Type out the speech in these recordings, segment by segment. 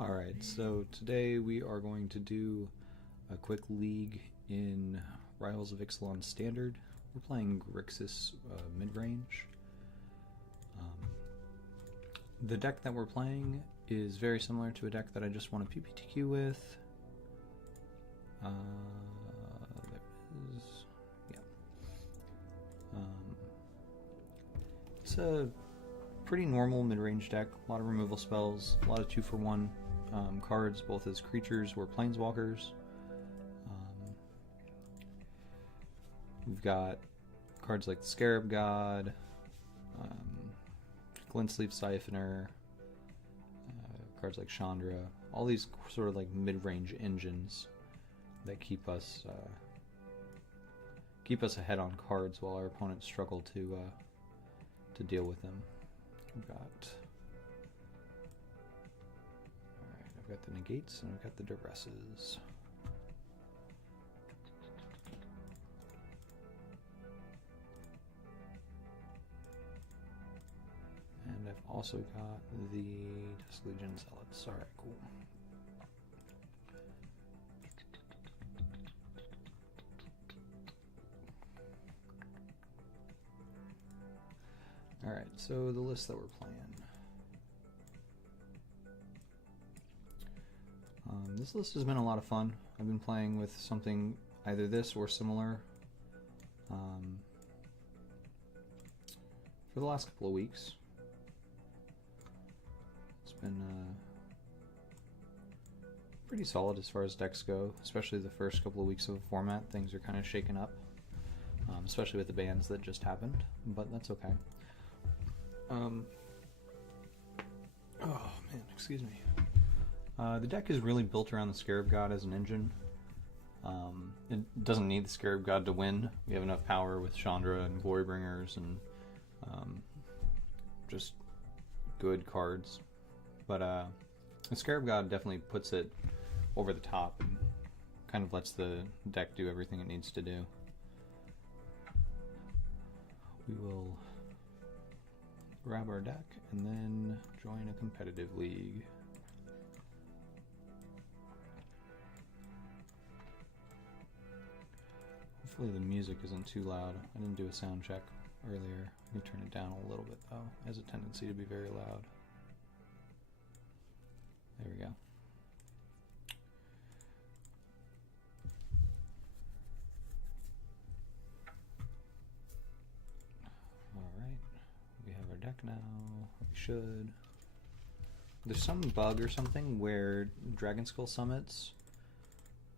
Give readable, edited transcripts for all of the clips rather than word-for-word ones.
Alright, so today we are going to do a quick league in Rivals of Ixalan Standard. We're playing Grixis Midrange. The deck that we're playing is very similar to a deck that I just won a PPTQ with. There it is. Yeah. It's a pretty normal mid-range deck. A lot of removal spells, a lot of 2-for-1 cards, both as creatures or planeswalkers. We've got cards like the Scarab God, Glintsleeve Siphoner, cards like Chandra, all these sort of like mid-range engines that keep us ahead on cards while our opponents struggle to deal with them. We've got I've got the negates and I've got the duresses. And I've also got the Dusk Legion Zealots. Alright, cool. Alright, so the list that we're playing. This list has been a lot of fun. I've been playing with something either this or similar for the last couple of weeks. It's been pretty solid as far as decks go, especially the first couple of weeks of the format. Things are kind of shaken up, especially with the bans that just happened, but that's okay. Oh man, excuse me. The deck is really built around the Scarab God as an engine. It doesn't need the Scarab God to win. We have enough power with Chandra and Glorybringers and just good cards. But the Scarab God definitely puts it over the top and kind of lets the deck do everything it needs to do. We will grab our deck and then join a competitive league. Hopefully the music isn't too loud. I didn't do a sound check earlier. I can turn it down a little bit though. It has a tendency to be very loud. There we go. Alright. We have our deck now. We should. There's some bug or something where Dragon Skull Summits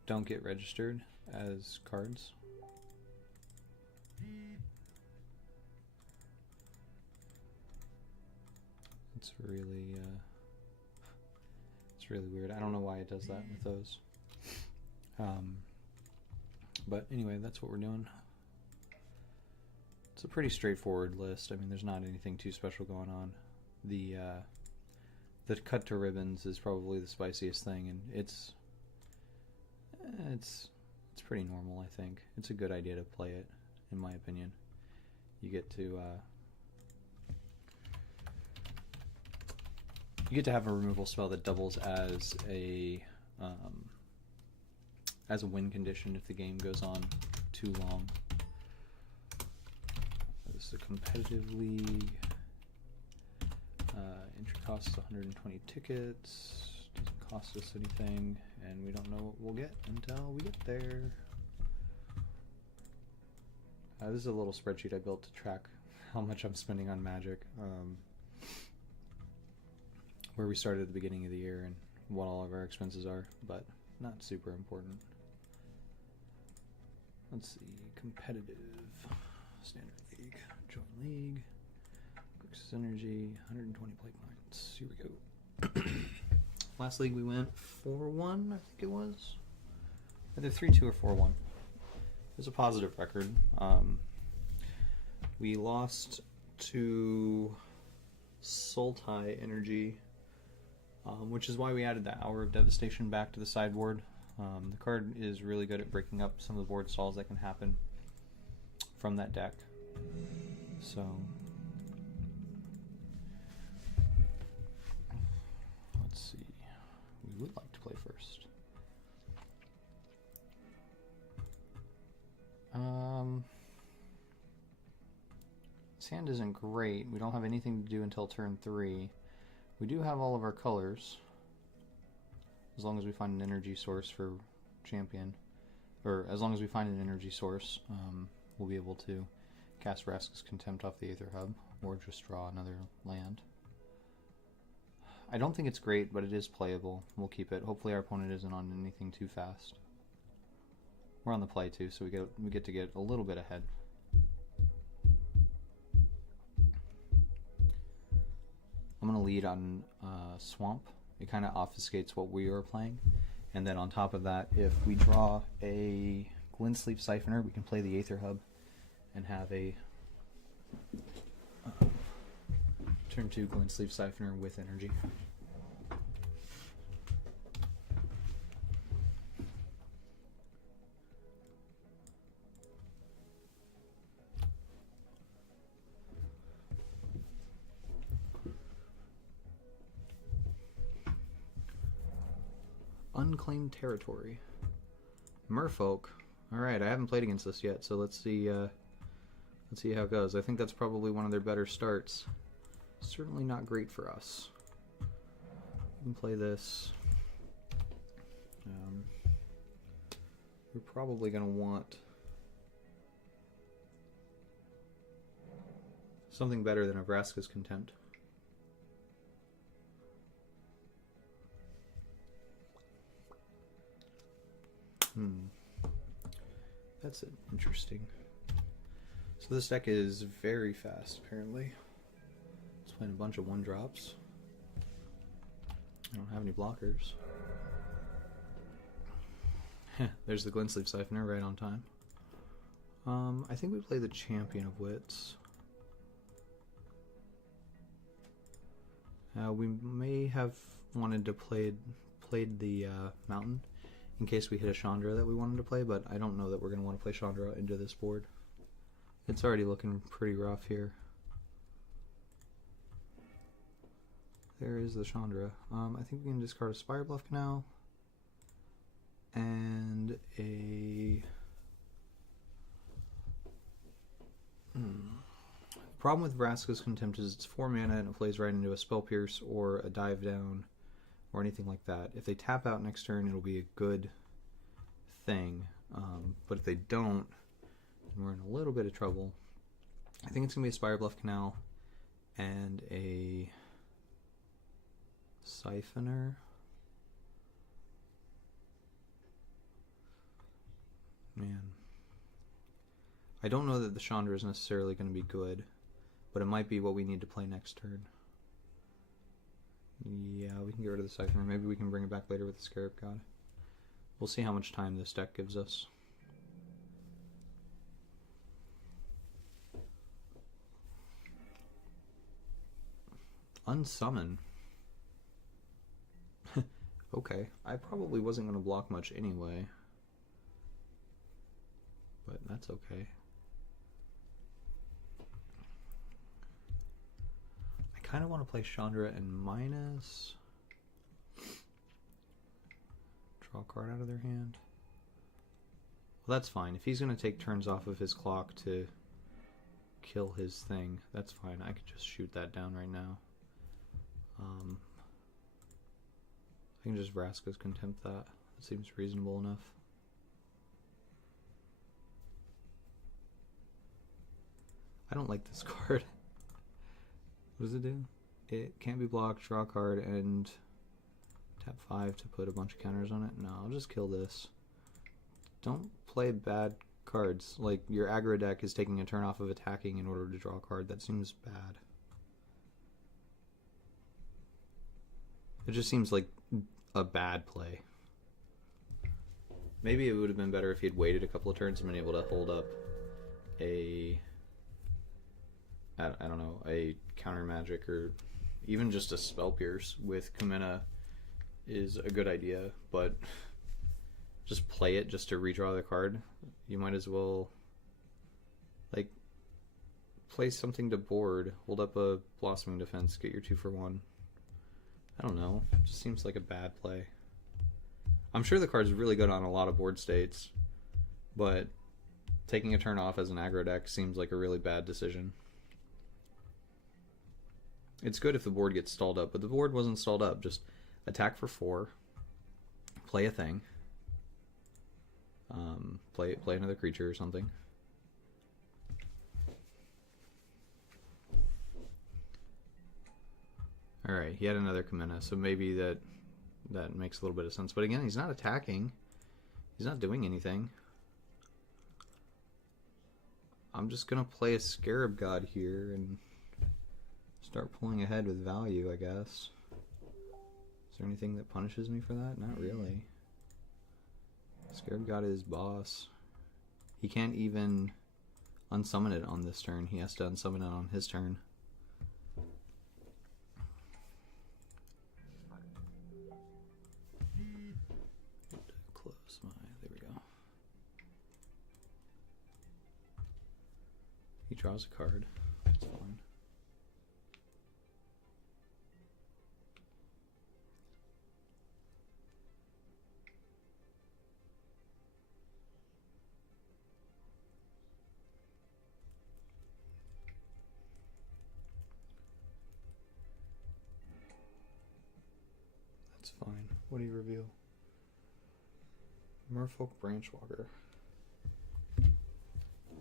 don't get registered as cards. It's really weird. I don't know why it does that with those. But anyway, that's what we're doing. It's a pretty straightforward list. I mean, there's not anything too special going on. The cut to ribbons is probably the spiciest thing, and it's pretty normal, I think. It's a good idea to play it, in my opinion. You get to have a removal spell that doubles as a win condition if the game goes on too long. This is a competitive league. Entry costs 120 tickets. Doesn't cost us anything, and we don't know what we'll get until we get there. This is a little spreadsheet I built to track how much I'm spending on Magic. Where we started at the beginning of the year and what all of our expenses are, but not super important. Let's see, competitive, standard league, join league, Grixis Energy, 120 play points. Here we go. Last league we went 4-1, I think it was. Either 3-2 or 4-1. It was a positive record. We lost to Sultai Energy, which is why we added the Hour of Devastation back to the sideboard. The card is really good at breaking up some of the board stalls that can happen from that deck. So let's see. you would like to play first? This hand isn't great. We don't have anything to do until turn 3. We do have all of our colors. As long as we find an energy source for champion. Or as long as we find an energy source, we'll be able to cast Vraska's Contempt off the Aether Hub, or just draw another land. I don't think it's great, but it is playable. We'll keep it. Hopefully our opponent isn't on anything too fast. We're on the play too, so we get to get a little bit ahead. I'm going to lead on Swamp. It kind of obfuscates what we are playing. And then on top of that, if we draw a Glintsleeve Siphoner, we can play the Aether Hub and have a turn 2 Glintsleeve Siphoner with energy. Unclaimed territory. Merfolk. Alright, I haven't played against this yet, so let's see how it goes. I think that's probably one of their better starts. Certainly not great for us. We can play this. We're probably going to want something better than a Vraska's Contempt. That's interesting. So this deck is very fast, apparently. It's playing a bunch of 1-drops. I don't have any blockers. There's the Glintsleeve Siphoner right on time. I think we play the Champion of Wits. We may have wanted to played the Mountain in case we hit a Chandra that we wanted to play, but I don't know that we're going to want to play Chandra into this board. It's already looking pretty rough here. There is the Chandra. I think we can discard a Spirebluff Canal and a... Problem with Vraska's Contempt is it's 4 mana and it plays right into a Spell Pierce or a Dive Down or anything like that. If they tap out next turn, it'll be a good thing. But if they don't, then we're in a little bit of trouble. I think it's going to be a Spirebluff Canal and a Siphoner. Man. I don't know that the Chandra is necessarily going to be good, but it might be what we need to play next turn. Yeah, we can get rid of the Siphoner. Maybe we can bring it back later with the Scarab God. We'll see how much time this deck gives us. Unsummon. Okay, I probably wasn't going to block much anyway, but that's okay. I kind of want to play Chandra and minus. Draw a card out of their hand. Well, that's fine. If he's going to take turns off of his clock to kill his thing, that's fine. I could just shoot that down right now. I can just Vraska's Contempt that. That seems reasonable enough. I don't like this card. What does it do? It can't be blocked, draw a card, and tap 5 to put a bunch of counters on it. No, I'll just kill this. Don't play bad cards. Like, your aggro deck is taking a turn off of attacking in order to draw a card. That seems bad. It just seems like a bad play. Maybe it would have been better if he had waited a couple of turns and been able to hold up a... I don't know, a counter magic or even just a Spell Pierce with Kumena is a good idea, but just play it just to redraw the card. You might as well, like, play something to board, hold up a Blossoming Defense, get your 2 for 1. I don't know, it just seems like a bad play. I'm sure the card's really good on a lot of board states, but taking a turn off as an aggro deck seems like a really bad decision. It's good if the board gets stalled up, but the board wasn't stalled up. Just attack for 4, play a thing, play another creature or something. Alright, he had another Kamina, so maybe that makes a little bit of sense. But again, he's not attacking. He's not doing anything. I'm just going to play a Scarab God here and start pulling ahead with value, I guess. Is there anything that punishes me for that? Not really. Scarab God is boss. He can't even unsummon it on this turn. He has to unsummon it on his turn. Close my... There we go. He draws a card. That's fine. That's fine. What do you reveal? Merfolk Branchwalker.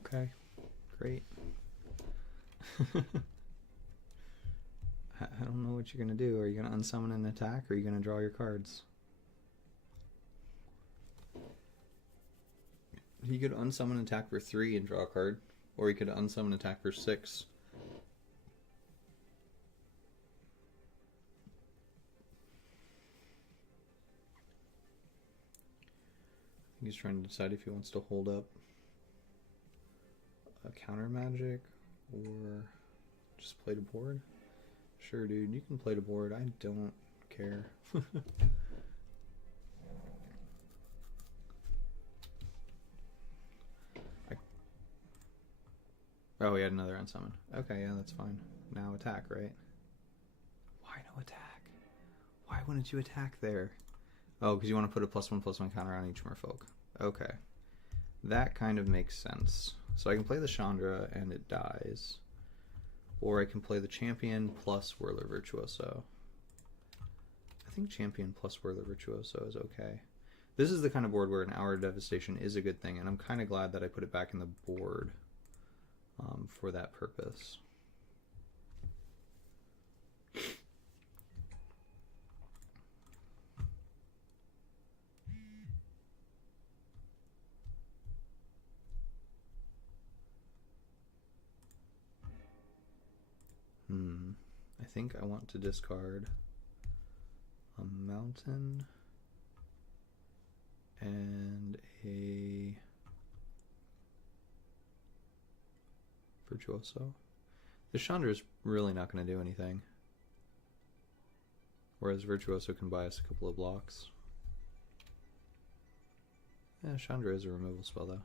Okay, great. I don't know what you're going to do. Are you going to unsummon an attack, or are you going to draw your cards? He could unsummon attack for 3 and draw a card, or he could unsummon attack for 6. He's trying to decide if he wants to hold up a counter magic or just play the board. Sure, dude, you can play the board. I don't care. Oh, he had another unsummon. Okay, yeah, that's fine. Now attack, right? Why no attack? Why wouldn't you attack there? Oh, because you want to put a +1/+1 counter on each merfolk. Okay. That kind of makes sense. So I can play the Chandra and it dies. Or I can play the Champion plus Whirler Virtuoso. I think Champion plus Whirler Virtuoso is okay. This is the kind of board where an Hour of Devastation is a good thing, and I'm kind of glad that I put it back in the board for that purpose. I think I want to discard a mountain and a Virtuoso. The Chandra is really not going to do anything, whereas Virtuoso can buy us a couple of blocks. Yeah, Chandra is a removal spell though.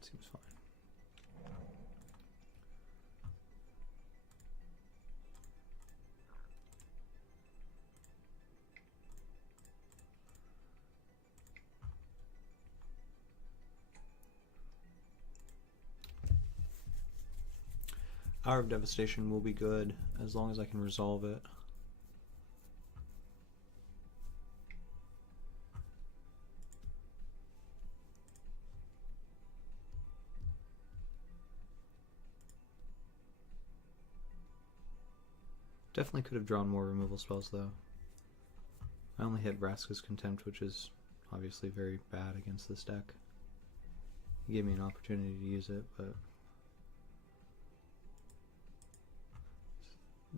Seems fine. Hour of Devastation will be good as long as I can resolve it. Definitely could have drawn more removal spells though. I only hit Vraska's Contempt, which is obviously very bad against this deck. He gave me an opportunity to use it, but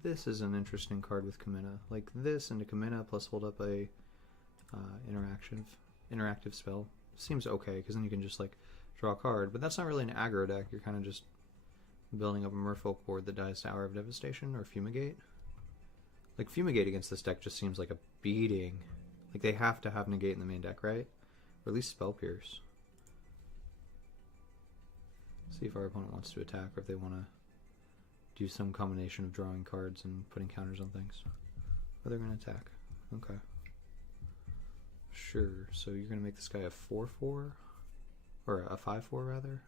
this is an interesting card with Kamina. Like this into Kamina plus hold up a interactive spell seems okay, because then you can just like draw a card, but that's not really an aggro deck. You're kind of just building up a Merfolk board that dies to Hour of Devastation or Fumigate. Like, Fumigate against this deck just seems like a beating. Like, they have to have negate in the main deck, right? Or at least spell pierce. See if our opponent wants to attack, or if they want to do some combination of drawing cards and putting counters on things. Or they're going to attack. Okay. Sure, so you're going to make this guy a 4/4? Or a 5/4, rather?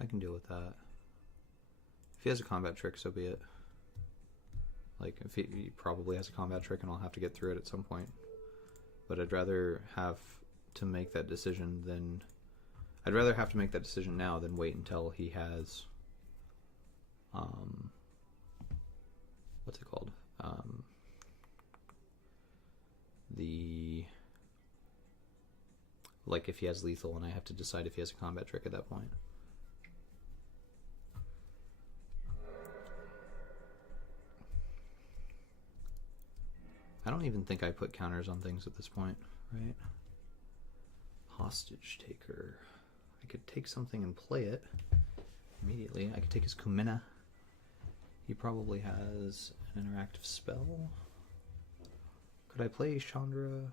I can deal with that. If he has a combat trick, so be it. Like, if he probably has a combat trick and I'll have to get through it at some point. But I'd rather have to make that decision than... I'd rather have to make that decision now than wait until he has... what's it called? Like, if he has lethal and I have to decide if he has a combat trick at that point. I don't even think I put counters on things at this point, right? Hostage taker. I could take something and play it immediately. I could take his Kumina. He probably has an interactive spell. Could I play Chandra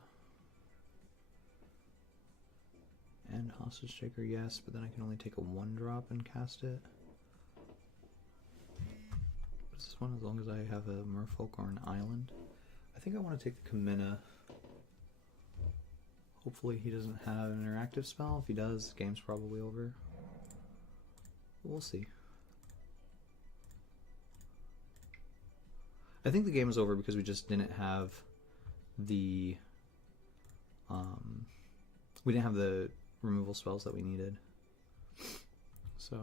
and hostage taker? Yes, but then I can only take a 1-drop and cast it. What's this one? As long as I have a merfolk or an island. I think I want to take the Kumina. Hopefully he doesn't have an interactive spell. If he does, the game's probably over. But we'll see. I think the game is over because we just didn't have the we didn't have the removal spells that we needed. So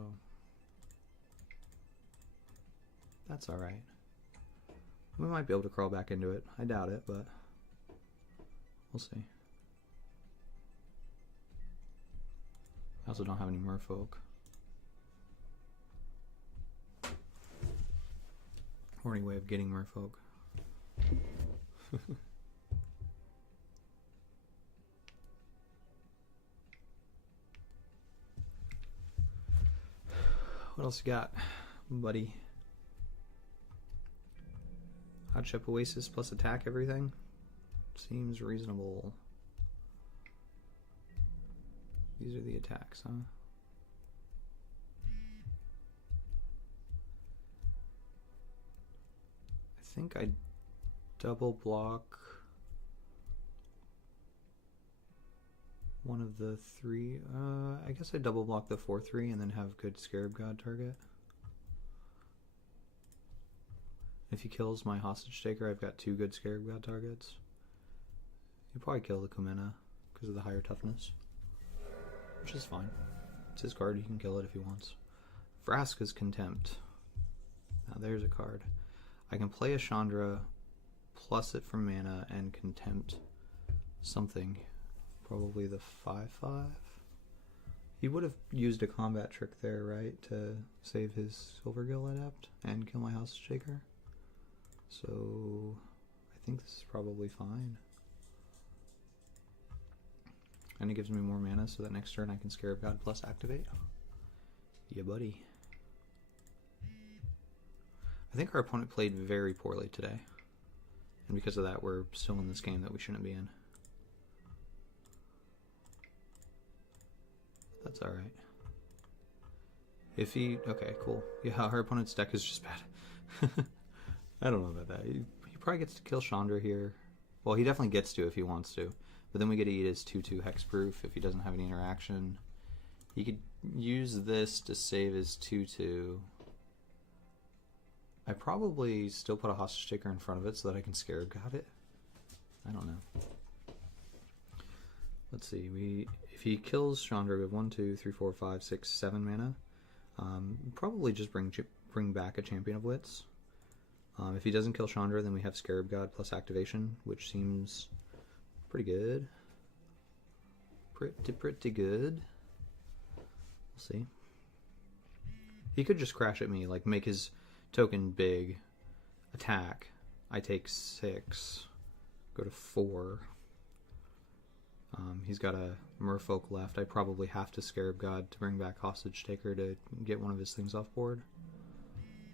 that's alright. We might be able to crawl back into it. I doubt it, but we'll see. I also don't have any merfolk. Or any way of getting merfolk. What else you got, buddy? Hotship Oasis plus attack everything? Seems reasonable. These are the attacks, huh? I think I double block one of the 3. I guess I double block the 4/3 and then have good Scarab God target. If he kills my hostage taker, I've got 2 good Scarab God targets. He'll probably kill the Kumina because of the higher toughness, which is fine. It's his card, he can kill it if he wants. Vraska's Contempt. Now there's a card. I can play a Chandra, plus it for mana, and Contempt something. Probably the 5/5. He would have used a combat trick there, right? To save his Silvergill Adept and kill my hostage taker. So I think this is probably fine. And it gives me more mana so that next turn I can Scarab God plus activate. Yeah, buddy. I think our opponent played very poorly today. And because of that, we're still in this game that we shouldn't be in. That's alright. If he... Okay, cool. Yeah, our opponent's deck is just bad. I don't know about that. He probably gets to kill Chandra here. Well, he definitely gets to if he wants to. But then we get to eat his 2/2 hexproof if he doesn't have any interaction. He could use this to save his 2/2. I probably still put a hostage taker in front of it so that I can Scarab God it. I don't know. Let's see. If he kills Chandra, we have 1, 2, 3, 4, 5, 6, 7 mana. Probably just bring back a Champion of Wits. If he doesn't kill Chandra, then we have Scarab God plus activation, which seems pretty good. Pretty good. We'll see. He could just crash at me, like make his token big, attack. I take 6, go to 4. He's got a merfolk left. I probably have to Scarab God to bring back Hostage Taker to get one of his things off board.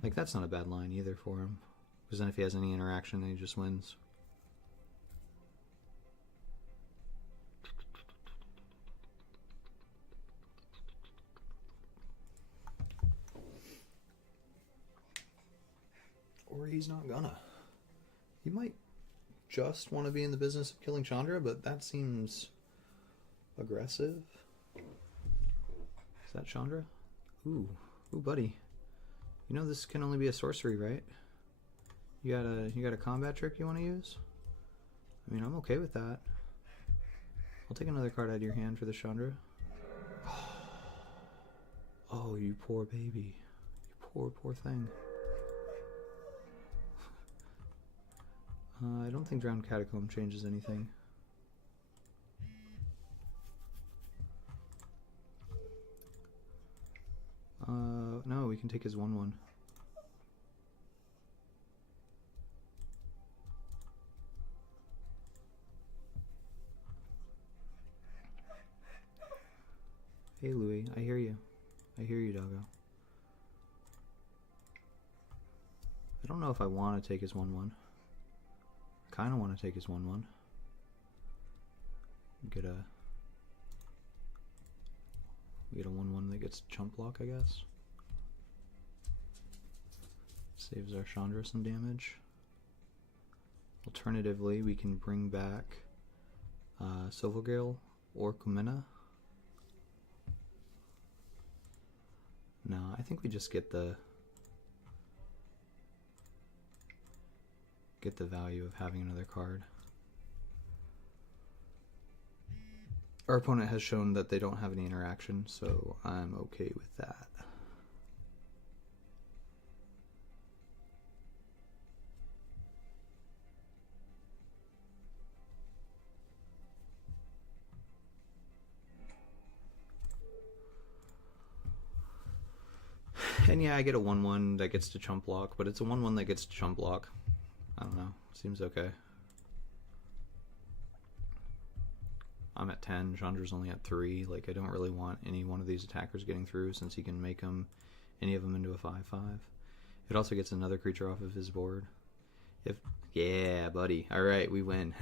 Like, that's not a bad line either for him. Because then if he has any interaction, then he just wins. Or he's not gonna. He might just want to be in the business of killing Chandra, but that seems aggressive. Is that Chandra? Ooh, buddy. You know this can only be a sorcery, right? You got a combat trick you want to use? I mean, I'm okay with that. I'll take another card out of your hand for the Chandra. Oh, you poor baby. You poor thing. I don't think Drowned Catacomb changes anything. No, we can take his 1/1. Hey Louis, I hear you. I hear you, doggo. I don't know if I want to take his 1/1. I kind of want to take his 1/1. We get a 1/1 that gets chump block, I guess. Saves our Chandra some damage. Alternatively, we can bring back Silvergale or Kumena. No, I think we just get the value of having another card. Our opponent has shown that they don't have any interaction, so I'm okay with that. And yeah, I get a 1/1 that gets to chump block, but it's a 1/1 that gets to chump block. I don't know. Seems okay. I'm at 10. Chandra's only at 3. Like, I don't really want any one of these attackers getting through since he can make any of them into a 5/5. It also gets another creature off of his board. Yeah, buddy. All right, we win.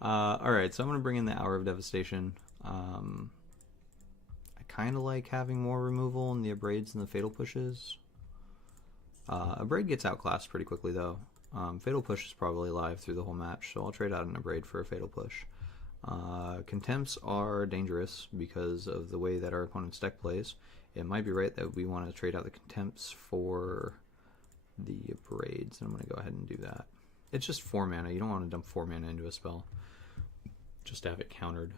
All right, so I'm going to bring in the Hour of Devastation. I kind of like having more removal in the Abrades and the Fatal Pushes. Abrade gets outclassed pretty quickly, though. Fatal Push is probably live through the whole match, so I'll trade out an Abrade for a Fatal Push. Contempts are dangerous because of the way that our opponent's deck plays. It might be right that we want to trade out the Contempts for the Abrades, and I'm going to go ahead and do that. It's just 4 mana. You don't want to dump 4 mana into a spell just to have it countered.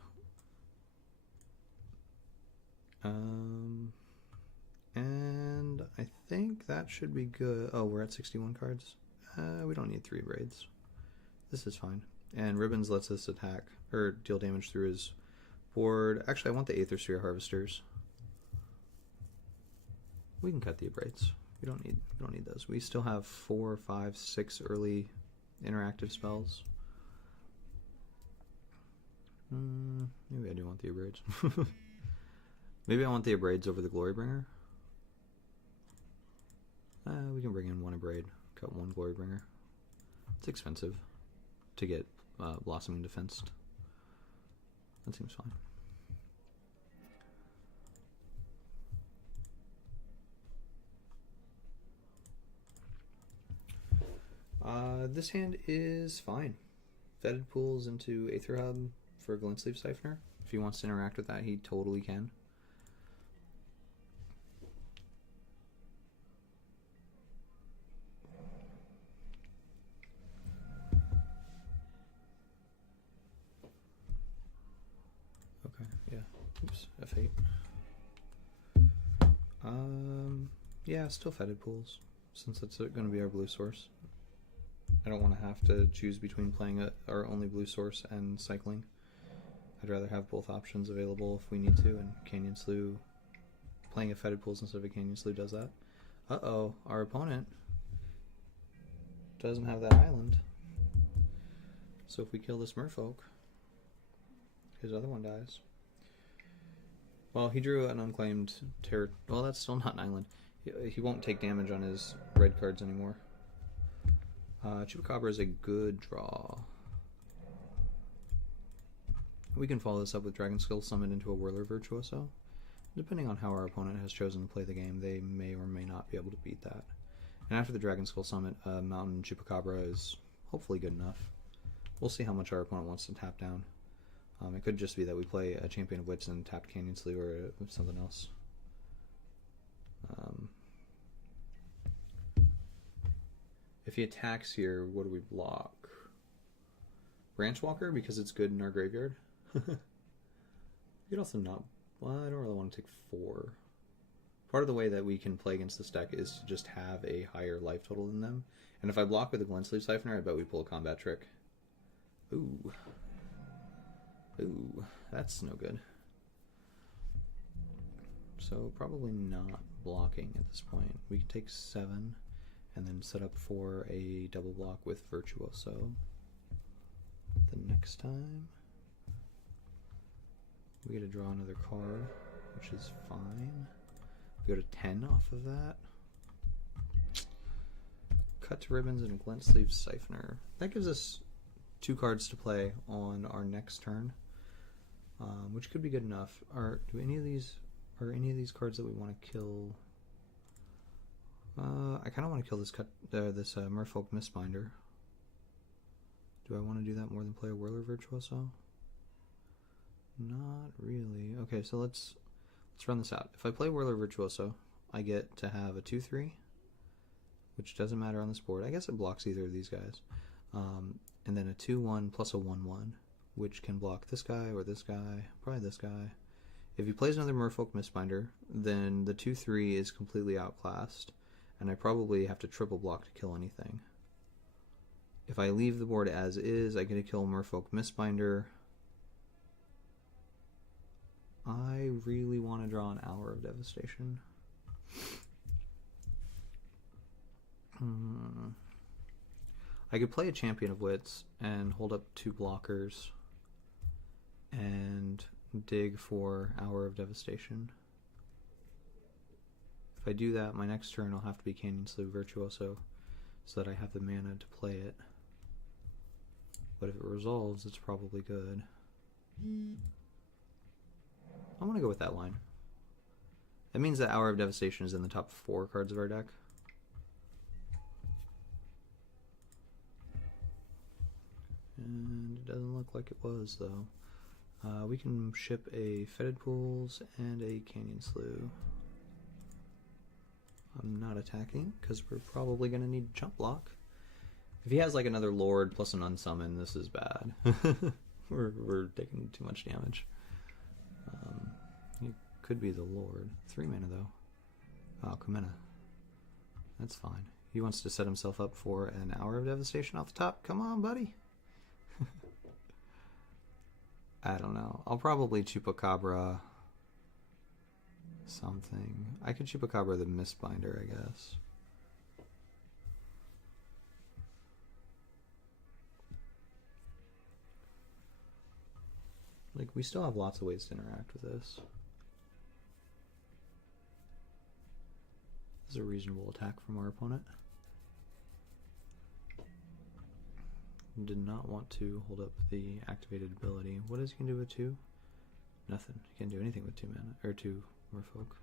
And I think that should be good. Oh, we're at 61 cards. We don't need 3 Abrades. This is fine. And Ribbons lets us attack or deal damage through his board. Actually, I want the Aether Sphere Harvesters. We can cut the Abrades. We don't need those. We still have 4, 5, 6 early interactive spells. Maybe I do want the Abrades. Maybe I want the Abrades over the Glorybringer. We can bring in 1 Abrade, cut 1 Glorybringer. It's expensive to get Blossoming Defensed. That seems fine. This hand is fine. Fetid Pools into Aether Hub for Glintsleeve Siphoner. If he wants to interact with that, he totally can. Okay, yeah. Oops, F8. Yeah, still Fetid Pools, since that's going to be our blue source. I don't want to have to choose between playing our only blue source and cycling. I'd rather have both options available if we need to, and Canyon Slough, playing a Fetid Pools instead of a Canyon Slough does that. Uh-oh, our opponent doesn't have that island. So if we kill this merfolk, his other one dies. Well, he drew an unclaimed terror. Well, that's still not an island. He won't take damage on his red cards anymore. Chupacabra is a good draw. We can follow this up with Dragon Skill Summon into a Whirler Virtuoso. Depending on how our opponent has chosen to play the game, they may or may not be able to beat that. And after the Dragon Skill Summon, Mountain Chupacabra is hopefully good enough. We'll see how much our opponent wants to tap down. It could just be that we play a Champion of Wits and tapped Canyon Slew or something else. If he attacks here, what do we block? Branch Walker, because it's good in our graveyard. You could also not... Well, I don't really want to take 4. Part of the way that we can play against this deck is to just have a higher life total than them. And if I block with a Glensleeve Siphoner, I bet we pull a combat trick. Ooh. Ooh, that's no good. So probably not blocking at this point. We can take 7 and then set up for a double block with Virtuoso the next time. We get to draw another card, which is fine. We go to 10 off of that. Cut to Ribbons and a Glensleeve Siphoner. That gives us 2 cards to play on our next turn, which could be good enough. Are any of these cards that we want to kill? I kind of want to kill this Merfolk Mistbinder. Do I want to do that more than play a Whirler Virtuoso? Not really. Okay, so let's run this out. If I play Whirler Virtuoso, I get to have a 2/3, which doesn't matter on this board. I guess it blocks either of these guys. And then a 2/1 plus a 1/1, which can block this guy or this guy, probably this guy. If he plays another Merfolk Mistbinder, then the 2/3 is completely outclassed, and I probably have to triple block to kill anything. If I leave the board as is, I get to kill Merfolk Mistbinder. I really want to draw an Hour of Devastation. I could play a Champion of Wits and hold up 2 blockers and dig for Hour of Devastation. If I do that, my next turn I'll have to be Canyon Slew Virtuoso so that I have the mana to play it. But if it resolves, it's probably good. I want to go with that line. That means that Hour of Devastation is in the top 4 cards of our deck. And it doesn't look like it was, though. We can ship a Fetid Pools and a Canyon Slew. I'm not attacking, because we're probably going to need Chump Block. If he has like another Lord plus an Unsummon, this is bad. we're taking too much damage. He could be the Lord. 3 mana, though. Oh, Kamina. That's fine. He wants to set himself up for an Hour of Devastation off the top. Come on, buddy. I don't know. I'll probably Chupacabra something. I could Chupacabra the Mistbinder, I guess. Like, we still have lots of ways to interact with this. This is a reasonable attack from our opponent. Did not want to hold up the activated ability. What does he can do with 2? Nothing. He can't do anything with 2 mana, or 2 Merfolk.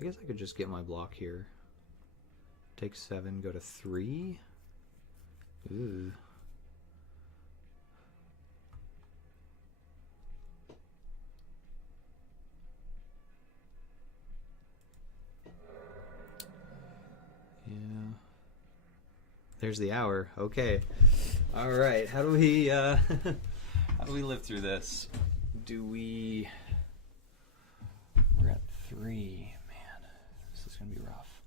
I guess I could just get my block here. Take 7, go to 3. Ooh. Yeah. There's the Hour. Okay. All right. How do we how do we live through this? Do we? We're at 3. Man, this is gonna be rough.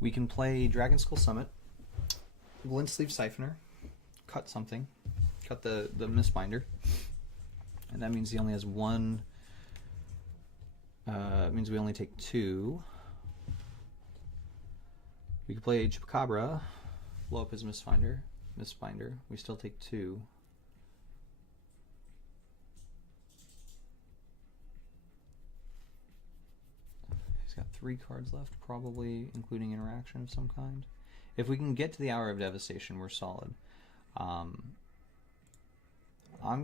We can play Dragon Skull Summit, Glensleeve Siphoner, cut something, cut the Mistbinder, and that means he only has 1. It means we only take 2. We could play Chupacabra, blow up his Mistbinder. We still take 2. got 3 cards left, probably including interaction of some kind. If we can get to the Hour of Devastation, we're solid. I'm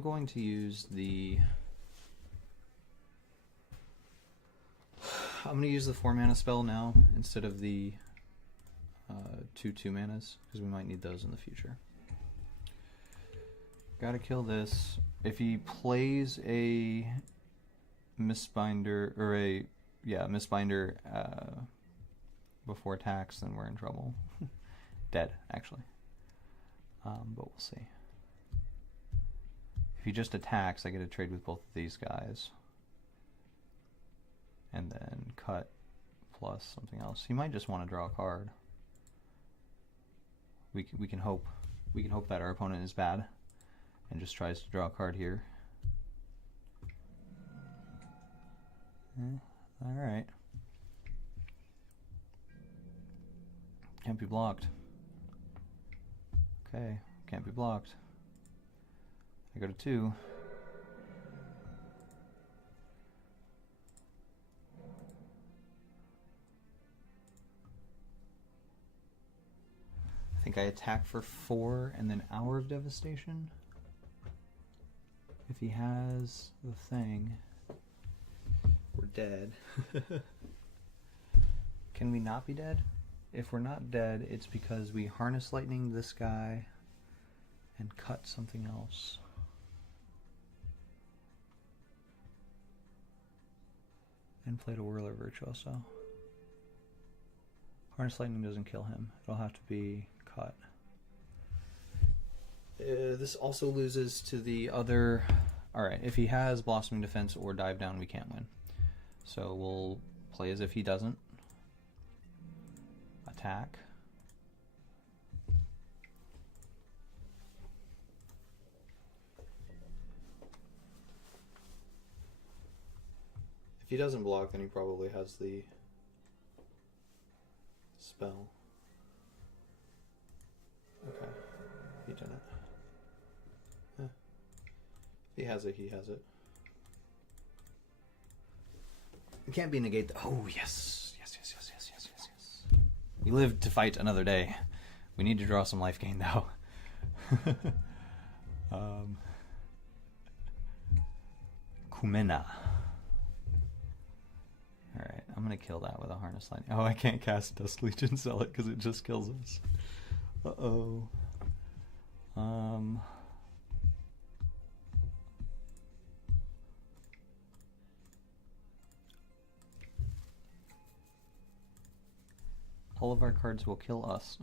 going to use the... I'm going to use the 4 mana spell now instead of the 2 manas, because we might need those in the future. Gotta kill this. If he plays a Mistbinder, or Mistbinder before attacks, then we're in trouble. Dead, actually. But we'll see. If he just attacks, I get to trade with both of these guys. And then cut plus something else. He might just want to draw a card. We can hope. We can hope that our opponent is bad and just tries to draw a card here. Alright. Can't be blocked. Okay, can't be blocked. I go to 2. I think I attack for 4 and then Hour of Devastation. If he has the thing, we're dead. Can we not be dead? If we're not dead, it's because we Harness Lightning this guy and cut something else. And played a Whirler Virtuoso. Harness Lightning doesn't kill him. It'll have to be cut. This also loses to the other... Alright, if he has Blossoming Defense or Dive Down, we can't win. So we'll play as if he doesn't. Attack. If he doesn't block, then he probably has the spell. Okay, he didn't. If he has it, he has it. It can't be negate. Oh yes, yes. We live to fight another day. We need to draw some life gain though. Kumena. Alright, I'm gonna kill that with a Harness Lightning. Oh, I can't cast Dust Legion Sell it because it just kills us. Uh-oh. All of our cards will kill us.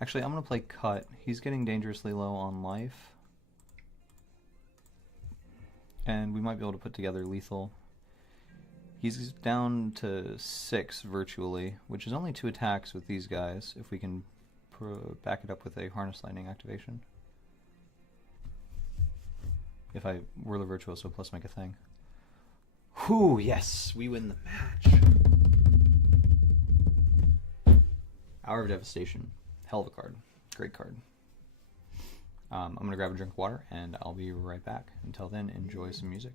Actually, I'm gonna play Cut. He's getting dangerously low on life. And we might be able to put together lethal. He's down to 6 virtually, which is only 2 attacks with these guys, if we can back it up with a Harness Lightning activation. If I Whirler Virtuoso plus make a thing. Whew, yes, we win the match. Hour of Devastation. Hell of a card. Great card. I'm going to grab a drink of water, and I'll be right back. Until then, enjoy some music.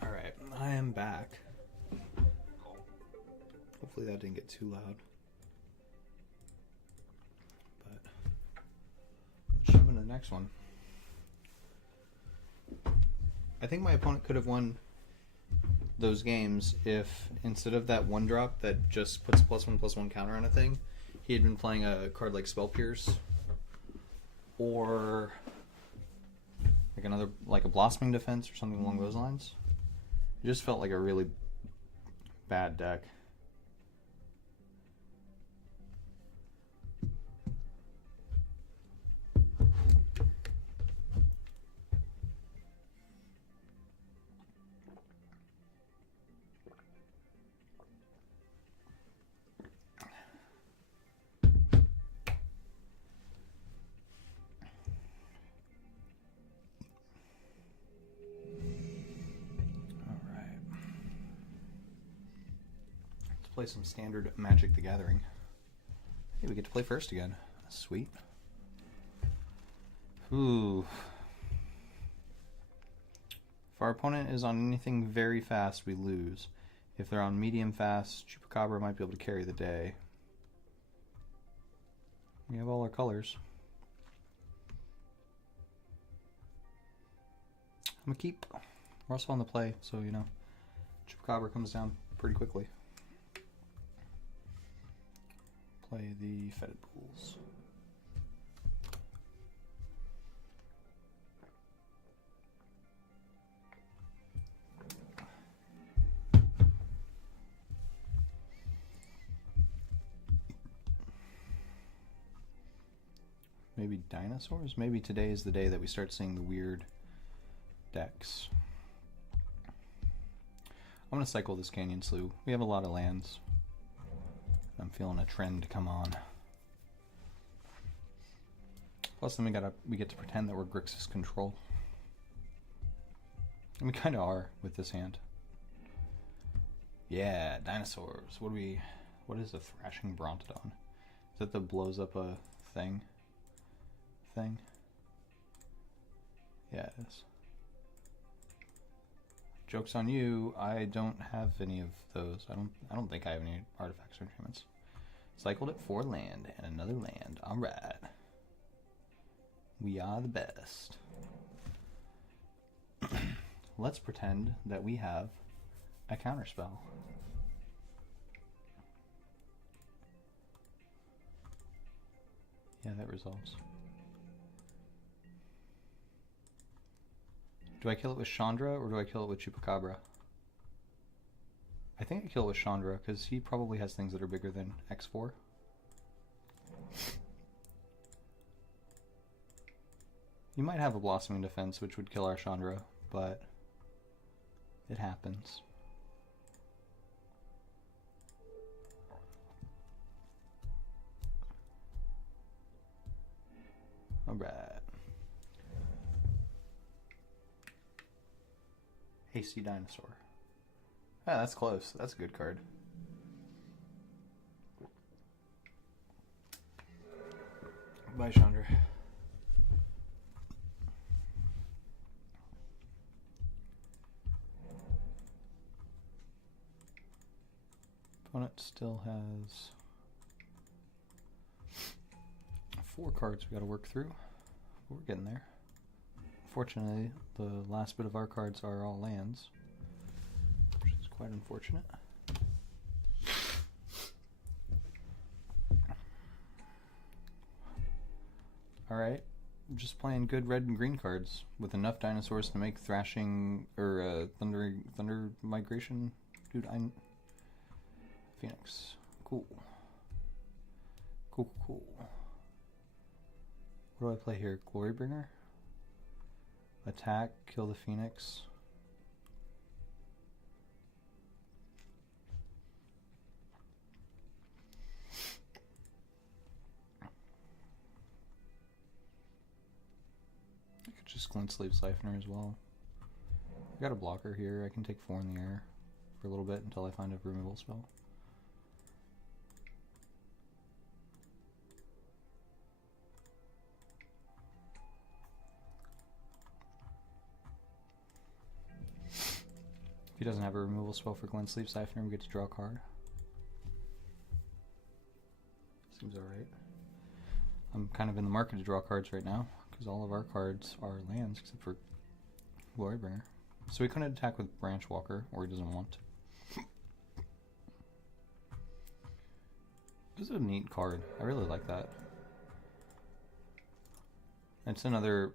Alright, I am back. Hopefully that didn't get too loud. But let's jump into the next one. I think my opponent could have won those games if instead of that one drop that just puts +1/+1 counter on a thing, he had been playing a card like Spell Pierce or like a Blossoming Defense or something along those lines. It just felt like a really bad deck. Play some standard Magic the Gathering. Hey, we get to play first again. That's sweet. Ooh. If our opponent is on anything very fast, we lose. If they're on medium fast, Chupacabra might be able to carry the day. We have all our colors. I'm gonna keep. We're also on the play, so you know, Chupacabra comes down pretty quickly. Play the Fetid Pools. Maybe dinosaurs? Maybe today is the day that we start seeing the weird decks. I'm going to cycle this Canyon Slough. We have a lot of lands. I'm feeling a trend come on. Plus then we get to pretend that we're Grixis control. And we kind of are with this hand. Yeah, dinosaurs. What is a Thrashing Brontodon? Is that the blows up a thing? Yeah, it is. Joke's on you, I don't have any of those. I don't think I have any artifacts or enchantments. Cycled it for land and another land. Alright. We are the best. Let's pretend that we have a counterspell. Yeah, that resolves. Do I kill it with Chandra or do I kill it with Chupacabra? I think I kill it with Chandra because he probably has things that are bigger than X4. You might have a Blossoming Defense which would kill our Chandra, but it happens. Alright. Hasty Dinosaur. Ah, that's close. That's a good card. Bye, Chandra. Opponent still has 4 cards we gotta work through. We're getting there. Fortunately, the last bit of our cards are all lands, which is quite unfortunate. Alright, just playing good red and green cards with enough dinosaurs to make Thrashing or Thunder Migration. Dude, Phoenix. Cool. Cool. What do I play here? Glorybringer? Attack, kill the Phoenix. Glint Sleeve Siphoner as well. I got a blocker here. I can take 4 in the air for a little bit until I find a removal spell. If he doesn't have a removal spell for Glint Sleeve Siphoner, we get to draw a card. Seems alright. I'm kind of in the market to draw cards right now, because all of our cards are lands except for Glorybringer. So we couldn't attack with Branch Walker, or he doesn't want to. This is a neat card. I really like that. It's another...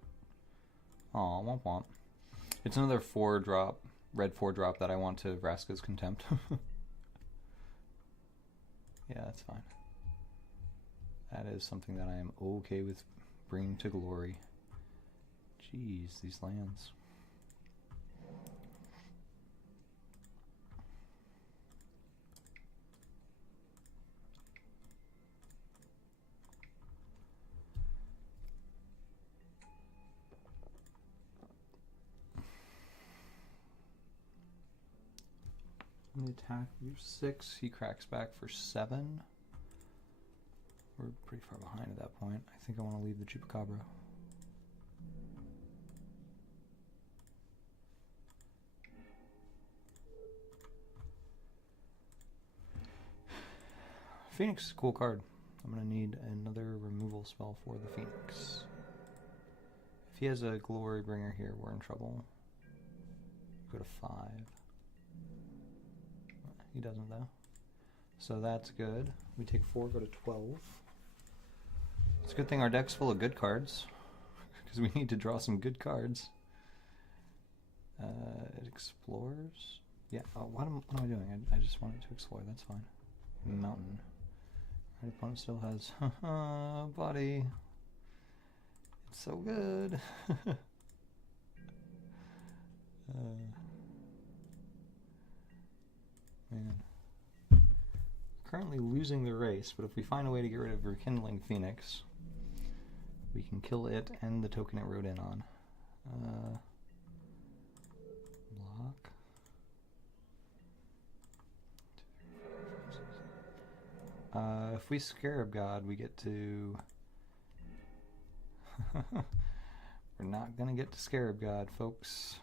Aw, womp womp. It's another 4-drop, red 4-drop that I want to Vraska's Contempt. Yeah, that's fine. That is something that I am okay with bringing to glory. Jeez, these lands. The attack, we have 6. He cracks back for 7. We're pretty far behind at that point. I think I want to leave the Chupacabra. Phoenix is a cool card. I'm going to need another removal spell for the Phoenix. If he has a Glorybringer here, we're in trouble. Go to 5. He doesn't though. So that's good. We take 4, go to 12. It's a good thing our deck's full of good cards, because we need to draw some good cards. It explores. Yeah, what am I doing? I just want it to explore, that's fine. Mountain. Our opponent still has, buddy. It's so good. Man. Currently losing the race, but if we find a way to get rid of Rekindling Phoenix, we can kill it and the token it rode in on. Block. If we Scarab God, we get to... We're not going to get to Scarab God, folks.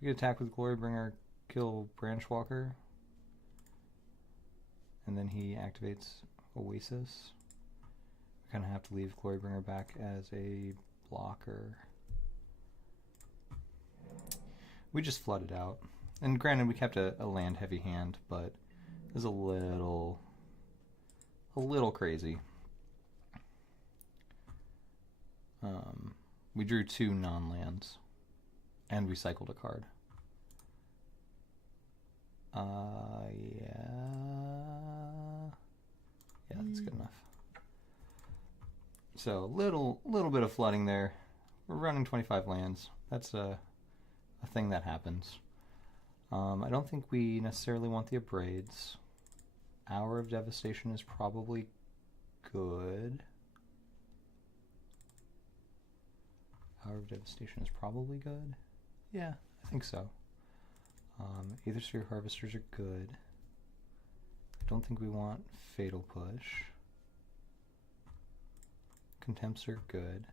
We get attack with Glorybringer, kill Branch Walker, and then he activates Oasis. We kind of have to leave Glorybringer back as a blocker. We just flooded out. And granted, we kept a land-heavy hand, but it was a little crazy. We drew 2 non-lands, and we cycled a card. Yeah, that's good enough. So little bit of flooding there. We're running 25 lands. That's a thing that happens. I don't think we necessarily want the Abrades. Hour of Devastation is probably good. Hour of Devastation is probably good. Yeah, I think so. Aether Sphere Harvesters are good. I don't think we want Fatal Push. Contempts are good.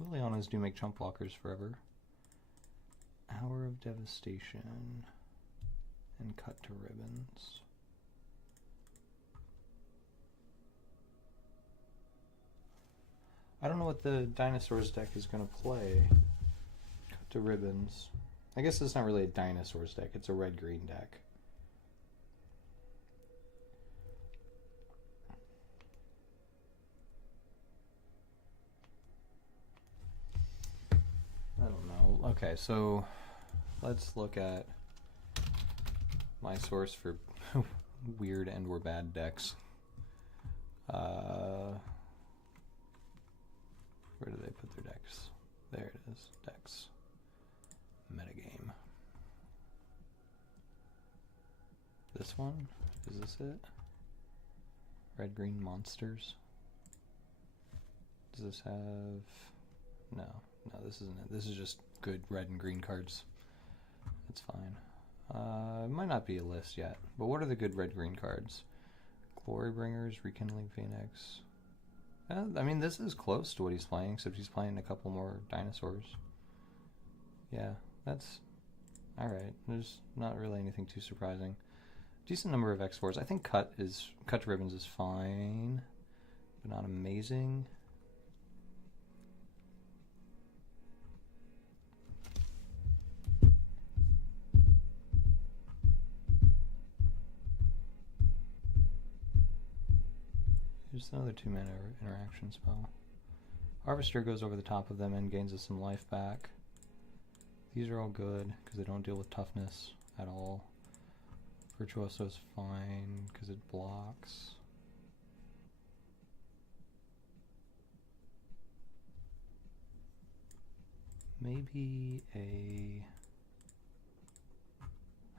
Lilianas do make chump blockers forever. Hour of Devastation and Cut to Ribbons. I don't know what the Dinosaurs deck is going to play. Cut to Ribbons. I guess it's not really a Dinosaurs deck, it's a red-green deck. I don't know. Okay, so let's look at my source for weird and or bad decks. Where do they put their decks? There it is. Decks. Metagame. This one? Is this it? Red-green monsters. Does this have... No, this isn't it. This is just good red and green cards. It's fine. It might not be a list yet, but what are the good red-green cards? Glorybringers, Rekindling Phoenix. I mean, this is close to what he's playing, except he's playing a couple more dinosaurs. Yeah, that's alright. There's not really anything too surprising. Decent number of X4s. I think cut to ribbons is fine, but not amazing. Just another 2-mana interaction spell. Harvester goes over the top of them and gains us some life back. These are all good because they don't deal with toughness at all. Virtuoso is fine because it blocks. Maybe a...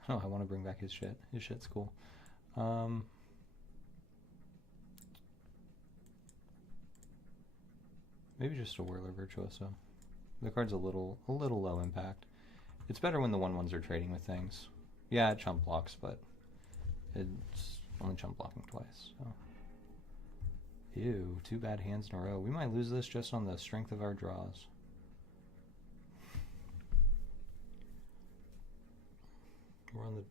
Oh, I want to bring back his shit. His shit's cool. Maybe just a Whirler Virtuoso. The card's a little low impact. It's better when the 1/1s are trading with things. Yeah, it chump blocks, but it's only chump blocking twice. So. Ew, 2 bad hands in a row. We might lose this just on the strength of our draws. We're on the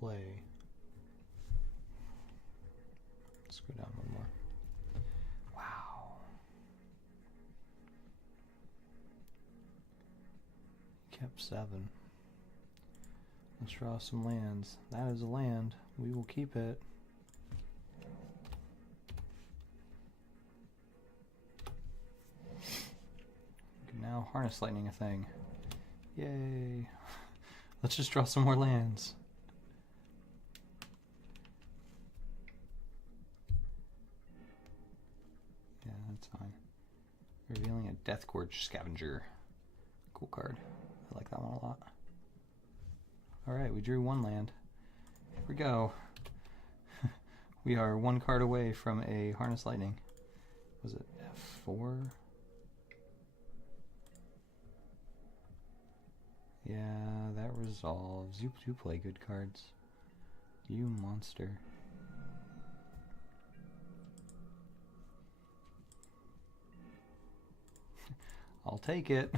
play. Let's go down one more. Wow. Kept 7. Let's draw some lands. That is a land. We will keep it. Now Harness Lightning a thing. Yay. Let's just draw some more lands. Yeah, that's fine. Revealing a Death Gorge Scavenger. Cool card. I like that one a lot. Alright, we drew 1 land. Here we go. We are 1 card away from a Harness Lightning. Was it F4? Yeah, that resolves. You do play good cards. You monster. I'll take it.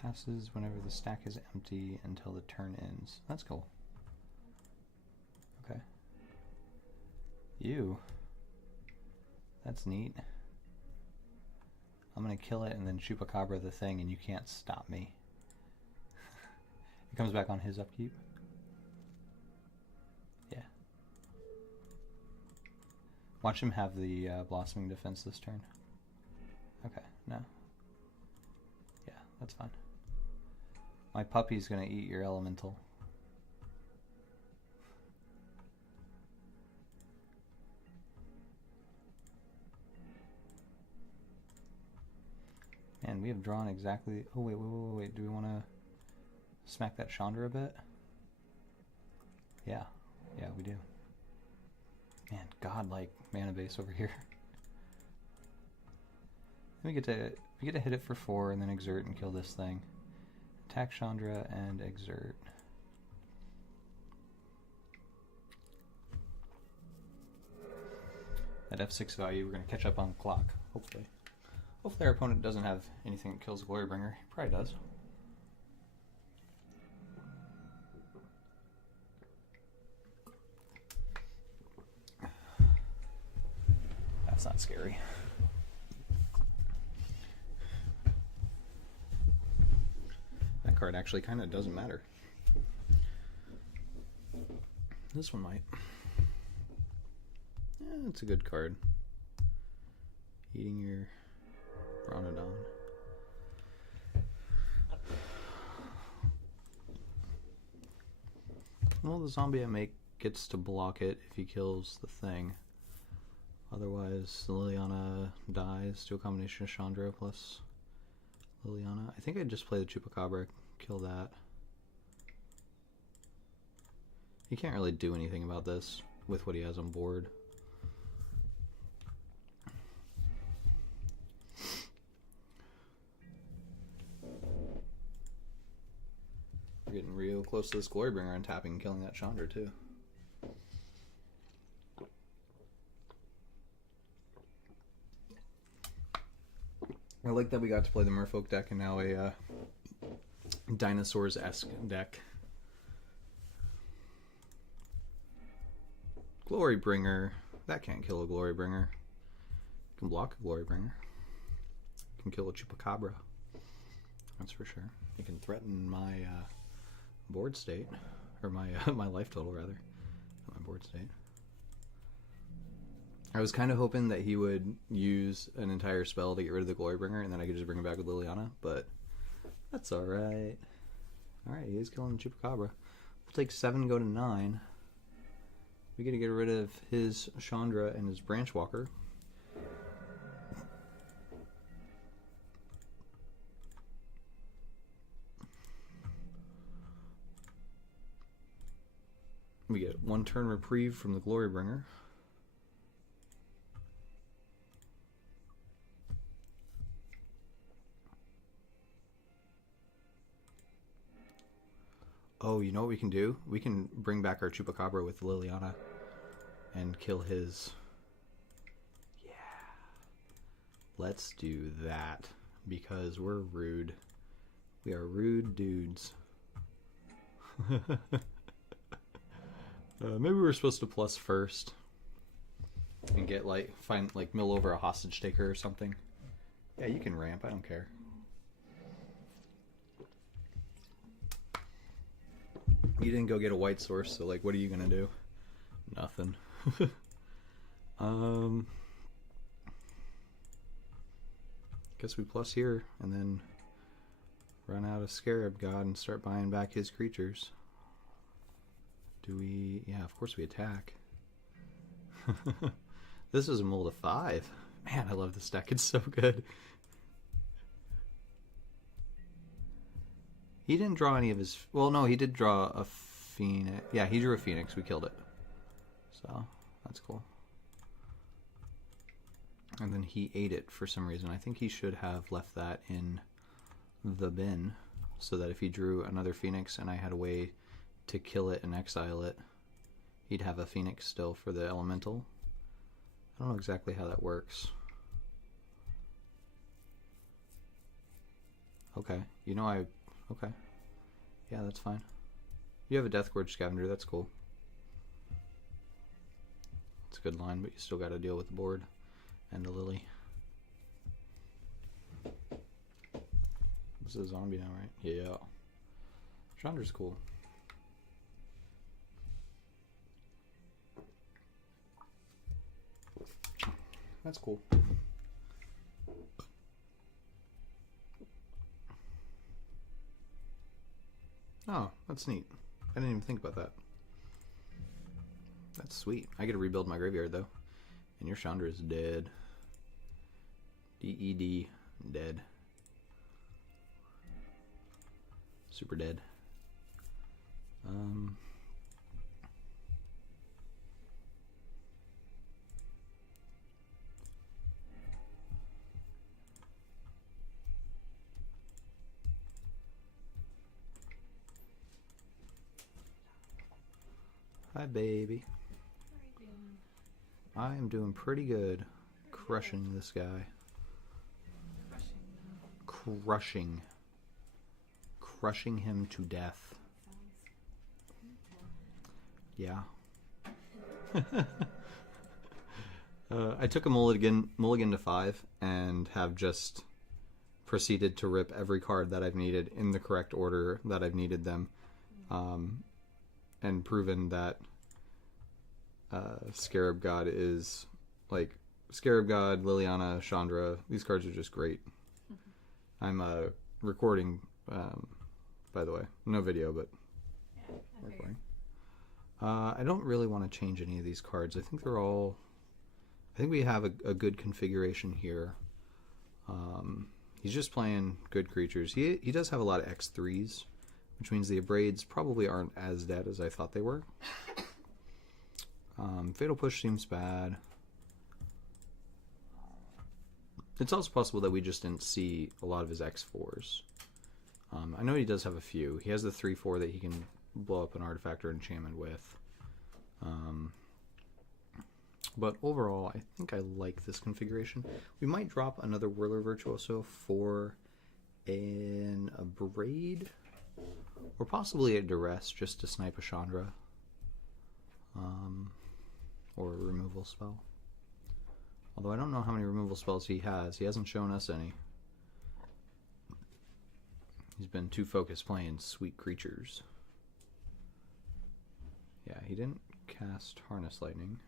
Passes whenever the stack is empty until the turn ends. That's cool. Okay. You. That's neat. I'm gonna kill it and then Chupacabra the thing and you can't stop me. It comes back on his upkeep. Yeah. Watch him have the Blossoming Defense this turn. Okay, no. Yeah, that's fine. My puppy's gonna eat your elemental. And we have drawn exactly... Oh, wait. Do we want to smack that Chandra a bit? Yeah. Yeah, we do. Man, godlike mana base over here. We get to hit it for 4 and then exert and kill this thing. Attack Chandra and exert. At F6 value, we're going to catch up on the clock, hopefully. Hopefully our opponent doesn't have anything that kills Glorybringer. He probably does. That's not scary. That card actually kind of doesn't matter. This one might. Yeah, it's a good card. Eating your Bronodon. Well, the zombie I make gets to block it if he kills the thing. Otherwise, Liliana dies to a combination of Chandra plus Liliana. I think I'd just play the Chupacabra, kill that. He can't really do anything about this with what he has on board. We're getting real close to this Glorybringer and tapping and killing that Chandra too. I like that we got to play the Merfolk deck and now a Dinosaurs-esque deck. Glorybringer. That can't kill a Glorybringer. Can block a Glorybringer. Can kill a Chupacabra. That's for sure. It can threaten my board state. Or my my life total, rather. Not my board state. I was kind of hoping that he would use an entire spell to get rid of the Glorybringer, and then I could just bring him back with Liliana, but that's alright. Alright, he is killing the Chupacabra. We'll take 7, go to 9. We get to get rid of his Chandra and his Branchwalker. We get 1 turn reprieve from the Glorybringer. Oh, you know what we can do? We can bring back our Chupacabra with Liliana and kill his... Yeah. Let's do that because we're rude. We are rude dudes. Maybe we were supposed to plus first and get mill over a hostage taker or something. Yeah, you can ramp. I don't care. You didn't go get a white source, so what are you gonna do? Nothing. Guess we plus here and then run out of Scarab God and start buying back his creatures. Do we? Yeah, of course we attack. This is a mold of 5. Man, I love this deck. It's so good. He didn't draw any of his... Well, no, he did draw a Phoenix. Yeah, he drew a Phoenix. We killed it. So, that's cool. And then he ate it for some reason. I think he should have left that in the bin so that if he drew another Phoenix and I had a way to kill it and exile it, he'd have a Phoenix still for the Elemental. I don't know exactly how that works. Okay. You know Okay. Yeah, that's fine. You have a Death Gorge Scavenger, that's cool. It's a good line, but you still got to deal with the board and the Lily. This is a zombie now, right? Yeah. Chandra's cool. That's cool. Oh, that's neat. I didn't even think about that. That's sweet. I get to rebuild my graveyard, though. And your Chandra is dead. D-E-D. Dead. Super dead. Hi, baby. How are you doing? I am doing pretty good. Crushing this guy. Crushing. Crushing him to death. Yeah. I took a mulligan to 5 and have just proceeded to rip every card that I've needed in the correct order that I've needed them. And proven that Scarab God is Scarab God, Liliana, Chandra. These cards are just great. I'm recording, by the way. No video, but recording. I don't really want to change any of these cards. I think they're all... I think we have a good configuration here. He's just playing good creatures. He does have a lot of X3s, which means the Abrades probably aren't as dead as I thought they were. Fatal Push seems bad. It's also possible that we just didn't see a lot of his X4s. I know he does have a few. He has the 3/4 that he can blow up an artifact or enchantment with. But overall, I think I like this configuration. We might drop another Whirler Virtuoso for an Abrade, or possibly a Duress just to snipe a Chandra, or a removal spell. Although I don't know how many removal spells he has. He hasn't shown us any. He's been too focused playing sweet creatures. Yeah, he didn't cast Harness Lightning.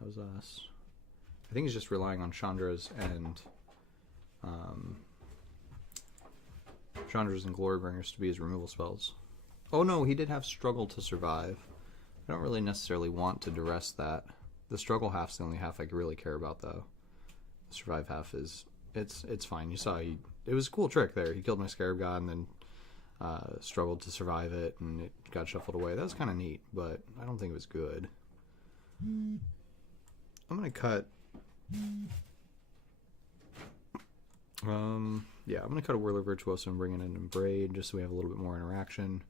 That was us. I think he's just relying on Chandras and Glorybringers to be his removal spells. Oh no, he did have Struggle to Survive. I don't really necessarily want to duress that. The Struggle half's the only half I really care about, though. The Survive half is it's fine. You saw it was a cool trick there. He killed my Scarab God and then struggled to survive it, and it got shuffled away. That was kind of neat, but I don't think it was good. I'm gonna cut. Yeah, I'm gonna cut a Whirler Virtuoso and bring in an Abrade just so we have a little bit more interaction.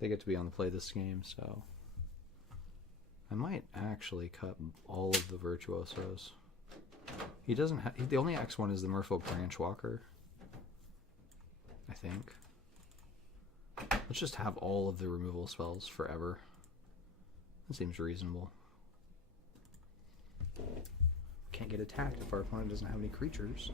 They get to be on the play this game, so I might actually cut all of the Virtuosos. He doesn't have. The only X1 is the Merfolk Branchwalker, I think. Let's just have all of the removal spells forever. That seems reasonable. Can't get attacked if our opponent doesn't have any creatures.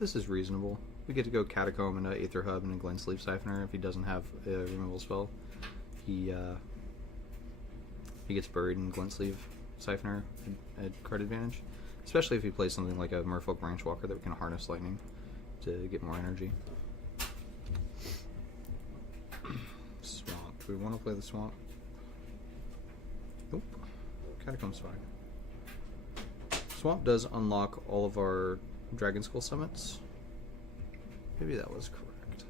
This is reasonable. We get to go Catacomb and an Aether Hub and a Glensleeve Siphoner if he doesn't have a removal spell. He gets buried in Glensleeve Siphoner at card advantage. Especially if he plays something like a Merfolk Branchwalker that we can Harness Lightning to get more energy. Swamp. Do we want to play the Swamp? Nope. Catacomb's fine. Swamp does unlock all of our Dragon Skull summits. Maybe that was correct.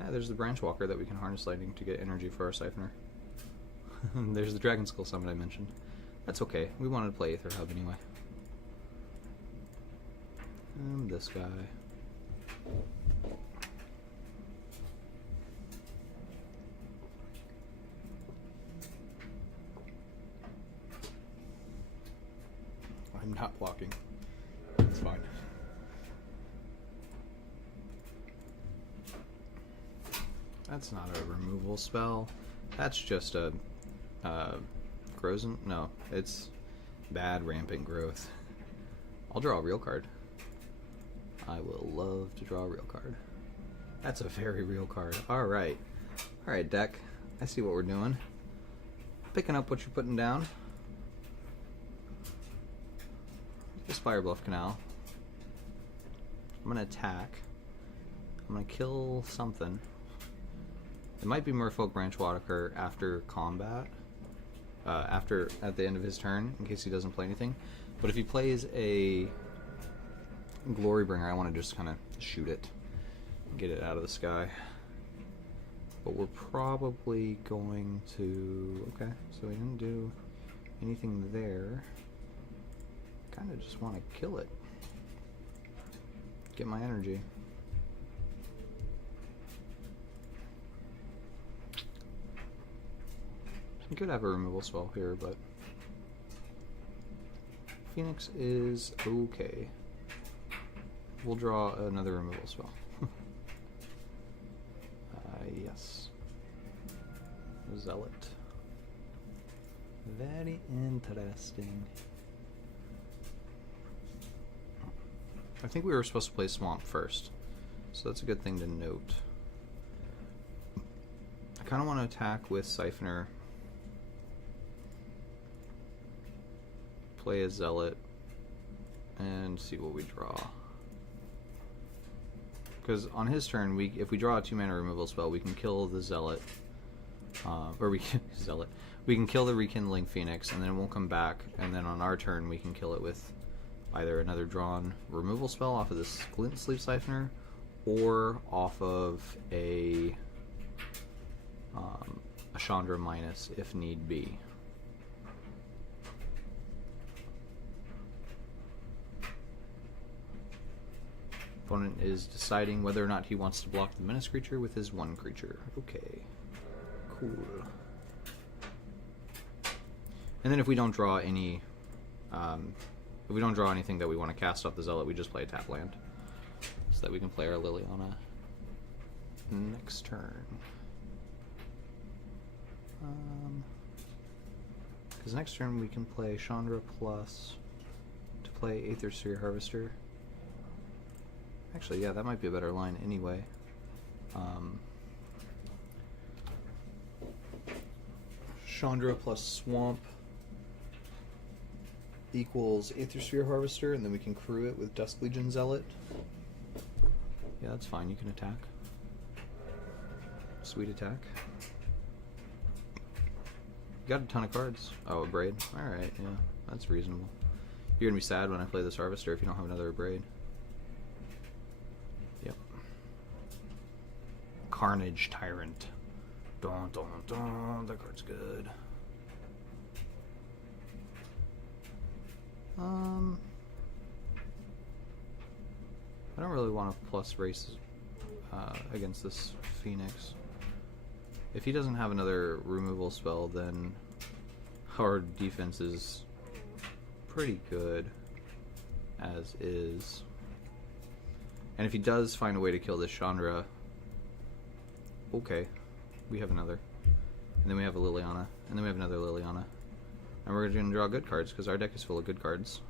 Yeah, there's the Branchwalker that we can Harness Lightning to get energy for our Siphoner. There's the Dragon Skull summit I mentioned. That's okay. We wanted to play Aether Hub anyway. And this guy. I'm not blocking. It's fine. That's not a removal spell. That's just a Grozen? No, it's bad rampant growth. I'll draw a real card. I will love to draw a real card. That's a very real card. Alright. Alright, deck. I see what we're doing. Picking up what you're putting down. This Fire Bluff Canal. I'm going to attack. I'm going to kill something. It might be Merfolk Branchwalker after combat. At the end of his turn, in case he doesn't play anything. But if he plays a Glorybringer, I want to just kind of shoot it. Get it out of the sky. But we're probably going to... Okay, so we didn't do anything there. Kind of just want to kill it. Get my energy. We could have a removal spell here, but Phoenix is okay. We'll draw another removal spell. Yes. Zealot. Very interesting. I think we were supposed to play Swamp first, so that's a good thing to note. I kind of want to attack with Siphoner. Play a Zealot and see what we draw. Because on his turn, if we draw a 2-mana removal spell, we can kill the Zealot, or we can We can kill the Rekindling Phoenix, and then it won't come back, and then on our turn we can kill it with either another drawn removal spell off of this Glint Sleep Siphoner, or off of a Chandra minus if need be. Opponent is deciding whether or not he wants to block the menace creature with his one creature. Okay, cool. And then if we don't draw any, if we don't draw anything that we want to cast off the Zealot, we just play a tap land, so that we can play our Liliana next turn. Because next turn we can play Chandra plus to play Aether Sphere Harvester. Actually, yeah, that might be a better line anyway. Chandra plus Swamp equals Aether Sphere Harvester, and then we can crew it with Dusk Legion Zealot. Yeah, that's fine. You can attack. Sweet attack. You got a ton of cards. Oh, a Braid. Alright, yeah. That's reasonable. You're gonna be sad when I play this Harvester if you don't have another Braid. Yep. Carnage Tyrant. Dun dun dun. That card's good. I don't really want to plus race against this Phoenix. If he doesn't have another removal spell, then our defense is pretty good as is. And if he does find a way to kill this Chandra, okay, we have another. And then we have a Liliana, and then we have another Liliana. And we're going to draw good cards, because our deck is full of good cards.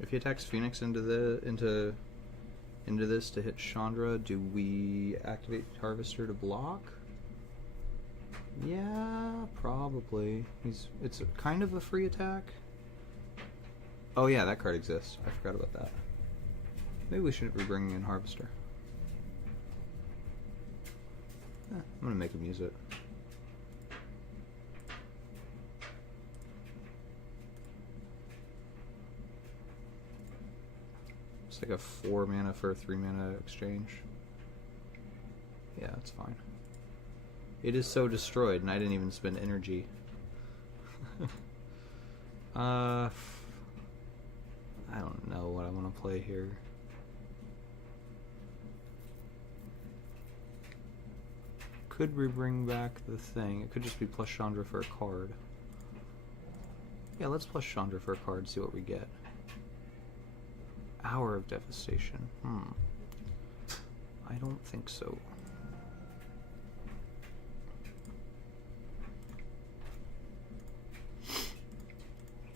If he attacks Phoenix into this to hit Chandra, do we activate Harvester to block? Yeah, probably. It's kind of a free attack. Oh yeah, that card exists. I forgot about that. Maybe we shouldn't be bringing in Harvester. I'm gonna make him use it. It's like a 4 mana for a 3 mana exchange. Yeah, that's fine. It is so destroyed, and I didn't even spend energy. I don't know what I want to play here. Could we bring back the thing? It could just be plus Chandra for a card. Yeah, let's plus Chandra for a card, see what we get. Hour of Devastation. I don't think so.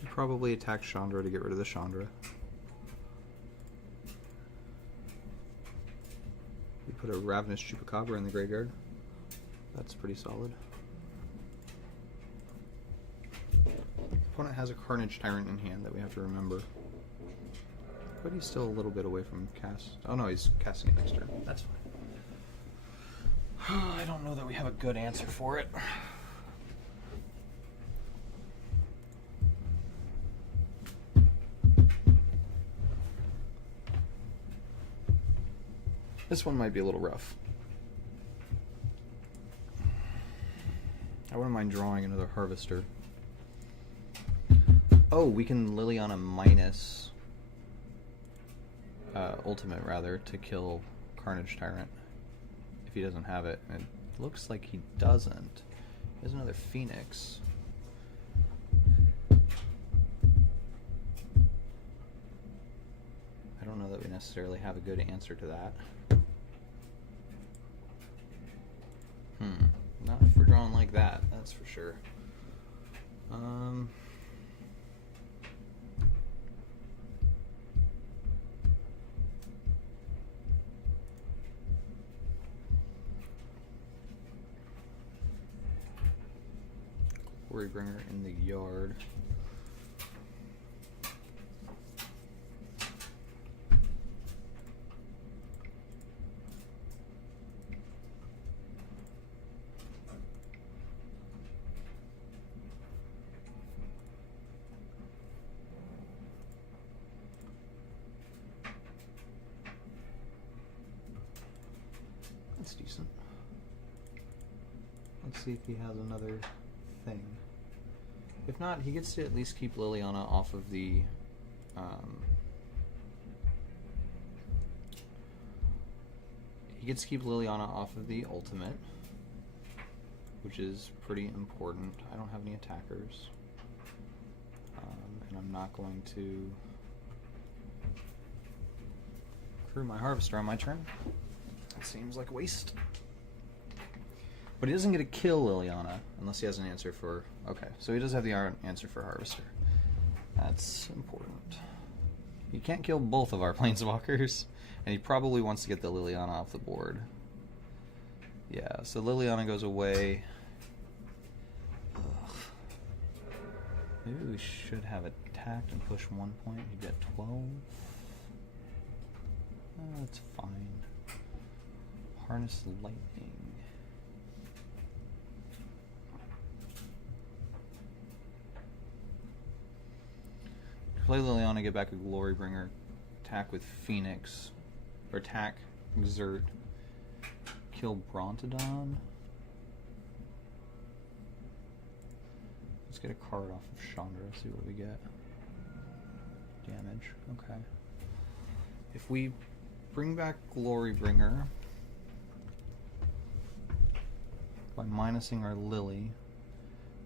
You probably attack Chandra to get rid of the Chandra. You put a Ravenous Chupacabra in the graveyard. That's pretty solid. Opponent has a Carnage Tyrant in hand that we have to remember. But he's still a little bit away from cast. Oh no, he's casting it next turn. That's fine. I don't know that we have a good answer for it. This one might be a little rough. I wouldn't mind drawing another Harvester. Oh, we can Liliana minus ultimate rather to kill Carnage Tyrant if he doesn't have it. And it looks like he doesn't. He has another Phoenix. I don't know that we necessarily have a good answer to that. Not if we're drawing like that, that's for sure. Glorybringer in the yard. That's decent. Let's see if he has another thing. If not, he gets to at least keep Liliana off of the he gets to keep Liliana off of the ultimate, which is pretty important. I don't have any attackers, and I'm not going to crew my Harvester on my turn. That seems like a waste. But he doesn't get to kill Liliana unless he has an answer for... Okay, so he does have the answer for Harvester. That's important. He can't kill both of our Planeswalkers, and he probably wants to get the Liliana off the board. Yeah, so Liliana goes away. Ugh. Maybe we should have attacked and push 1 point. He'd get 12. That's fine. Harness Lightning. Play Liliana, get back a Glorybringer, attack with Phoenix, or attack, exert, kill Brontodon. Let's get a card off of Chandra, see what we get. Damage, okay. If we bring back Glorybringer by minusing our Lily,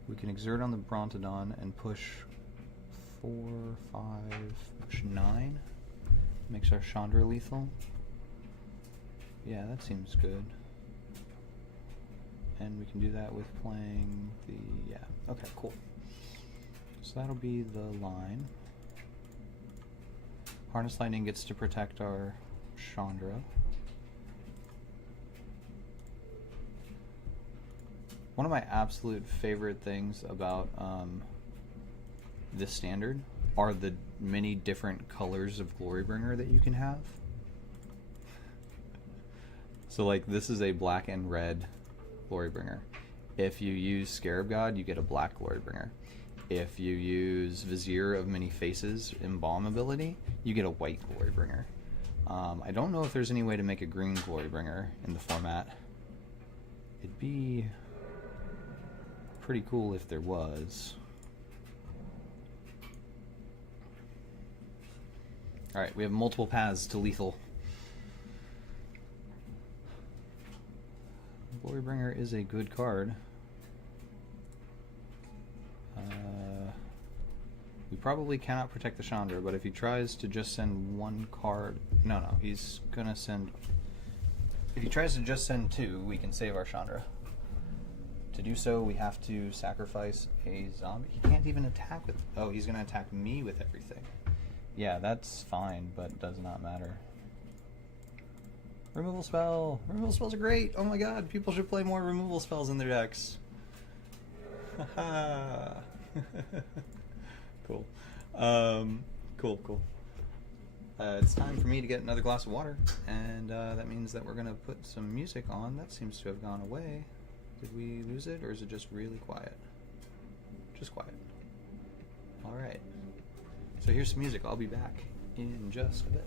we can exert on the Brontodon and push 4, 5, push 9. Makes our Chandra lethal. Yeah, that seems good. And we can do that with playing the... yeah, okay, cool. So that'll be the line. Harness Lightning gets to protect our Chandra. One of my absolute favorite things about this standard are the many different colors of Glorybringer that you can have. So like this is a black and red Glorybringer. If you use Scarab God, you get a black Glorybringer. If you use Vizier of Many Faces Embalm ability, you get a white Glorybringer. I don't know if there's any way to make a green Glorybringer in the format. It'd be pretty cool if there was. Alright, we have multiple paths to lethal. Glorybringer is a good card. We probably cannot protect the Chandra, but if he tries to just send one card... No, he's gonna send... If he tries to just send 2, we can save our Chandra. To do so, we have to sacrifice a zombie. He can't even attack with... Oh, he's gonna attack me with everything. Yeah, that's fine, but does not matter. Removal spell! Removal spells are great! Oh my god, people should play more removal spells in their decks. Haha. Cool. Cool. It's time for me to get another glass of water, and that means that we're going to put some music on. That seems to have gone away. Did we lose it, or is it just really quiet? Just quiet. Alright. So here's some music. I'll be back in just a bit.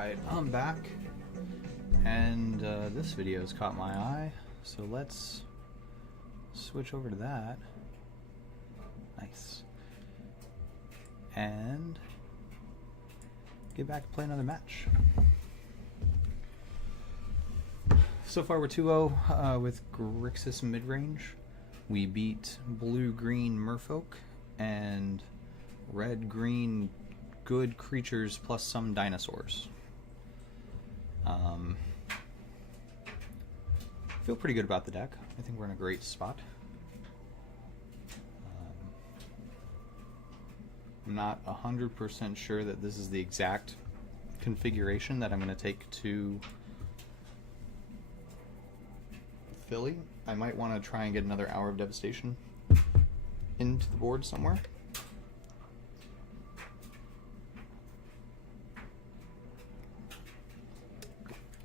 Alright, I'm back, and this video has caught my eye, so let's switch over to that. Nice. And get back to play another match. So far we're 2-0 with Grixis Midrange. We beat blue-green merfolk and red-green good creatures plus some dinosaurs. Feel pretty good about the deck. I think we're in a great spot. I'm not 100% sure that this is the exact configuration that I'm going to take to Philly. I might want to try and get another Hour of Devastation into the board somewhere.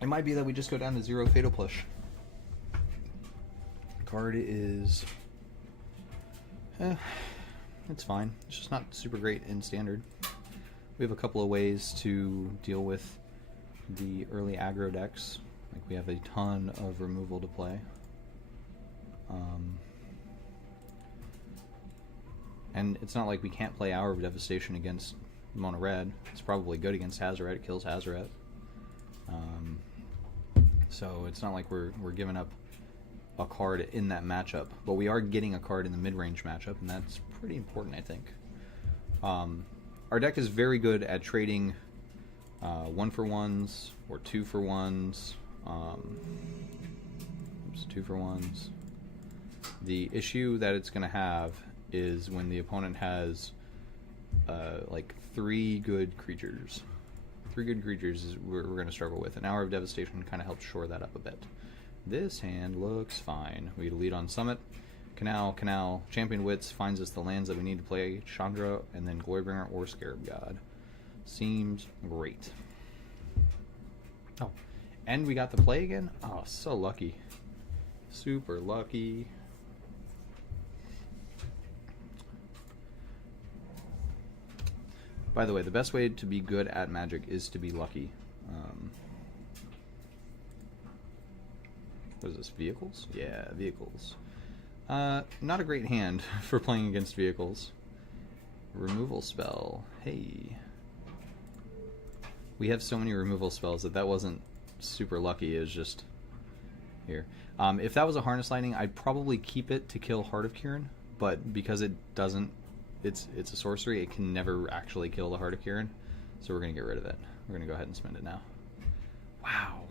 It might be that we just go down to 0 Fatal Push. Card is... it's fine. It's just not super great in Standard. We have a couple of ways to deal with the early aggro decks. Like, we have a ton of removal to play. And it's not like we can't play Hour of Devastation against Mono Red. It's probably good against Hazoret. It kills Hazoret. So it's not like we're giving up a card in that matchup, but we are getting a card in the mid-range matchup, and that's pretty important, I think. Our deck is very good at trading 1-for-1s or 2-for-1s. 2-for-1s. The issue that it's going to have is when the opponent has like 3 good creatures. 3 good creatures is we're going to struggle with. An Hour of Devastation kind of helps shore that up a bit. This hand looks fine. We lead on Summit. Canal. Champion Wits finds us the lands that we need to play. Chandra, and then Glorybringer or Scarab God. Seems great. Oh, and we got the play again? Oh, so lucky. Super lucky. By the way, the best way to be good at Magic is to be lucky. What is this, vehicles? Yeah, vehicles. Not a great hand for playing against vehicles. Removal spell. Hey. We have so many removal spells that wasn't super lucky. It was just here. If that was a Harness Lightning, I'd probably keep it to kill Heart of Kiran, but because it doesn't, it's a sorcery, it can never actually kill the Heart of Kiran, so we're going to get rid of it. We're going to go ahead and spend it now. Wow.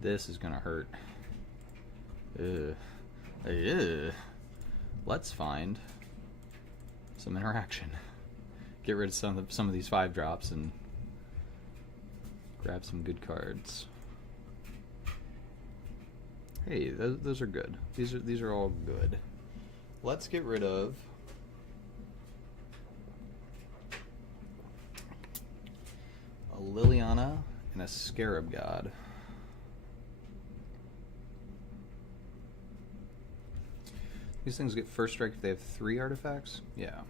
This is going to hurt. Let's find some interaction. Get rid of some of these 5-drops and grab some good cards. Hey, those are good. These are all good. Let's get rid of a Liliana and a Scarab God. These things get first strike if they have 3 artifacts? Yeah.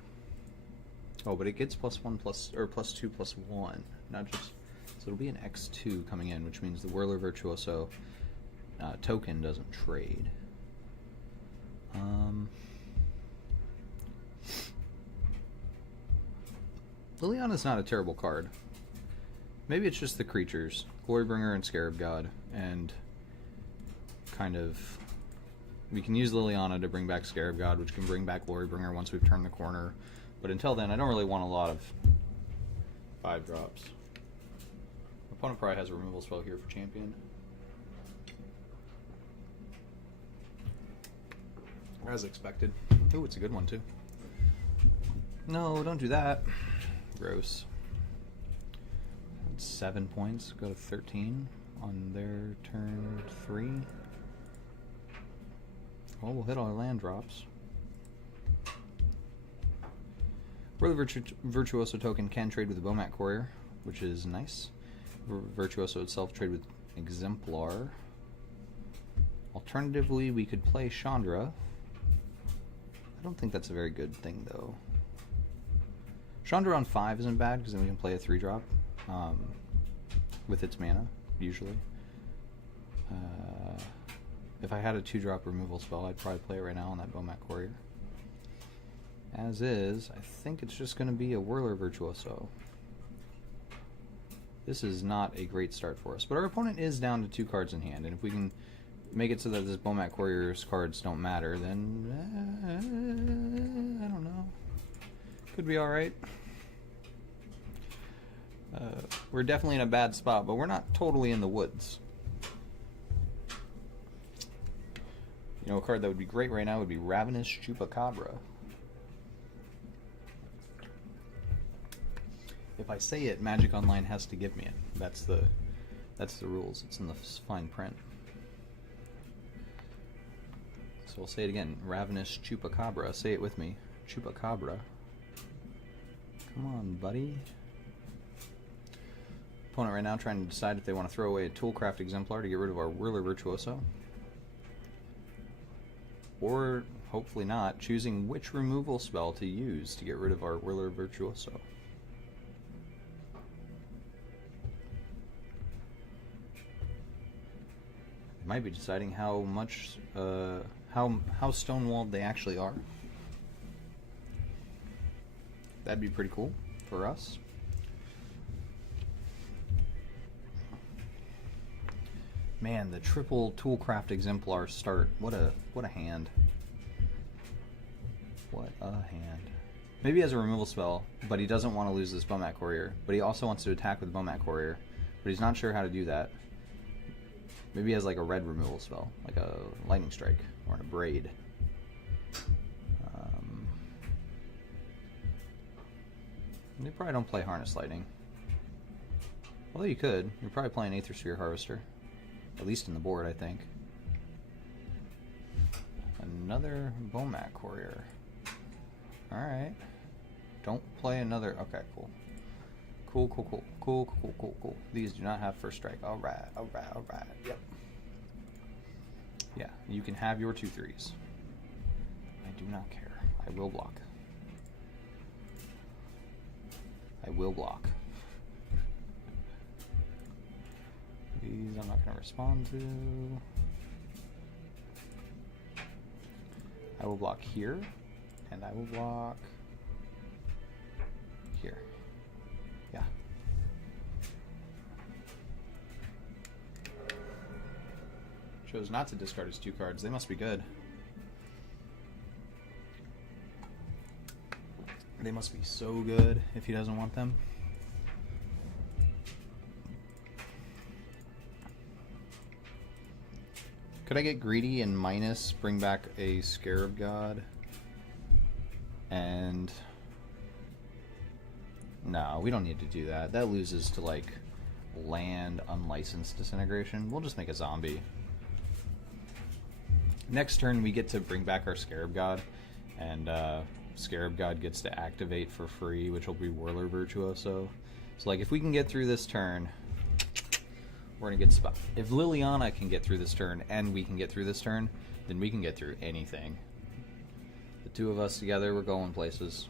Oh, but it gets +2/+1, not just... So it'll be an X2 coming in, which means the Whirler Virtuoso token doesn't trade. Liliana's not a terrible card. Maybe it's just the creatures. Glorybringer and Scarab God, and kind of... We can use Liliana to bring back Scarab God, which can bring back Glorybringer once we've turned the corner. But until then, I don't really want a lot of 5-drops. Opponent probably has a removal spell here for champion. As expected. Ooh, it's a good one too. No, don't do that. Gross. That's 7 points. Go to 13 on their turn 3. Well, we'll hit all our land drops. Whirler Virtuoso token can trade with the Bomat Courier, which is nice. Virtuoso itself trade with Exemplar. Alternatively, we could play Chandra. I don't think that's a very good thing, though. Chandra on 5 isn't bad, because then we can play a 3-drop. with its mana, usually. If I had a 2-drop removal spell, I'd probably play it right now on that Bomat Courier. As is, I think it's just going to be a Whirler Virtuoso. This is not a great start for us, but our opponent is down to 2 cards in hand, and if we can make it so that this Bomat Courier's cards don't matter, then I don't know. Could be alright. We're definitely in a bad spot, but we're not totally in the woods. You know, a card that would be great right now would be Ravenous Chupacabra. If I say it, Magic Online has to give me it. That's the rules. It's in the fine print. So we'll say it again. Ravenous Chupacabra. Say it with me. Chupacabra. Come on, buddy. Opponent right now trying to decide if they want to throw away a Toolcraft Exemplar to get rid of our Whirler Virtuoso. Or, hopefully not, choosing which removal spell to use to get rid of our Whirler Virtuoso. Might be deciding how much, how stonewalled they actually are. That'd be pretty cool for us. Man, the triple Toolcraft Exemplar start. What a hand. What a hand. Maybe he has a removal spell, but he doesn't want to lose this Bomat Courier. But he also wants to attack with the Bomat Courier, but he's not sure how to do that. Maybe he has like a red removal spell, like a Lightning Strike or an Abrade. They probably don't play Harness Lightning. Although you could. You're probably playing Aether Sphere Harvester. At least in the board, I think. Another Bomat Courier. Alright. Don't play another... Okay, cool. Cool. These do not have first strike. Alright. Yep. Yeah, you can have your 2/3s. I do not care. I will block. These I'm not going to respond to. I will block here, and I will block here. Yeah. Chose not to discard his 2 cards. They must be good. They must be so good if he doesn't want them. Could I get greedy and minus, bring back a Scarab God? And... no, we don't need to do that. That loses to, like, land unlicensed disintegration. We'll just make a zombie. Next turn, we get to bring back our Scarab God, and Scarab God gets to activate for free, which will be Whirler Virtuoso. So, like, if we can get through this turn, we're in a good spot. If Liliana can get through this turn, and we can get through this turn, then we can get through anything. The 2 of us together, we're going places.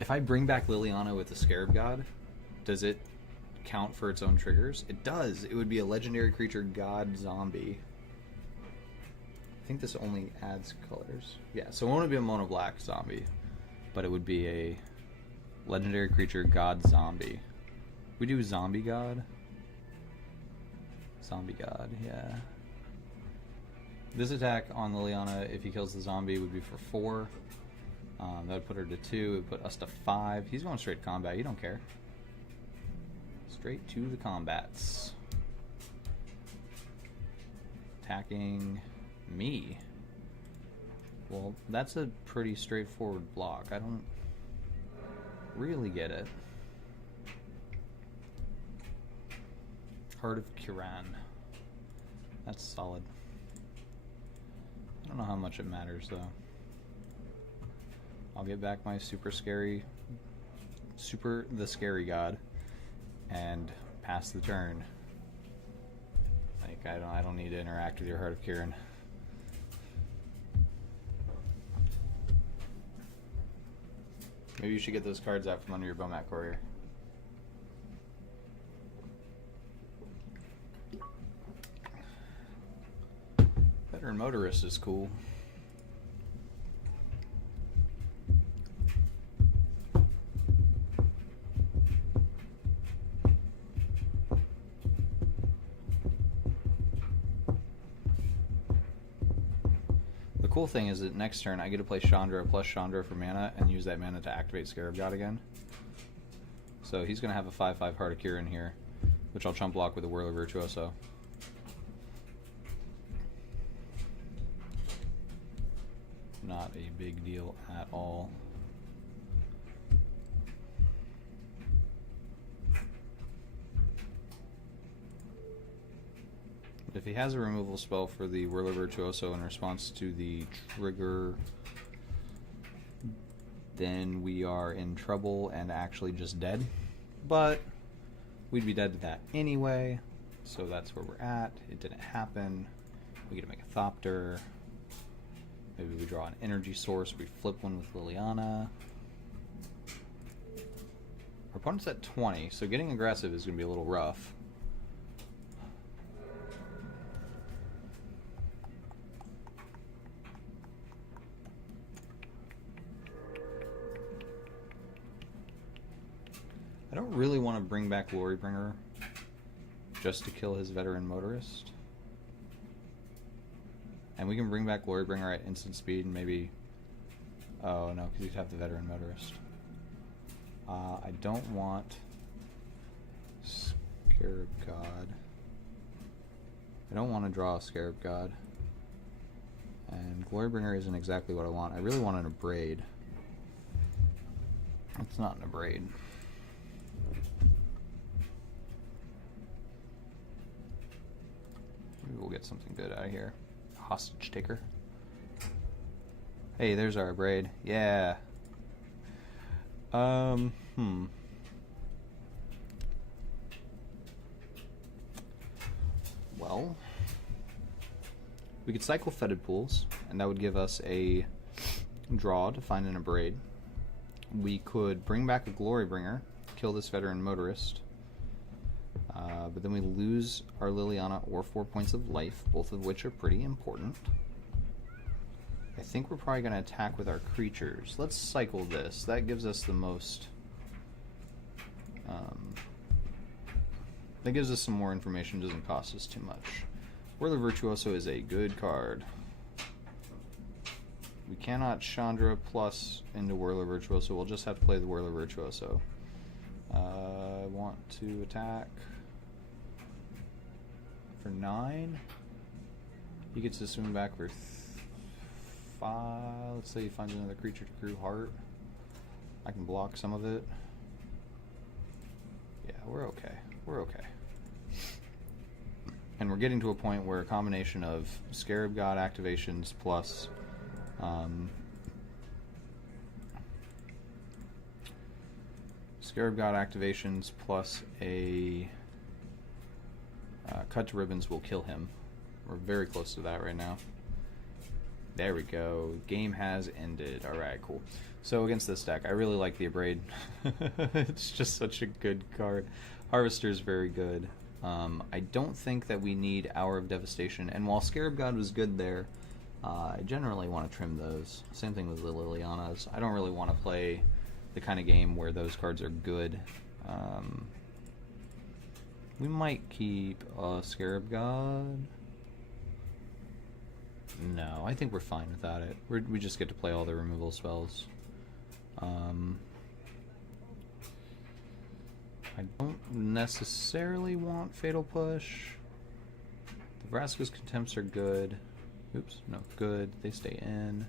If I bring back Liliana with the Scarab God, does it count for its own triggers? It does. It would be a legendary creature God zombie. I think this only adds colors. Yeah, so it won't be a mono black zombie, but it would be a legendary creature God zombie. We do zombie God. Zombie God, yeah. This attack on Liliana, if he kills the zombie, would be for 4. That would put her to 2. It would put us to 5. He's going straight to combat. You don't care. Straight to the combats. Attacking me. Well, that's a pretty straightforward block. I don't really get it. Heart of Kiran. That's solid. I don't know how much it matters though. I'll get back my super scary God and pass the turn. Like I don't need to interact with your Heart of Kiran. Maybe you should get those cards out from under your Bomat Courier. Veteran Motorist is cool. The cool thing is that next turn I get to play Chandra plus Chandra for mana and use that mana to activate Scarab God again. So he's going to have a 5/5 Heart of Cure in here, which I'll chump block with a Whirler Virtuoso. Not a big deal at all. If he has a removal spell for the Whirler Virtuoso in response to the trigger, then we are in trouble and actually just dead. But we'd be dead to that anyway, so that's where we're at. It didn't happen. We get to make a Thopter. Maybe we draw an energy source. We flip one with Liliana. Our opponent's at 20, so getting aggressive is going to be a little rough. I don't really want to bring back Glorybringer just to kill his Veteran Motorist. And we can bring back Glorybringer at instant speed and maybe... Oh no, because you'd have the Veteran Motorist. I don't want Scarab God. I don't want to draw a Scarab God. And Glorybringer isn't exactly what I want. I really want an Abrade. It's not an Abrade. Maybe we'll get something good out of here. Hostage Taker. Hey, there's our Abrade. Yeah. Well, we could cycle Fetid Pools, and that would give us a draw to find an Abrade. We could bring back a Glorybringer, kill this Veteran Motorist, but then we lose our Liliana or 4 points of life, both of which are pretty important. I think we're probably going to attack with our creatures. Let's cycle this. That gives us the most... that gives us some more information, doesn't cost us too much. Whirler Virtuoso is a good card. We cannot Chandra plus into Whirler Virtuoso. We'll just have to play the Whirler Virtuoso. I want to attack for 9. He gets to swing back for 5. Let's say he finds another creature to crew Heart. I can block some of it. Yeah, we're okay. We're okay. And we're getting to a point where a combination of Scarab God activations plus Scarab God activations plus a Cut to Ribbons will kill him. We're very close to that right now. There we go. Game has ended. Alright, cool. So against this deck, I really like the Abrade. It's just such a good card. Harvester is very good. I don't think that we need Hour of Devastation, and while Scarab God was good there, I generally want to trim those. Same thing with the Lilianas. I don't really want to play the kind of game where those cards are good. We might keep Scarab God. No, I think we're fine without it. We just get to play all the removal spells. I don't necessarily want Fatal Push. The Vraska's Contempts are good. Oops, no, good. They stay in.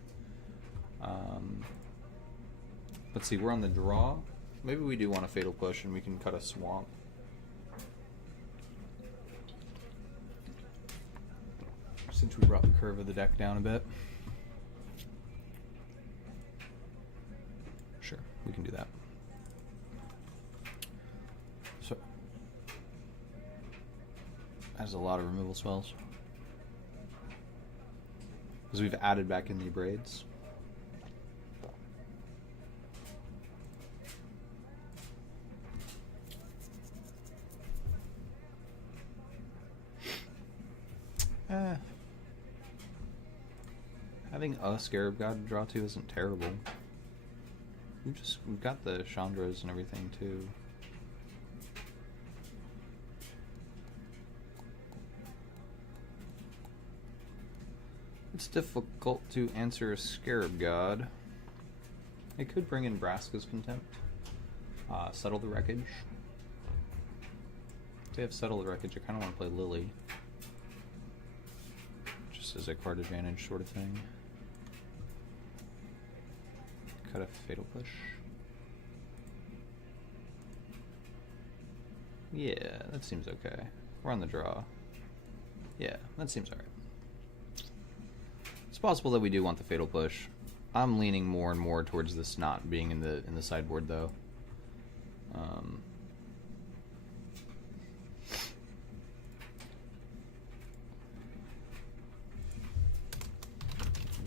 Let's see, we're on the draw. Maybe we do want a Fatal Push and we can cut a Swamp. Since we brought the curve of the deck down a bit. Sure, we can do that. So, has a lot of removal spells. Because we've added back in the Abrades. Having a Scarab God to draw to isn't terrible. We've got the Chandras and everything too. It's difficult to answer a Scarab God. It could bring in Braska's Contempt. Settle the Wreckage. If they have Settle the Wreckage, I kind of want to play Lily. Just as a card advantage sort of thing. Cut a Fatal Push. Yeah, that seems okay. We're on the draw. Yeah, that seems alright. It's possible that we do want the Fatal Push. I'm leaning more and more towards this not being in the sideboard though.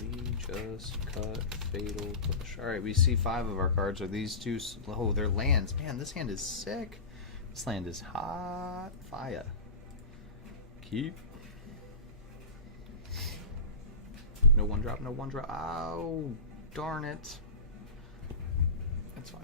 We just cut Fatal Push. Alright, we see 5 of our cards. Are these two? Oh, they're lands. Man, this hand is sick. This land is hot fire. Keep. No one drop, no one drop. Oh, darn it. That's fine.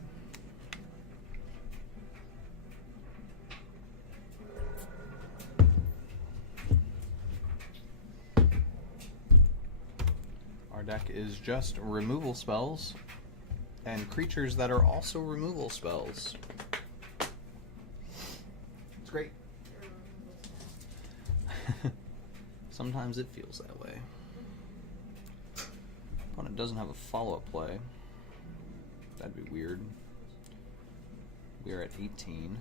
Our deck is just removal spells and creatures that are also removal spells. It's great. Sometimes it feels that way. Opponent doesn't have a follow-up play. That'd be weird. We are at 18.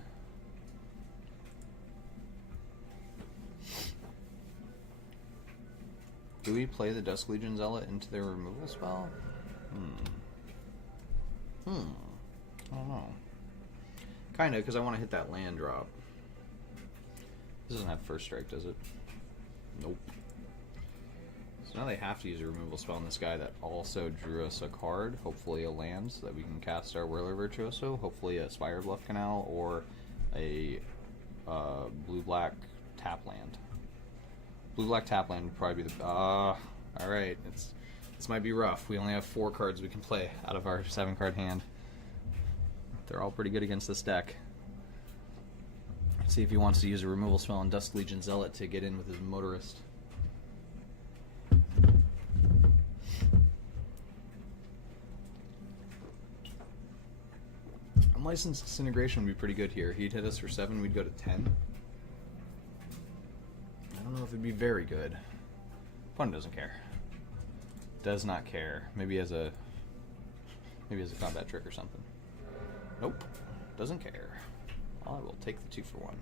Do we play the Dusk Legion Zealot into their removal spell? I don't know. Kinda, because I want to hit that land drop. This doesn't have first strike, does it? Nope. So now they have to use a removal spell on this guy that also drew us a card, hopefully a land, so that we can cast our Whirler Virtuoso, hopefully a Spire Bluff Canal, or a blue-black tap land. Blue-black tap land would probably be the... alright, this might be rough. We only have 4 cards we can play out of our 7-card hand. They're all pretty good against this deck. Let's see if he wants to use a removal spell on Dusk Legion Zealot to get in with his Motorist. Unlicensed Disintegration would be pretty good here. He'd hit us for 7, we'd go to 10. I don't know if it'd be very good. Opponent doesn't care. Does not care. Maybe as a combat trick or something. Nope. Doesn't care. I will take the 2 for 1.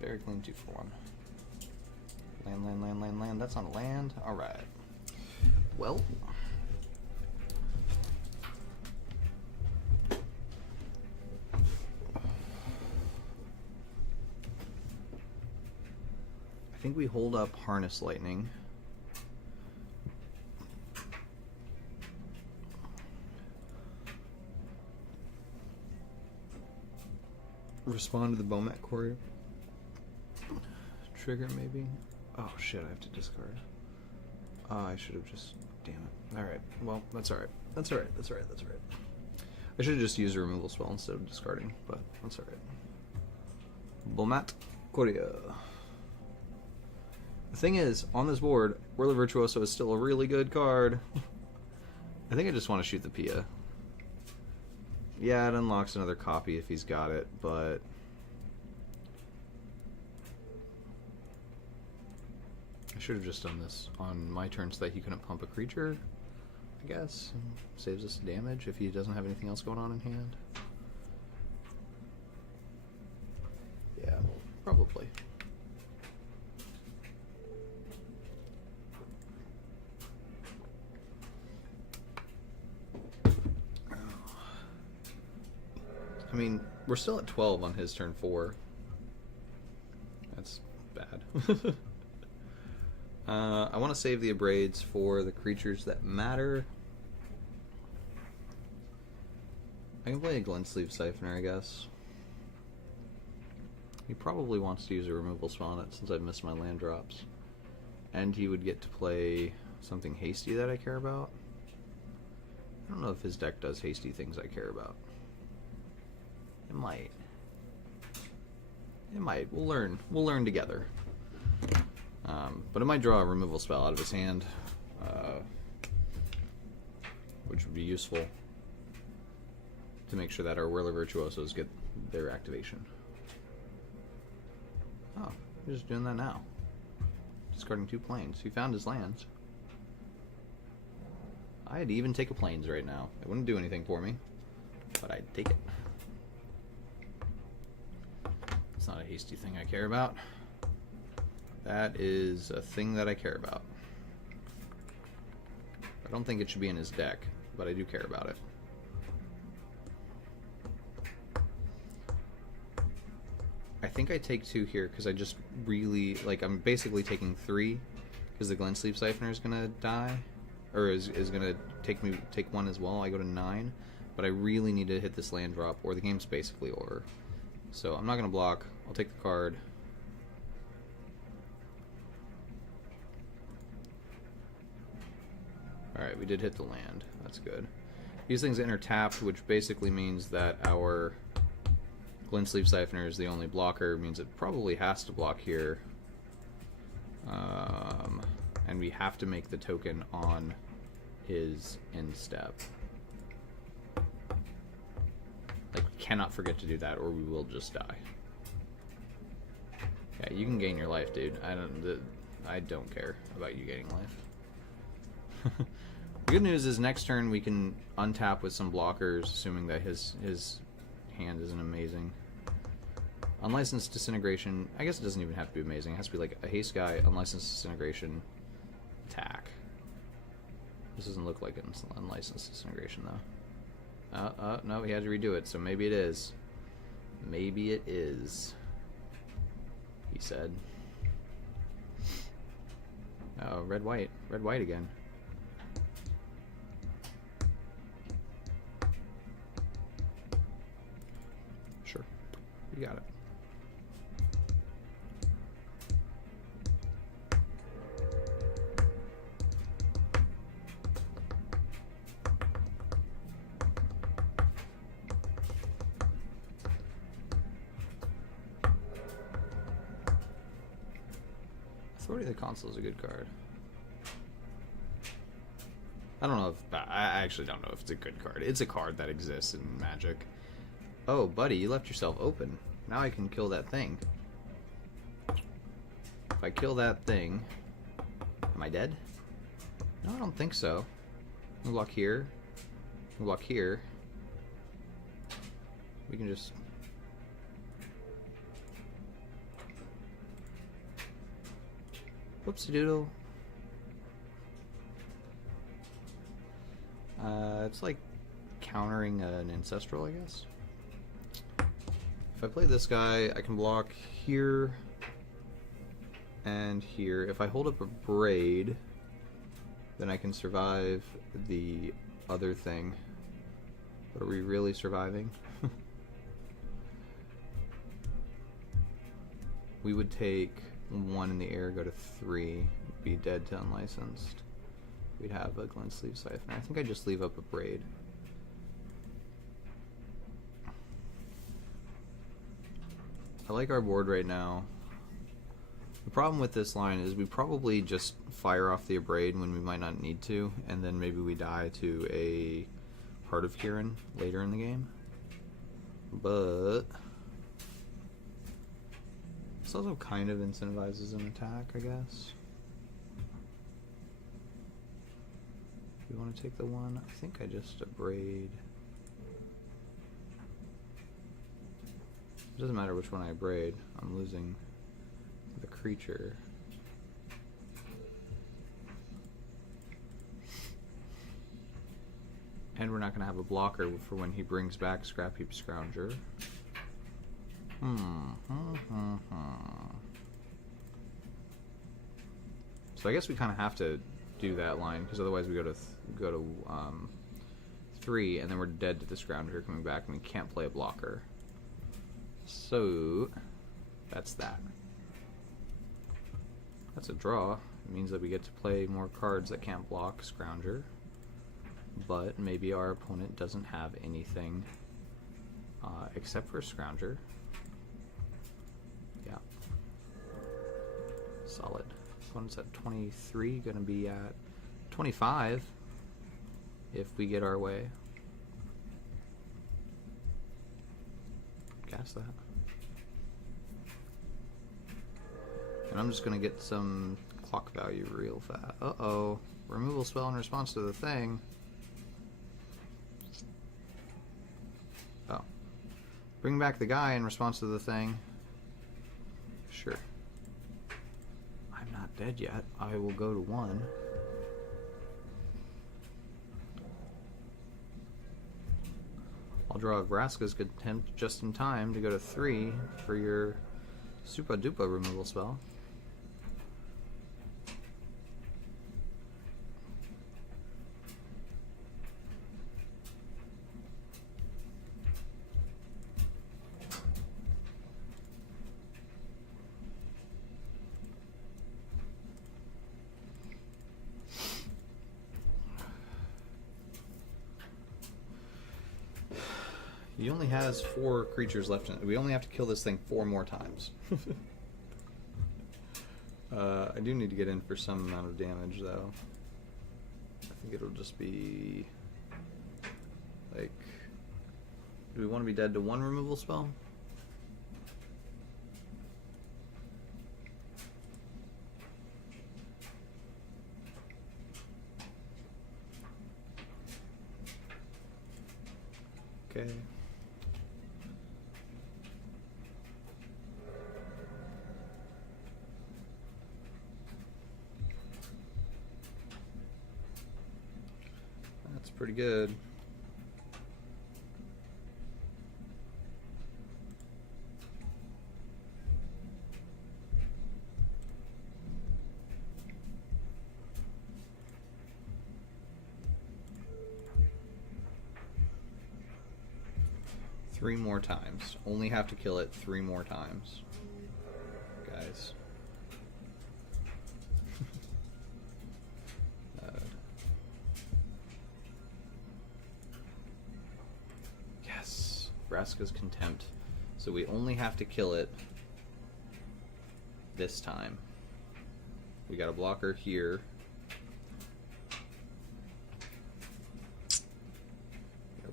Very clean 2 for 1. Land. That's not a land. Alright. Well. I think we hold up Harness Lightning. Respond to the Bomat Courier. Trigger, maybe? Oh shit, I have to discard. I should have just... Damn it. Alright, well, that's alright. That's alright. I should have just used a removal spell instead of discarding, but that's alright. Bomat Courier. The thing is, on this board, Whirler Virtuoso is still a really good card. I think I just want to shoot the Pia. Yeah, it unlocks another copy if he's got it, but... I should have just done this on my turn so that he couldn't pump a creature, I guess. Saves us damage if he doesn't have anything else going on in hand. Yeah, probably. I mean, we're still at 12 on his turn 4. That's bad. I want to save the Abrades for the creatures that matter. I can play a Glensleeve Siphoner, I guess. He probably wants to use a removal spell on it since I've missed my land drops. And he would get to play something hasty that I care about. I don't know if his deck does hasty things I care about. It might. It might. We'll learn. We'll learn together. But it might draw a removal spell out of his hand, which would be useful to make sure that our Whirler Virtuosos get their activation. Oh, he's just doing that now. Discarding 2 planes. He found his lands. I'd even take a planes right now. It wouldn't do anything for me, but I'd take it. It's not a hasty thing I care about. That is a thing that I care about. I don't think it should be in his deck, but I do care about it. I think I take 2 here because I just really, like, I'm basically taking 3 because the Glensleeve Siphoner is going to die, or is going to take 1 as well. I go to 9, but I really need to hit this land drop or the game's basically over. So I'm not going to block. I'll take the card. Alright, we did hit the land. That's good. These things enter tapped, which basically means that our Glensleeve Siphoner is the only blocker. Means it probably has to block here. And we have to make the token on his end step. Like, we cannot forget to do that or we will just die. Yeah, you can gain your life, dude. I don't care about you gaining life. The good news is next turn we can untap with some blockers, assuming that his hand isn't amazing. Unlicensed Disintegration, I guess it doesn't even have to be amazing. It has to be like a haste guy, Unlicensed Disintegration, attack. This doesn't look like an Unlicensed Disintegration though. No, he had to redo it, so maybe it is. Maybe it is, he said. Oh, red-white. Red-white again. Sure. You got it. Authority of the Consul is a good card. I don't know if... I actually don't know if it's a good card. It's a card that exists in Magic. Oh, buddy, you left yourself open. Now I can kill that thing. If I kill that thing... Am I dead? No, I don't think so. I can block here. I can block here. We can just... Whoopsie doodle. It's like countering an ancestral, I guess. If I play this guy, I can block here and here. If I hold up a braid, then I can survive the other thing. But are we really surviving? We would take 1 in the air, go to 3, be dead to unlicensed. We'd have a Glensleeve Siphoner. I think I just leave up a braid. I like our board right now. The problem with this line is we probably just fire off the Abrade when we might not need to, and then maybe we die to a Heart of Kiran later in the game. But this also kind of incentivizes an attack, I guess. We want to take the 1. I think I just Abrade. It doesn't matter which one I Abrade. I'm losing the creature. And we're not going to have a blocker for when he brings back Scrapheap Scrounger. So I guess we kind of have to do that line, because otherwise we go to 3, and then we're dead to the Scrounger coming back, and we can't play a blocker. So that's that. That's a draw. It means that we get to play more cards that can't block Scrounger, but maybe our opponent doesn't have anything except for Scrounger. Yeah. Solid. Opponent's at 23, gonna be at 25 if we get our way. Gas that. And I'm just gonna get some clock value real fast. Uh-oh. Removal spell in response to the thing. Oh. Bring back the guy in response to the thing. Sure. I'm not dead yet. I will go to 1. I'll draw Vraska's Contempt just in time to go to 3 for your Super Duper removal spell. He only has 4 creatures left in it. We only have to kill this thing 4 more times. I do need to get in for some amount of damage, though. I think it'll just be... like... do we want to be dead to 1 removal spell? Okay. That's pretty good. Three more times. Only have to kill it 3 more times, guys. Yes, Vraska's Contempt. So we only have to kill it this time. We got a blocker here.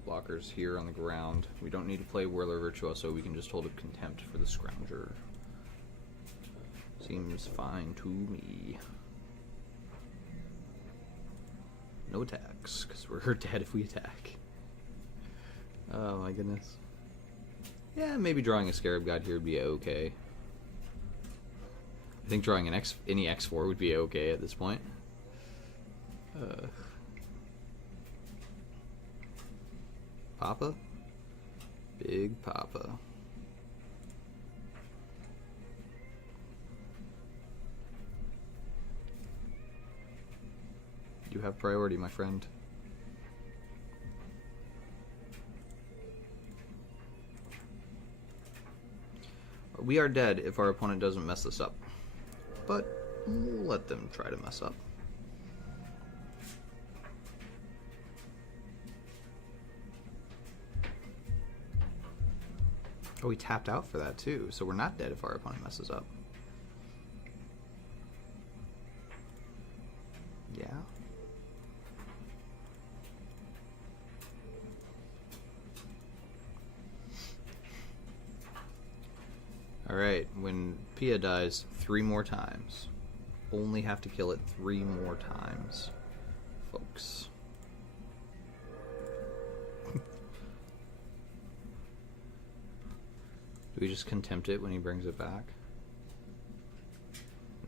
Blockers here on the ground. We don't need to play Whirler Virtuoso, we can just hold up Contempt for the Scrounger. Seems fine to me. No attacks, because we're dead if we attack. Oh my goodness. Yeah, maybe drawing a Scarab God here would be okay. I think drawing an any X4 would be okay at this point. Papa? Big Papa. You have priority, my friend. We are dead if our opponent doesn't mess this up. But we'll let them try to mess up. Oh, we tapped out for that too, so we're not dead if our opponent messes up. Yeah. Alright, when Pia dies 3 more times. Only have to kill it 3 more times, folks. Do we just Contempt it when he brings it back?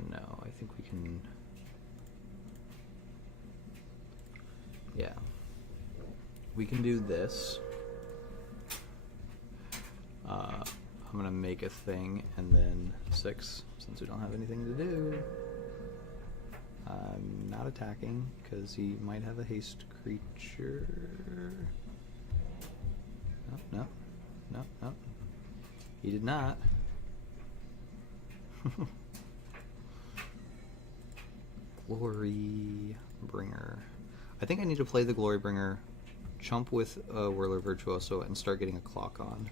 No, I think we can... yeah. We can do this. I'm gonna make a thing and then 6, since we don't have anything to do. I'm not attacking, because he might have a haste creature. No, no, no, no. He did not. Glory Bringer. I think I need to play the Glory Bringer, chump with Whirler Virtuoso, and start getting a clock on.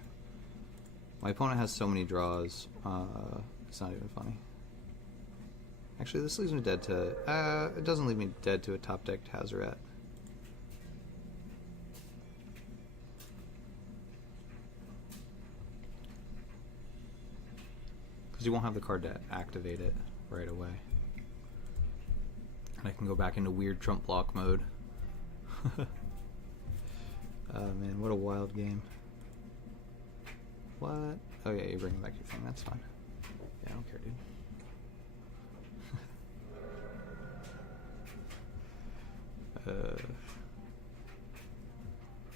My opponent has so many draws, it's not even funny. Actually, this leaves me dead to... it doesn't leave me dead to a top-decked Hazoret. Because you won't have the card to activate it right away. And I can go back into weird trump block mode. Oh man, what a wild game. What? Oh yeah, you're bringing back your thing, that's fine. Yeah, I don't care, dude.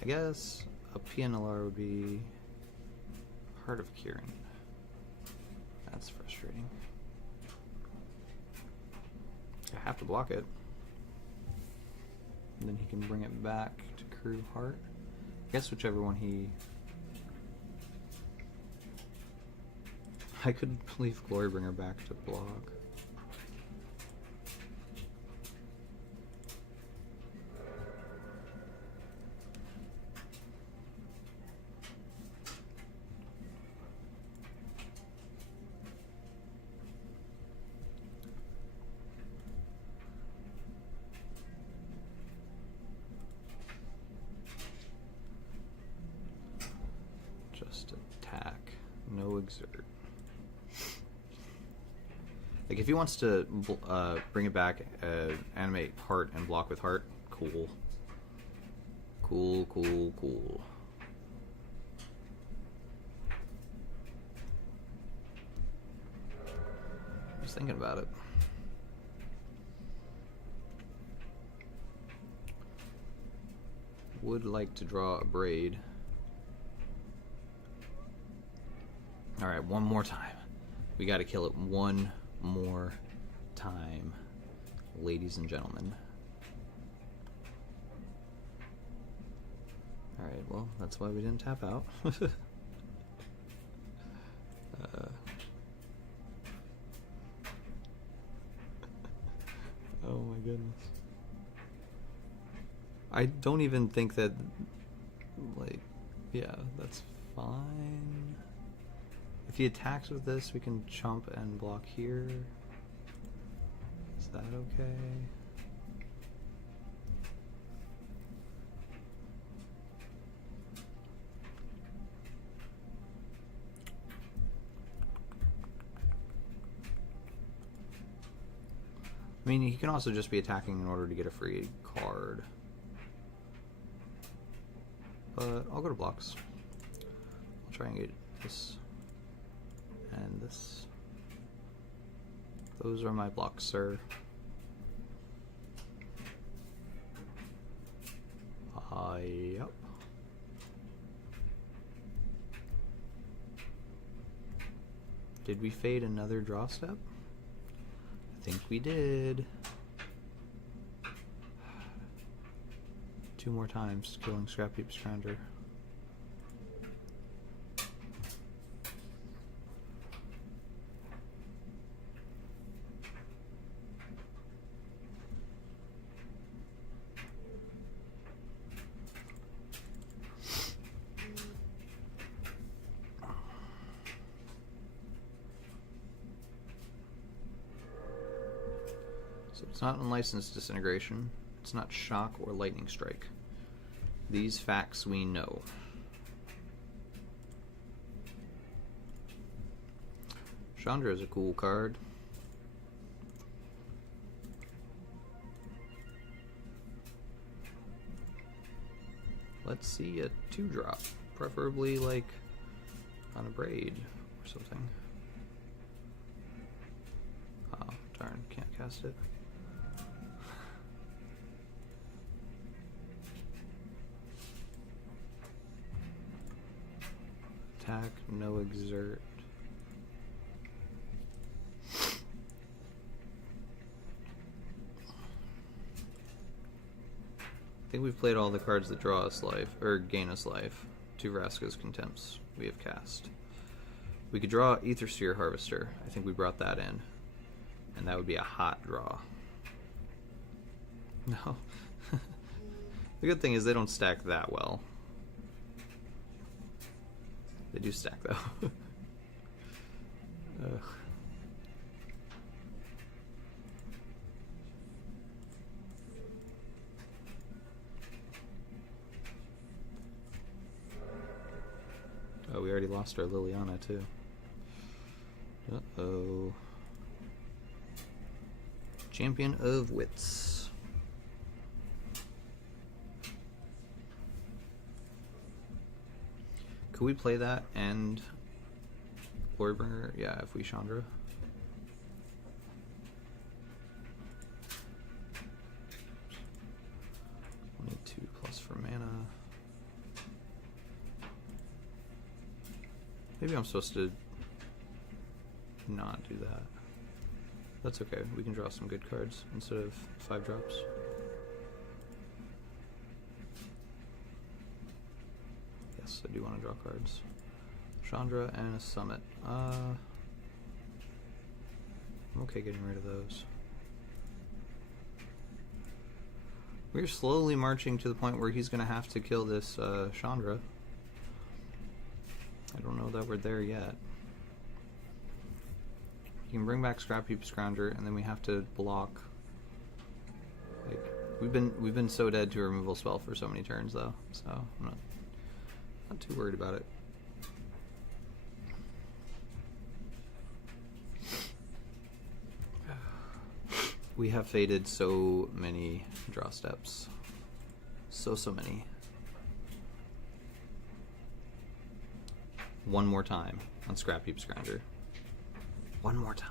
I guess a PNLR would be Heart of Kieran. That's frustrating. I have to block it. And then he can bring it back to Crew Heart. I guess whichever one he... I could leave Glorybringer back to block. Just attack, no exert. Like if he wants to bring it back, animate Heart and block with Heart, cool. Cool, cool, cool. Just thinking about it. Would like to draw a Braid. Alright, one more time. We gotta kill it one more time, ladies and gentlemen. Alright, well, that's why we didn't tap out. Oh my goodness. I don't even think that, like, yeah, that's fine. If he attacks with this, we can chump and block here. Is that okay? I mean, he can also just be attacking in order to get a free card. But I'll go to blocks. I'll try and get this. And this. Those are my blocks, sir. Yep. Did we fade another draw step? I think we did. 2 more times, killing Scrapheap Scrounger. So it's not Unlicensed Disintegration. It's not Shock or Lightning Strike. These facts we know. Chandra is a cool card. Let's see a 2-drop, preferably like on a Braid or something. Oh, darn, can't cast it. Attack, no exert. I think we've played all the cards that draw us life, or gain us life. 2 Vraska's Contempts we have cast. We could draw Aethersphere Harvester. I think we brought that in. And that would be a hot draw. No. The good thing is they don't stack that well. They do stack though. Ugh. Oh, we already lost our Liliana too. Uh-oh. Champion of Wits. Could we play that and Glorybringer? Yeah, if we Chandra. 22 plus for mana. Maybe I'm supposed to not do that. That's okay. We can draw some good cards instead of 5 drops. Yes, I do want to draw cards. Chandra and a Summit. I'm okay getting rid of those. We're slowly marching to the point where he's going to have to kill this Chandra. I don't know that we're there yet. You can bring back Scrap Heap Scrounger, and then we have to block. Like we've been so dead to a removal spell for so many turns, though. So I'm not too worried about it. We have faded so many draw steps. So many. One more time on Scrap Heap Scrounger. One more time.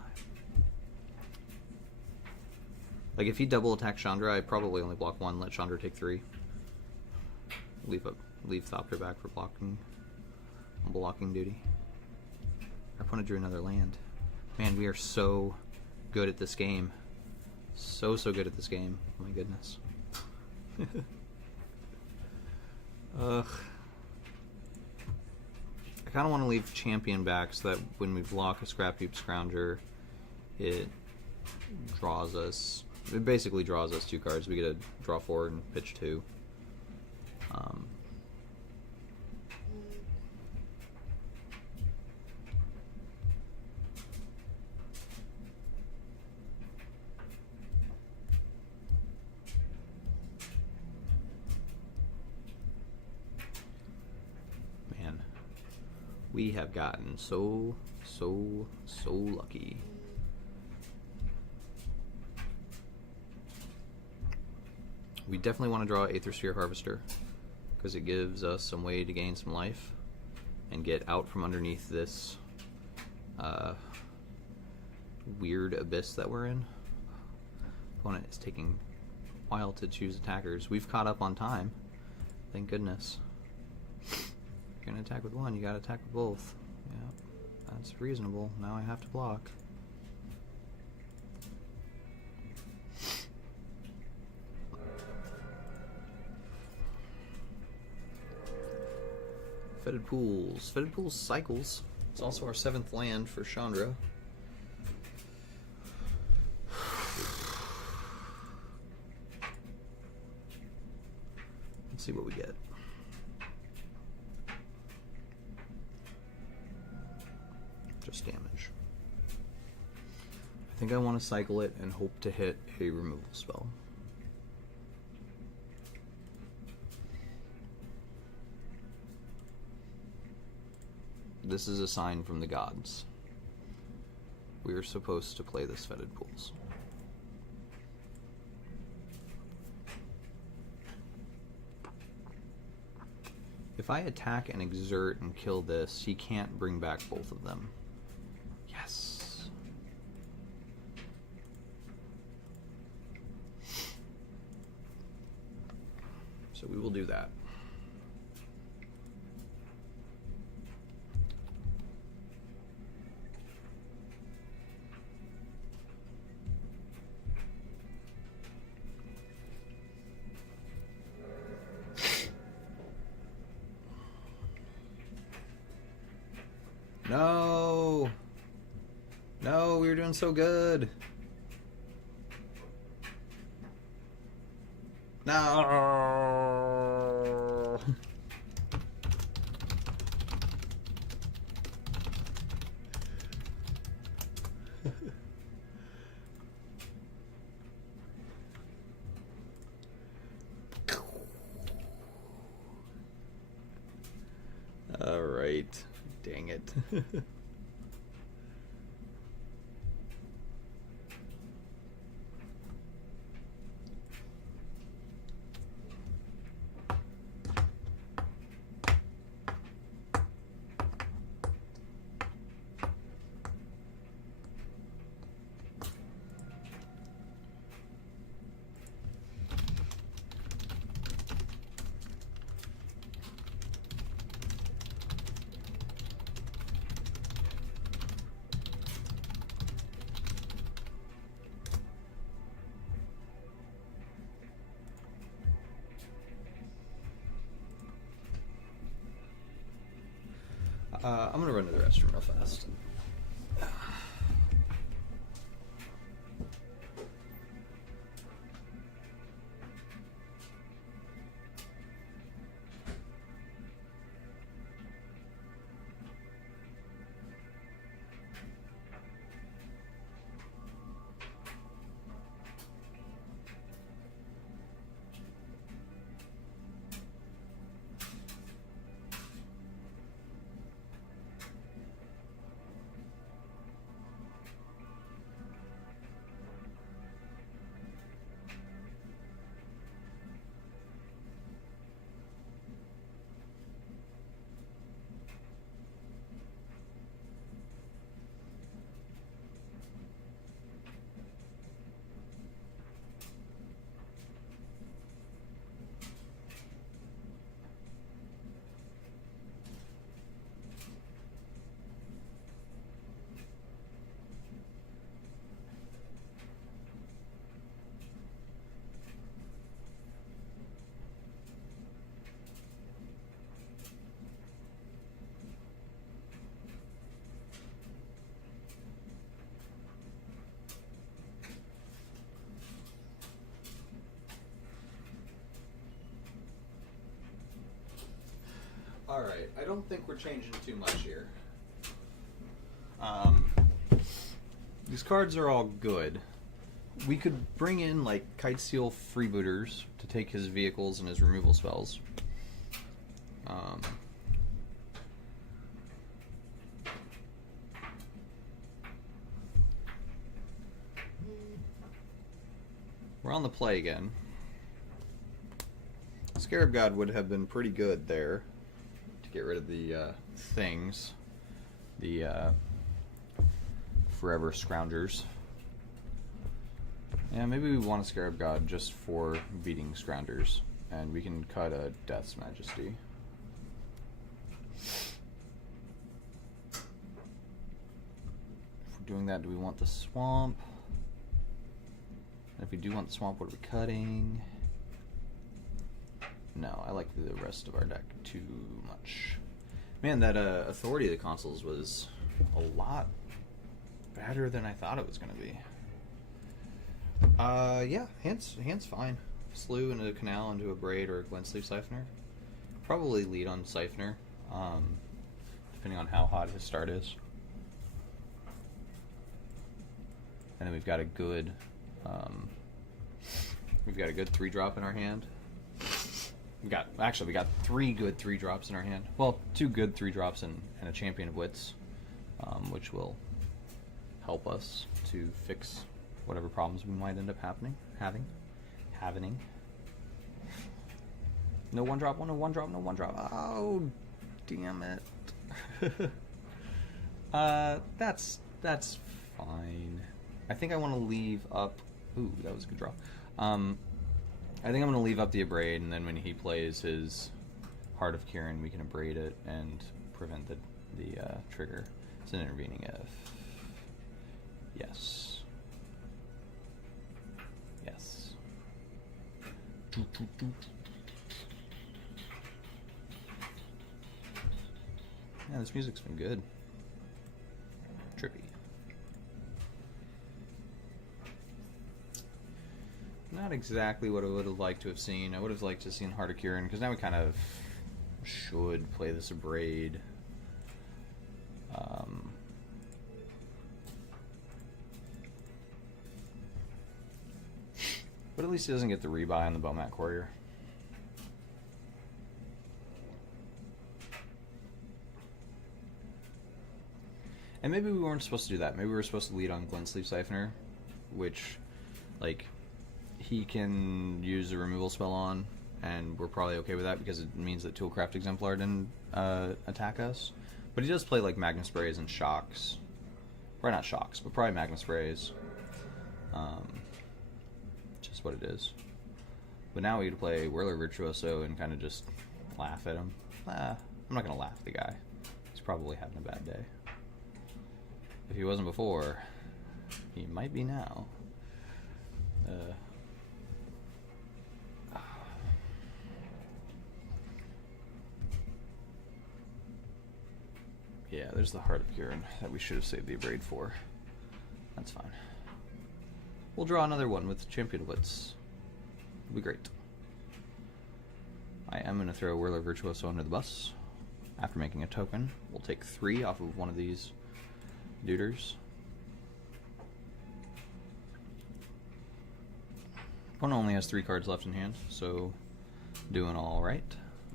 Like if he double attack Chandra, I probably only block 1, let Chandra take 3. Leave Thopter back for blocking duty. Our opponent drew another land. Man, we are so good at this game. So good at this game. Oh my goodness. Ugh. I kind of want to leave Champion back so that when we block a Scrap Heap Scrounger, it draws us. It basically draws us 2 cards. We get to draw 4 and pitch 2. Man, we have gotten so lucky. We definitely want to draw Aether Sphere Harvester because it gives us some way to gain some life and get out from underneath this weird abyss that we're in. Opponent is taking a while to choose attackers. We've caught up on time. Thank goodness. You're gonna attack with 1, you gotta attack with both. Yeah, that's reasonable. Now I have to block. Fetid Pools. Fetid Pools cycles. It's also our 7th land for Chandra. Let's see what we get. Just damage. I think I want to cycle it and hope to hit a removal spell. This is a sign from the gods. We are supposed to play this Fetid Pools. If I attack and exert and kill this, he can't bring back both of them. Yes. So we will do that. No! No, we were doing so good. No. All right. Dang it. I'm gonna run to the restroom real fast. Alright, I don't think we're changing too much here. These cards are all good. We could bring in like Kiteseal freebooters to take his vehicles and his removal spells. We're on the play again. Scarab God would have been pretty good there to get rid of the things, the forever scroungers. Yeah, maybe we want a Scarab God just for beating scroungers, and we can cut a Death's Majesty. If we're doing that, do we want the swamp? And if we do want the swamp, what are we cutting? No, I like the rest of our deck too much. Man, that Authority of the Consuls was a lot better than I thought it was going to be. Yeah, hand's fine. Slew into a Canal, into a Braid, or a Glentsleeve Siphoner. Probably lead on Siphoner, depending on how hot his start is. And then we've got a good 3-drop in our hand. We got 3 good 3-drops in our hand. Well, 2 good 3-drops and a Champion of Wits, which will help us to fix whatever problems we might end up having. No 1-drop, no 1-drop, no 1-drop. Oh, damn it. That's fine. I think I want to leave up. Ooh, that was a good draw. I think I'm going to leave up the Abrade, and then when he plays his Heart of Kirin, we can Abrade it and prevent the trigger. It's an intervening F. Yes. Yes. Yeah, this music's been good. Trippy. Not exactly what I would have liked to have seen. I would have liked to have seen Heart of Kirin, because now we kind of should play this Abrade. But at least he doesn't get the rebuy on the Bowmat Courier. And maybe we weren't supposed to do that. Maybe we were supposed to lead on Glintsleeve Siphoner, which, like, he can use a removal spell on, and we're probably okay with that because it means that Toolcraft Exemplar didn't attack us. But he does play, like, Magna Sprays and Shocks. Probably not Shocks, but probably Magna Sprays. Just what it is. But now we get to play Whirler Virtuoso and kind of just laugh at him. I'm not going to laugh at the guy. He's probably having a bad day. If he wasn't before, he might be now. Yeah, there's the Heart of Kirin that we should have saved the Abrade for. That's fine. We'll draw another one with Champion Blitz. It'll be great. I am going to throw Whirler Virtuoso under the bus. After making a token, we'll take 3 off of one of these duders. Opponent only has 3 cards left in hand, so doing alright.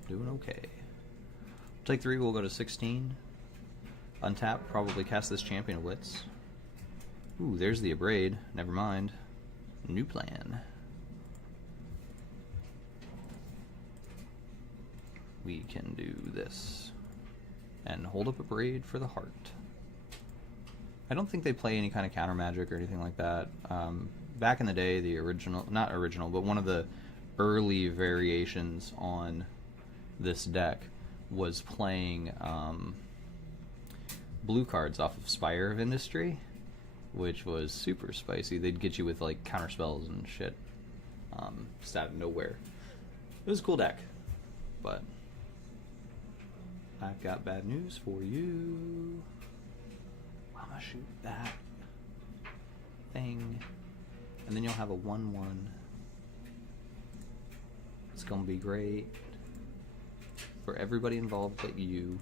Doing okay. Take 3, we'll go to 16. Untap, probably cast this Champion Blitz. Ooh, there's the Abrade. Never mind. New plan. We can do this. And hold up Abrade for the heart. I don't think they play any kind of counter magic or anything like that. Back in the day, the original, not original, but one of the early variations on this deck was playing blue cards off of Spire of Industry, which was super spicy. They'd get you with like counter spells and shit, just out of nowhere. It was a cool deck, but I've got bad news for you. I'm gonna shoot that thing, and then you'll have a 1/1. It's gonna be great for everybody involved but you.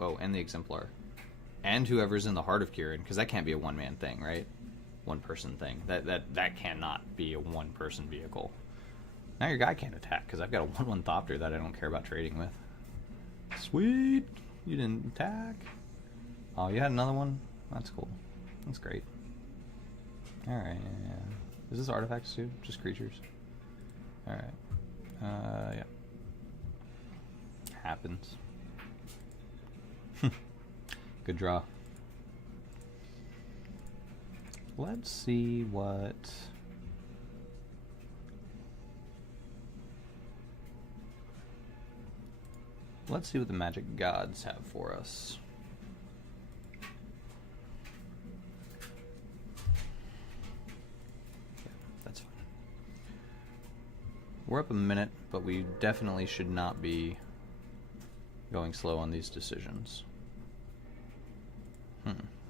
Oh, and the Exemplar. And whoever's in the Heart of Kirin, because that can't be a one-man thing, right? One-person thing. That cannot be a one-person vehicle. Now your guy can't attack, because I've got a 1/1 Thopter that I don't care about trading with. Sweet! You didn't attack. Oh, you had another one? That's cool. That's great. Alright, yeah. Is this artifacts too? Just creatures? Alright. Yeah. Happens. Good draw. Let's see what... Let's see what the Magic Gods have for us. Yeah, that's fine. We're up a minute, but we definitely should not be going slow on these decisions.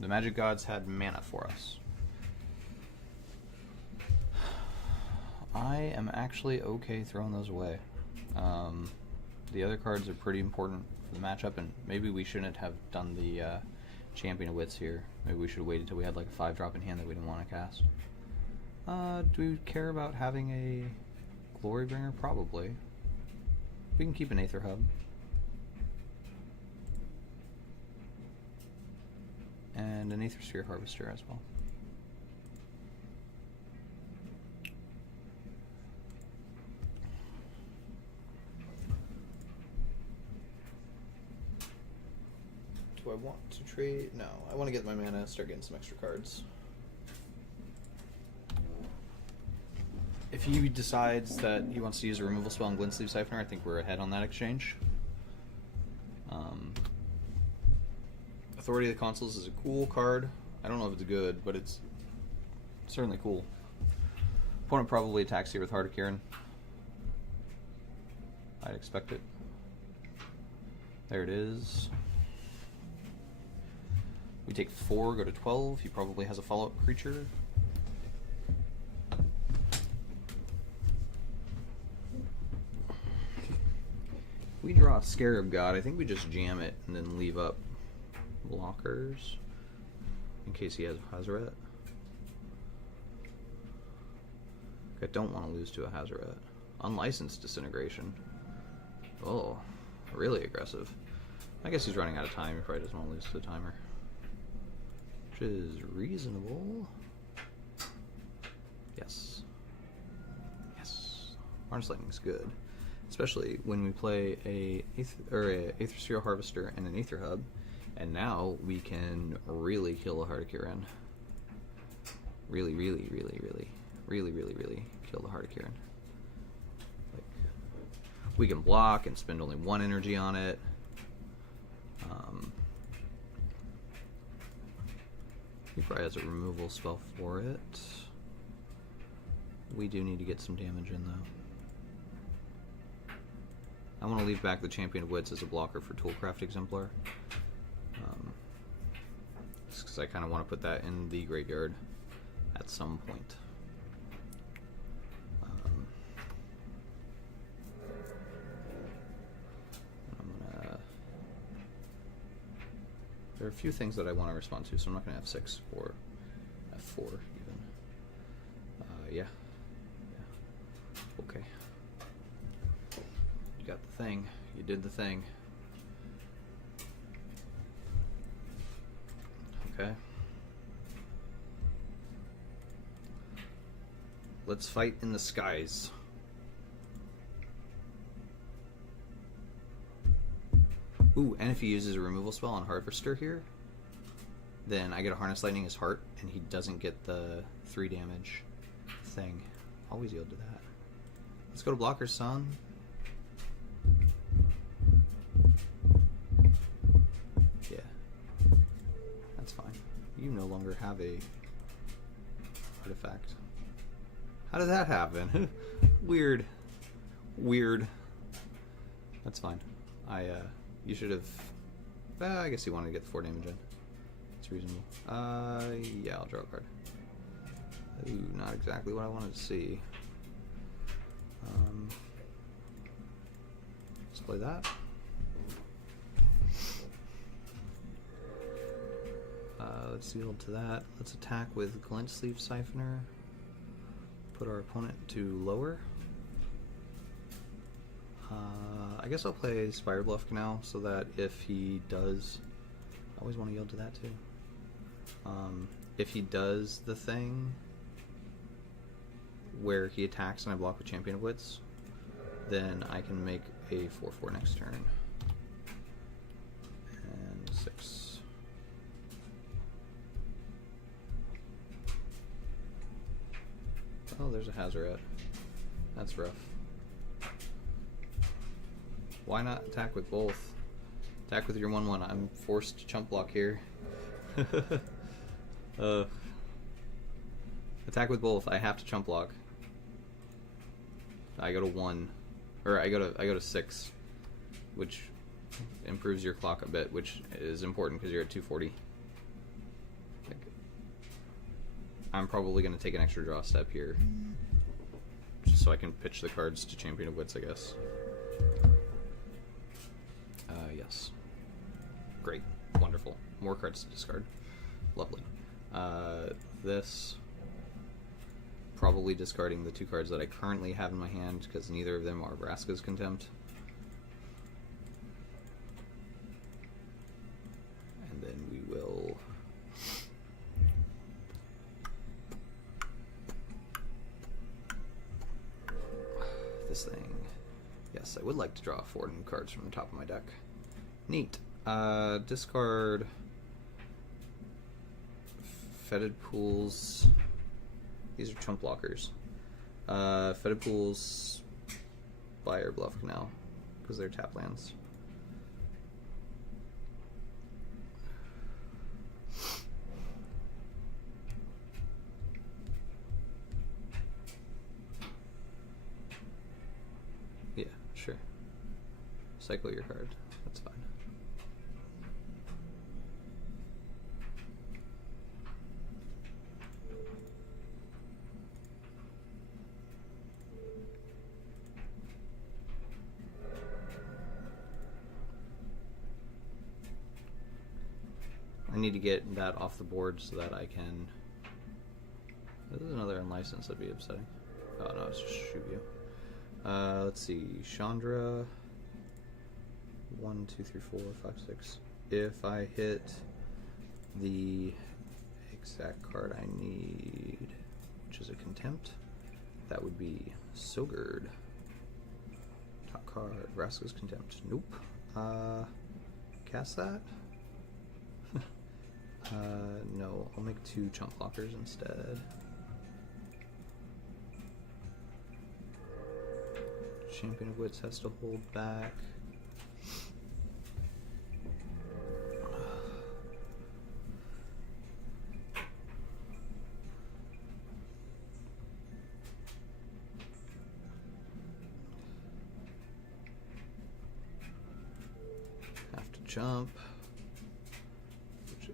The Magic Gods had mana for us. I am actually okay throwing those away. The other cards are pretty important for the matchup, and maybe we shouldn't have done the Champion of Wits here. Maybe we should have waited until we had like a 5-drop in hand that we didn't want to cast. Do we care about having a Glorybringer? Probably. We can keep an Aether Hub. And an Aether Sphere Harvester as well. Do I want to trade? No, I want to get my mana, start getting some extra cards. If he decides that he wants to use a removal spell on Glintsleeve Siphoner, I think we're ahead on that exchange. Authority of the Consuls is a cool card. I don't know if it's good, but it's certainly cool. Opponent probably attacks here with Heart of Kirin. I'd expect it. There it is. We take 4, go to 12. He probably has a follow-up creature. draw Scarab God. I think we just jam it and then leave up blockers in case he has Hazaret. I don't want to lose to a Hazaret. Unlicensed Disintegration. Oh, really aggressive. I guess he's running out of time. He probably doesn't want to lose to the timer. Which is reasonable. Yes. Yes. Harness Lightning's good. Especially when we play a Aether Sphere Harvester and an Aether Hub. And now we can really kill a Heart of Kiran. Really kill the Heart of Kiran. Like, we can block and spend only 1 energy on it. He probably has a removal spell for it. We do need to get some damage in, though. I want to leave back the Champion of Wits as a blocker for Toolcraft Exemplar. Just because I kind of want to put that in the graveyard at some point. There are a few things that I want to respond to, so I'm not going to have 6 or F4 even. Yeah. Okay. You got the thing. You did the thing. Okay. Let's fight in the skies. Ooh, and if he uses a removal spell on Harvester here, then I get a Harness Lightning his heart, and he doesn't get the 3 damage thing. Always yield to that. Let's go to blockers, son. Yeah. That's fine. You no longer have a artifact. How did that happen? Weird. That's fine. You should have... I guess you wanted to get the 4 damage in. It's reasonable. Yeah, I'll draw a card. Ooh, not exactly what I wanted to see. Let's play that. Let's yield to that. Let's attack with Glint Sleeve Siphoner. Put our opponent to lower. I guess I'll play Spire Bluff Canal so that if he does... I always want to yield to that too. If he does the thing where he attacks and I block with Champion of Wits, then I can make a 4/4 next turn. And 6. Oh, there's a Hazaret. That's rough. Why not attack with both? Attack with your 1/1. I'm forced to chump block here. Attack with both. I have to chump block. I go to 1, or I go to 6, which improves your clock a bit, which is important because you're at 240. Like, I'm probably going to take an extra draw step here, just so I can pitch the cards to Champion of Wits, I guess. Yes. Great. Wonderful. More cards to discard. Lovely. This... Probably discarding the 2 cards that I currently have in my hand, because neither of them are Vraska's Contempt. And then we will... This thing. Yes, I would like to draw 4 new cards from the top of my deck. Neat. Discard Fetid Pools. These are chump blockers. Fetid Pools, Spire Bluff Canal, because they're tap lands. Yeah, sure. Cycle your card. That's fine. I need to get that off the board so that I can... This is another unlicensed, that'd be upsetting. Oh no, it's just shoot you. Let's see, Chandra. 1, 2, 3, 4, 5, 6. If I hit the exact card I need, which is a Contempt, that would be Sogurd. Top card, Vraska's Contempt. Nope. Cast that? No, I'll make 2 chunk blockers instead. Champion of Wits has to hold back. Have to jump.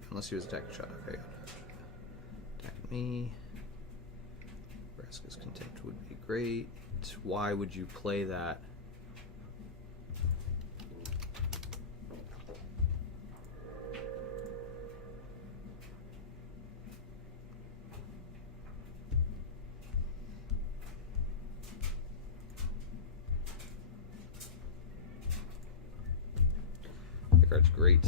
Unless he was attacking shot. Okay, good. Attacking me. Vraska's Contempt would be great. Why would you play that? That card's great.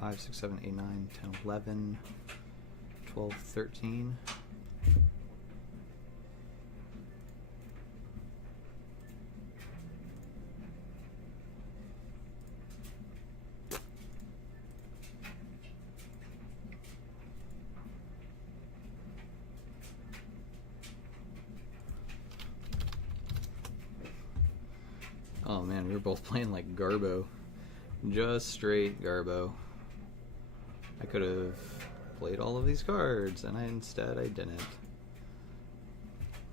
Five, 6, 7, 8, 9, 10, 11, 12, 13. Oh man, we were both playing like Garbo. Just straight Garbo. I could have played all of these cards, and instead I didn't.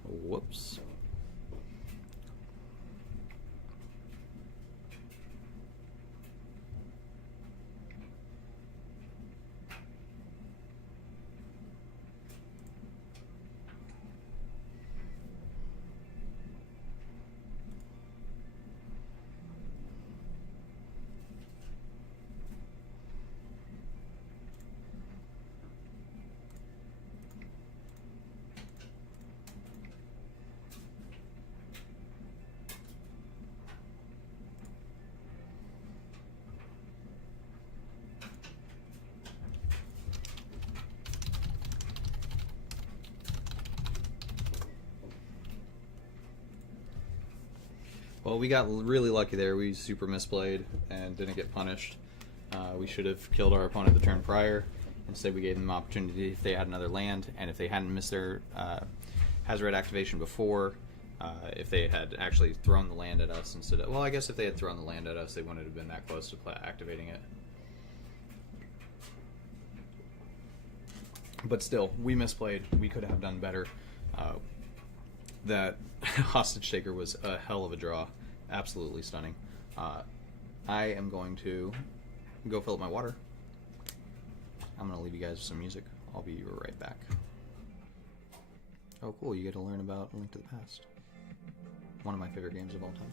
Whoops. Well, we got really lucky there. We super misplayed and didn't get punished. We should have killed our opponent the turn prior. Instead, we gave them an opportunity if they had another land, and if they hadn't missed their Hazard activation before, if they had actually thrown the land at us instead of... Well, I guess if they had thrown the land at us, they wouldn't have been that close to activating it. But still, we misplayed. We could have done better. That hostage taker was a hell of a draw. Absolutely stunning. I am going to go fill up my water. I'm going to leave you guys with some music. I'll be right back. Oh cool, you get to learn about A Link to the Past. One of my favorite games of all time.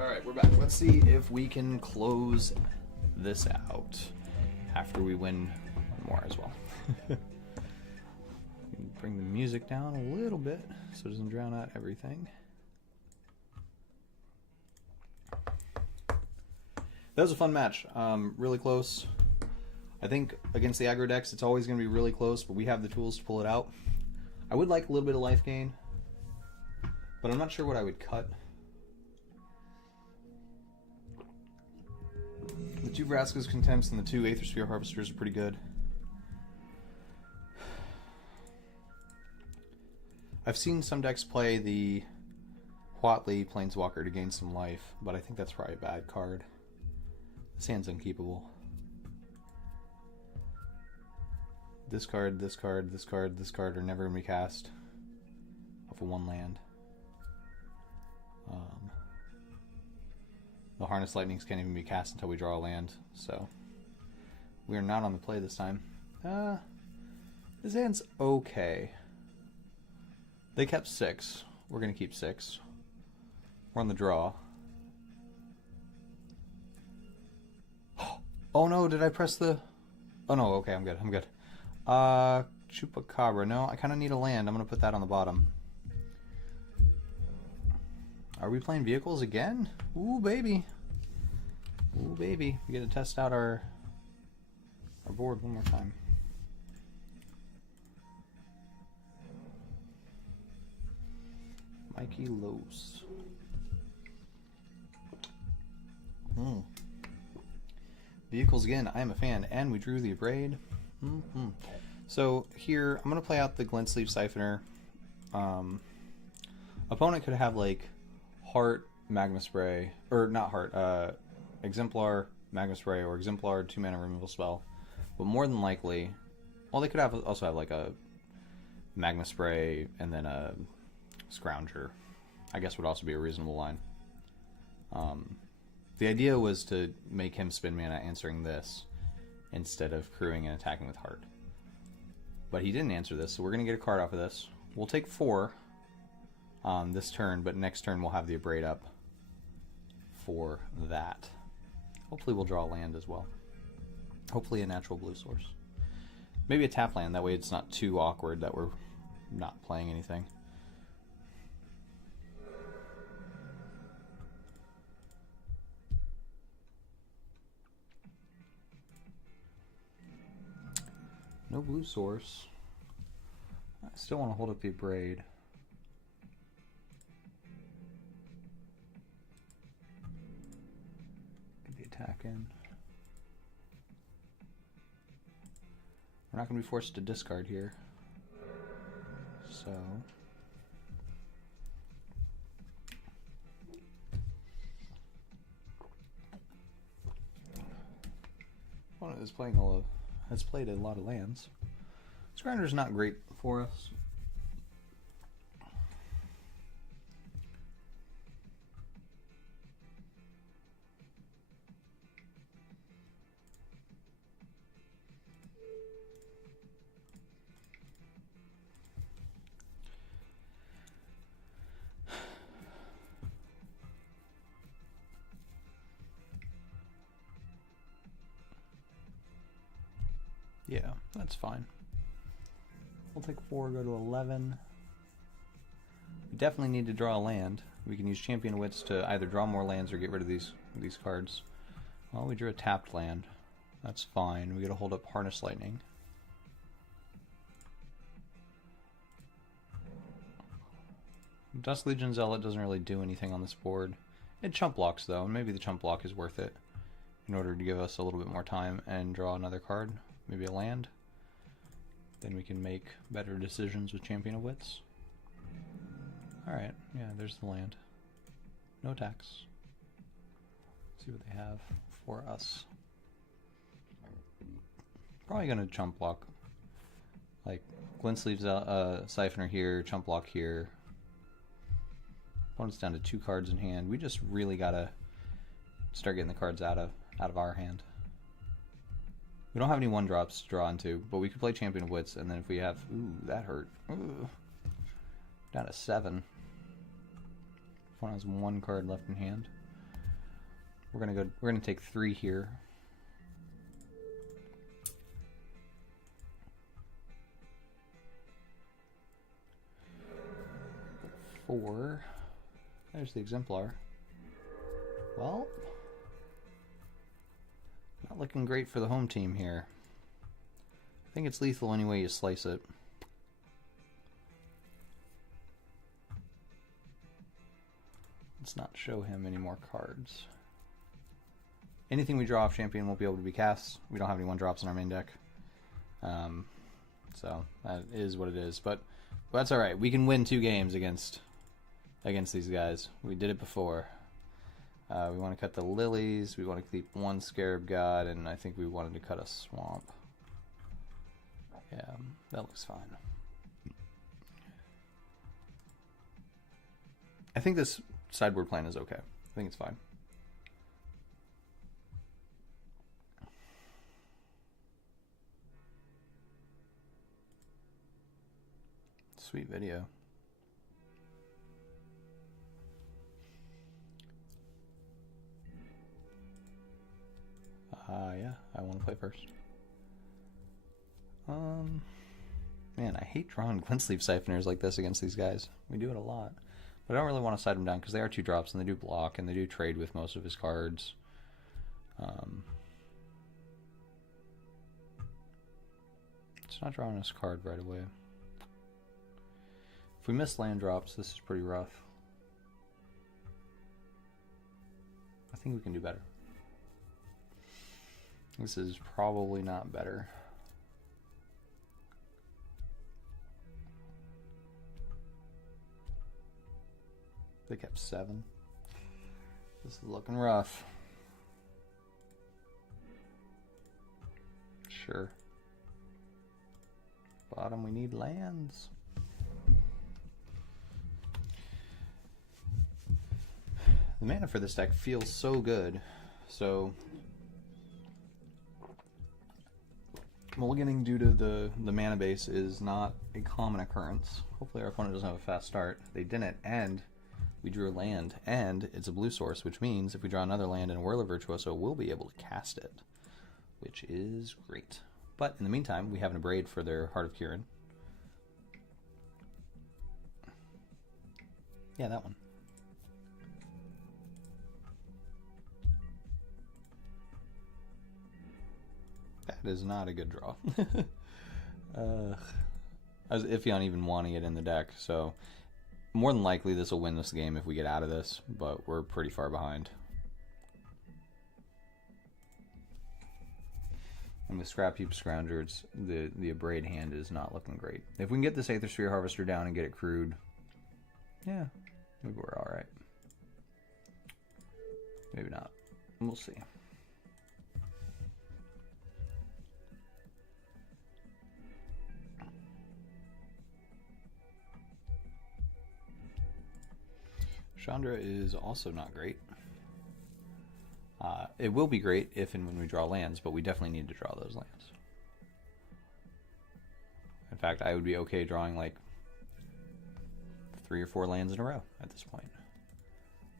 Alright, we're back. Let's see if we can close this out after we win one more as well. Bring the music down a little bit so it doesn't drown out everything. That was a fun match. Really close. I think against the aggro decks it's always going to be really close, but we have the tools to pull it out. I would like a little bit of life gain, but I'm not sure what I would cut. The 2 Vraska's Contempts and the 2 Aethersphere Harvesters are pretty good. I've seen some decks play the Huatli Planeswalker to gain some life, but I think that's probably a bad card. This hand's unkeepable. This card, this card, this card, this card are never going to be cast off of 1 land. The Harness Lightnings can't even be cast until we draw a land, so we are not on the play this time. This hand's okay. They kept 6. We're going to keep 6. We're on the draw. Oh no, did I press the... Oh no, okay, I'm good, I'm good. Chupacabra. No, I kind of need a land. I'm going to put that on the bottom. Are we playing vehicles again? Ooh, baby. Ooh, baby. We get to test out our board one more time. Mikey Los. Vehicles again. I am a fan. And we drew the Abrade. So here, I'm going to play out the Glint Sleeve Siphoner. Opponent could have like Heart, Magma Spray, or not Heart, Exemplar, Magma Spray, or Exemplar 2-mana removal spell. But more than likely, well, they could have also have like a Magma Spray and then a Scrounger. I guess would also be a reasonable line. The idea was to make him spend mana answering this instead of crewing and attacking with Heart. But he didn't answer this, so we're going to get a card off of this. We'll take 4 this turn, but next turn we'll have the Abrade up for that. Hopefully we'll draw a land as well. Hopefully a natural blue source. Maybe a tap land, that way it's not too awkward that we're not playing anything. No blue source. I still want to hold up the Abrade. Get the attack in. We're not going to be forced to discard here. So... Opponent is playing has played a lot of lands. Scrounger's not great for us. Yeah, that's fine. We'll take 4, go to 11. We definitely need to draw a land. We can use Champion of Wits to either draw more lands or get rid of these cards. Well, we drew a tapped land. That's fine. We gotta hold up Harness Lightning. Dust Legion Zealot doesn't really do anything on this board. It chump blocks though, and maybe the chump block is worth it in order to give us a little bit more time and draw another card. Maybe a land. Then we can make better decisions with Champion of Wits. Alright, yeah, there's the land. No attacks. See what they have for us. Probably gonna chump block. Like, Glint Sleeves Siphoner here, chump block here. Opponent's down to 2 cards in hand. We just really gotta start getting the cards out of our hand. We don't have any 1-drops to draw into, but we could play Champion of Wits, and then if we have... Ooh, that hurt. Ooh. Down to 7. Opponent has 1 card left in hand. We're gonna take 3 here. Four. There's the exemplar. Well, not looking great for the home team here. I think it's lethal any way you slice it. Let's not show him any more cards. Anything we draw off champion won't be able to be cast. We don't have any 1-drops in our main deck. So that is what it is. But that's alright. We can win 2 games against these guys. We did it before. We want to cut the lilies. We want to keep 1 Scarab God. And I think we wanted to cut a swamp. Yeah, that looks fine. I think this sideboard plan is okay. I think it's fine. Sweet video. Yeah, I want to play first. Man, I hate drawing Glintsleeve Siphoners like this against these guys. We do it a lot. But I don't really want to side them down because they are 2-drops and they do block and they do trade with most of his cards. It's not drawing us a card right away. If we miss land drops, this is pretty rough. I think we can do better. This is probably not better. They kept 7. This is looking rough. Sure. Bottom, we need lands. The mana for this deck feels so good. So mulliganing due to the mana base is not a common occurrence. Hopefully our opponent doesn't have a fast start. They didn't, and we drew a land, and it's a blue source, which means if we draw another land in Whirler Virtuoso, we'll be able to cast it, which is great. But in the meantime, we have an Abrade for their Heart of Kirin. Yeah, that one. That is not a good draw. I was iffy on even wanting it in the deck, so more than likely this will win this game if we get out of this, but we're pretty far behind. And with Scrap Heap Scroungers, the Abrade hand is not looking great. If we can get this Aether Sphere Harvester down and get it crewed, yeah, maybe we're alright. Maybe not. We'll see. Chandra is also not great. It will be great if and when we draw lands, but we definitely need to draw those lands. In fact, I would be okay drawing like 3 or 4 lands in a row at this point.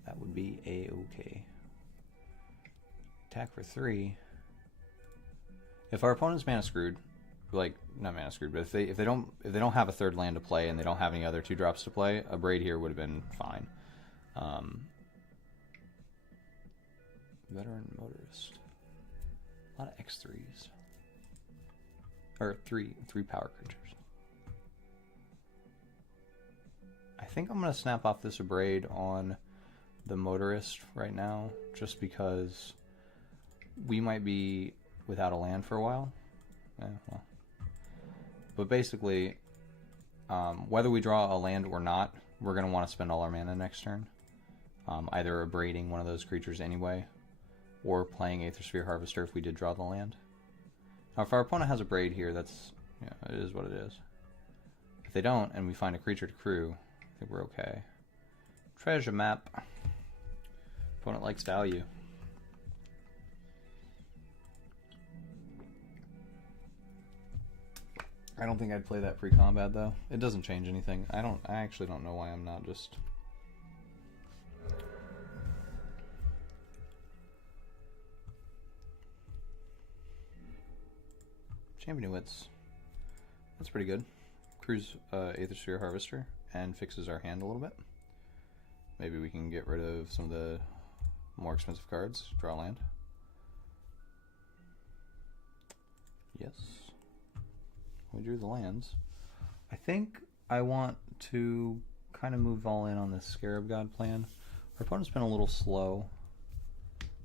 That would be a-okay. Attack for 3. If our opponent's mana screwed, like not mana screwed, but if they don't have a 3rd land to play and they don't have any other 2-drops to play, a Braid here would have been fine. Veteran Motorist. A lot of X3s. Or 3 power creatures. I think I'm going to snap off this Abrade on the Motorist right now, just because we might be without a land for a while. Yeah, well. But basically, whether we draw a land or not, we're going to want to spend all our mana next turn. Either abrading one of those creatures anyway, or playing Aether Sphere Harvester if we did draw the land. Now, if our opponent has a Braid here, that's, yeah, it is what it is. If they don't, and we find a creature to crew, I think we're okay. Treasure map. Opponent likes value. I don't think I'd play that pre-combat though. It doesn't change anything. I actually don't know why I'm not just Champion Wits. That's pretty good. Crew's Aethersphere Harvester and fixes our hand a little bit. Maybe we can get rid of some of the more expensive cards. Draw land. Yes. We drew the lands. I think I want to kind of move all in on this Scarab God plan. Our opponent's been a little slow.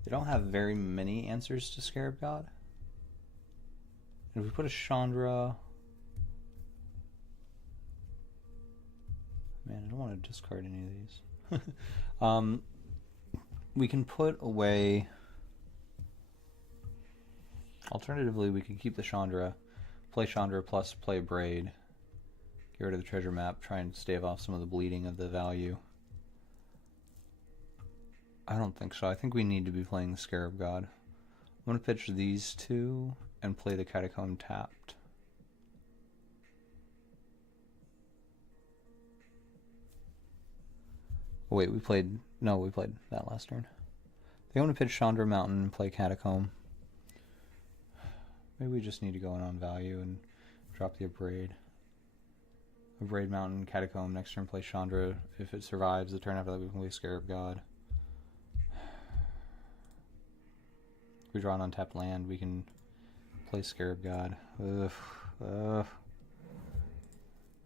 They don't have very many answers to Scarab God. And if we put a Chandra... Man, I don't want to discard any of these. We can put away... Alternatively, we could keep the Chandra, play Chandra plus play Braid, get rid of the treasure map, try and stave off some of the bleeding of the value. I don't think so. I think we need to be playing the Scarab God. I'm going to pitch these two and play the Catacomb tapped. Oh, wait, we played that last turn. They want to pitch Chandra Mountain and play Catacomb. Maybe we just need to go in on value and drop the Abrade. Abrade Mountain, Catacomb, next turn play Chandra. If it survives, the turn after that we can play Scarab God. If we draw an untapped land, we can play Scarab God.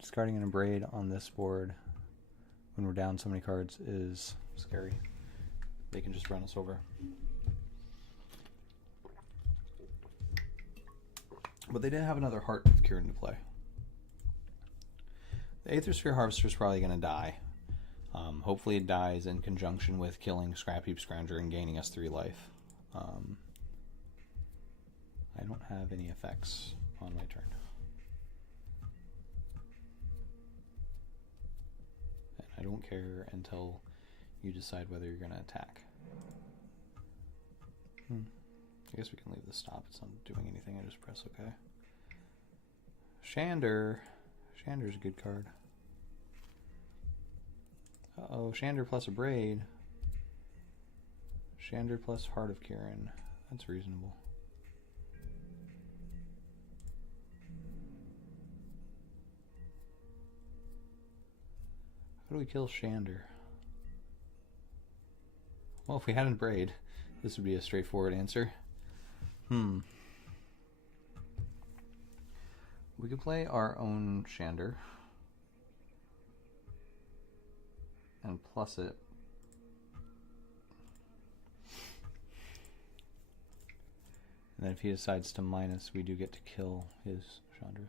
Discarding an Abrade on this board when we're down so many cards is scary. They can just run us over. But they did have another Heart of Kirin to play. The Aethersphere Harvester is probably going to die. Hopefully it dies in conjunction with killing Scrapheap Scrounger and gaining us 3 life. I don't have any effects on my turn. And I don't care until you decide whether you're going to attack. I guess we can leave the stop. It's not doing anything. I just press OK. Shander. Shander's a good card. Uh-oh. Shander plus a Braid. Shander plus Heart of Kirin. That's reasonable. How do we kill Shander? Well, if we hadn't Braid, this would be a straightforward answer. We could play our own Shander and plus it. And then if he decides to minus, we do get to kill his Chandra.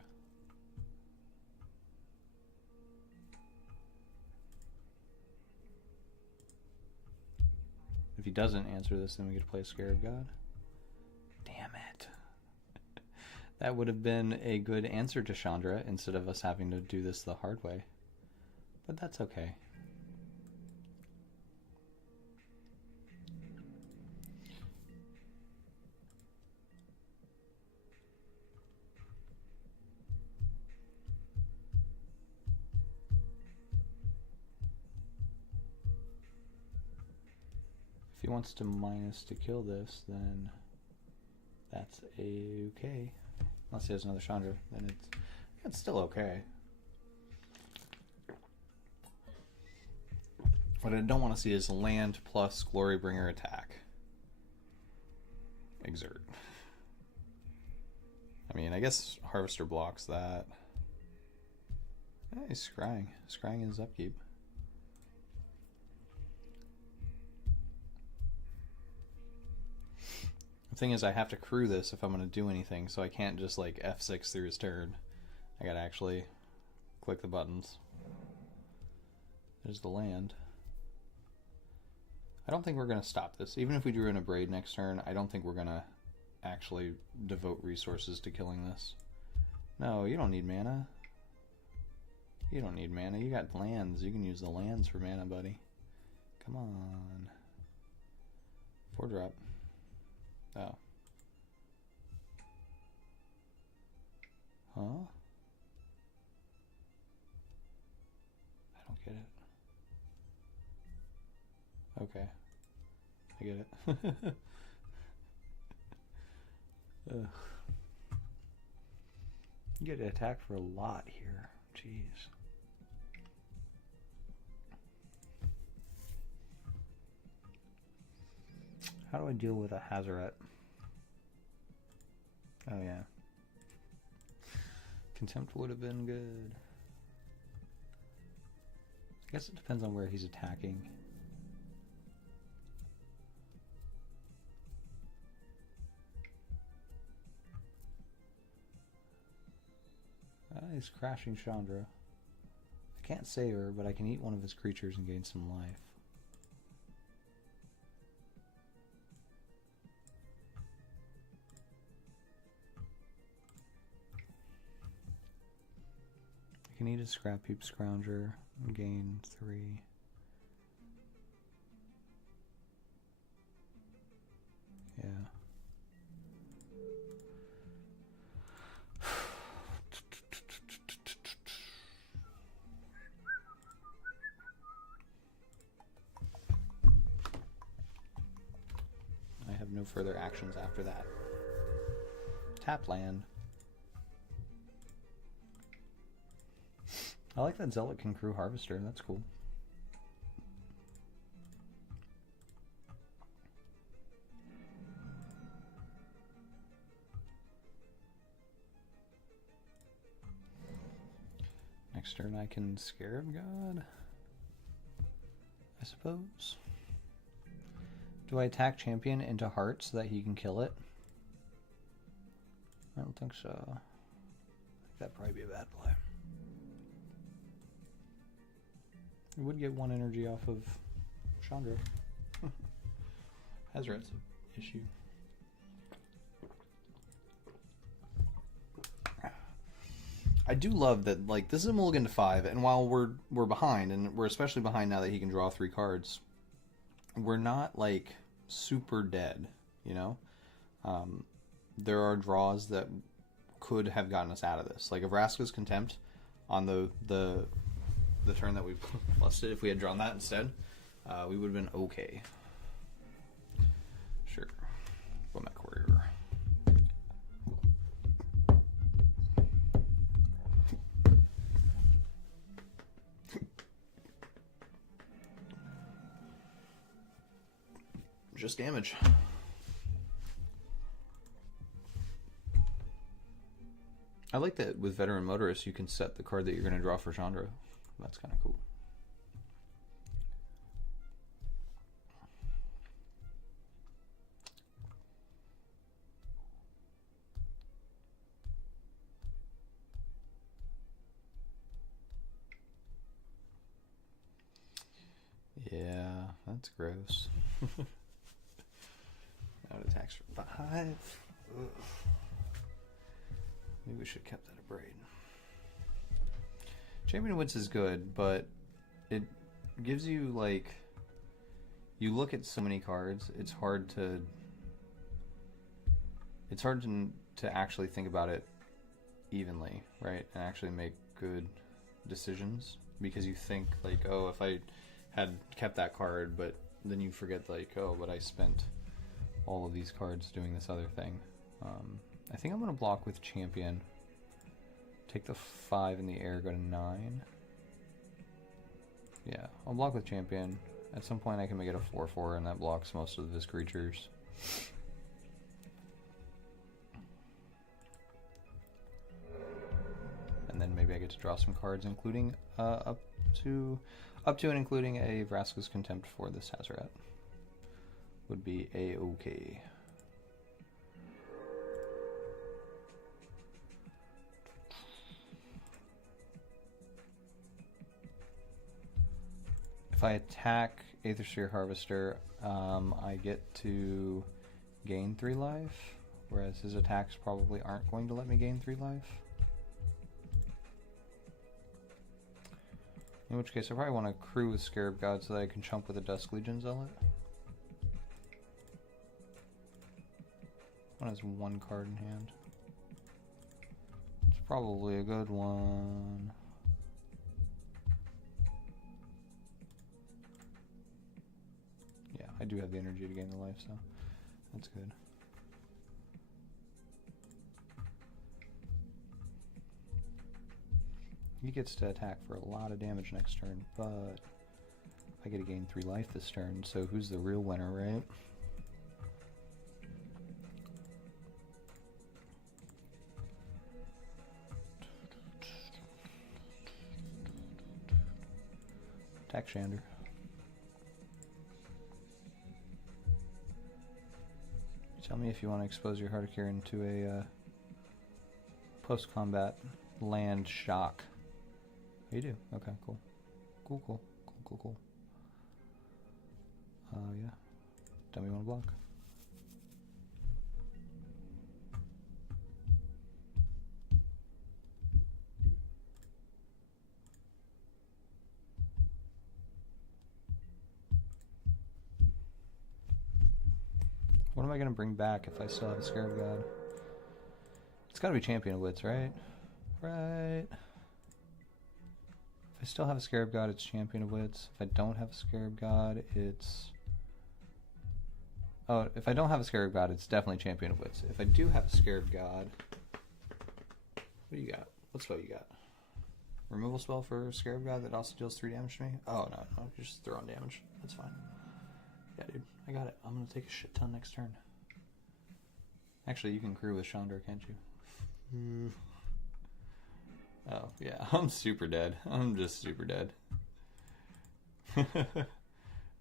If he doesn't answer this, then we get to play Scarab God. Damn it. That would have been a good answer to Chandra instead of us having to do this the hard way. But that's okay. If he wants to minus to kill this, then that's okay. Unless he has another Chandra, then it's still okay. What I don't want to see is land plus Glorybringer attack. Exert. I mean, I guess Harvester blocks that. Yeah, he's scrying. Scrying his upkeep. The thing is, I have to crew this if I'm going to do anything, so I can't just like F6 through his turn. I gotta actually click the buttons. There's the land. I don't think we're going to stop this. Even if we drew in a Braid next turn, I don't think we're going to actually devote resources to killing this. No, you don't need mana. You don't need mana. You got lands. You can use the lands for mana, buddy. Come on. 4-drop. Oh. Huh? I don't get it. Okay. I get it. Ugh. You get to attack for a lot here. Jeez. How do I deal with a Hazaret? Oh yeah. Contempt would have been good. I guess it depends on where he's attacking. He's crashing Chandra. I can't save her, but I can eat one of his creatures and gain some life. I can eat a Scrap Heap Scrounger and gain 3. Yeah. I have no further actions after that. Tap land. I like that Zealot can crew Harvester. That's cool. Next turn I can Scarab God, I suppose. Do I attack champion into heart so that he can kill it? I don't think so. I think that'd probably be a bad play. We would get 1 energy off of Chandra. Hazaret's an issue. I do love that, like, this is a mulligan to 5, and while we're behind, and we're especially behind now that he can draw 3 cards, we're not, like, super dead, you know? There are draws that could have gotten us out of this. Like, if Vraska's Contempt on the turn that we busted, if we had drawn that instead, we would have been okay. Sure. Bomac Warrior. Just damage. I like that with Veteran Motorist you can set the card that you're going to draw for Chandra. That's kind of cool. Yeah, that's gross. Now it attacks for 5. Ugh. Maybe we should have kept that a braid. Champion Wits is good, but it gives you, like, you look at so many cards, it's hard to actually think about it evenly, right? And actually make good decisions, because you think, like, oh, if I had kept that card, but then you forget, like, oh, but I spent all of these cards doing this other thing. I think I'm going to block with Champion. Take the 5 in the air, go to 9. Yeah, I'll block with Champion. At some point I can make it a 4/4 and that blocks most of his creatures. And then maybe I get to draw some cards, including up to and including a Vraska's Contempt for this Hazaret. Would be a-okay. If I attack Aethersphere Harvester, I get to gain 3 life, whereas his attacks probably aren't going to let me gain 3 life. In which case I probably want to crew with Scarab God so that I can chump with a Dusk Legion Zealot. One has 1 card in hand. It's probably a good one. Yeah, I do have the energy to gain the life, so that's good. He gets to attack for a lot of damage next turn, but I get to gain 3 life this turn, so who's the real winner, right? Attack Shander. Tell me if you want to expose your Hardikirin to a post-combat land shock. Oh, you do? Okay, cool. Cool. Yeah. Tell me you want to block. What am I going to bring back if I still have a Scarab God? It's got to be Champion of Wits, right? Right. If I still have a Scarab God, it's Champion of Wits. If I don't have a Scarab God, it's... Oh, if I don't have a Scarab God, it's definitely Champion of Wits. If I do have a Scarab God... What do you got? What spell you got? Removal spell for Scarab God that also deals 3 damage to me? Oh, no, just throw on damage. That's fine. Yeah, dude, I got it. I'm gonna take a shit ton next turn. Actually, you can crew with Chandra, can't you? Oh, yeah, I'm super dead. I'm just super dead.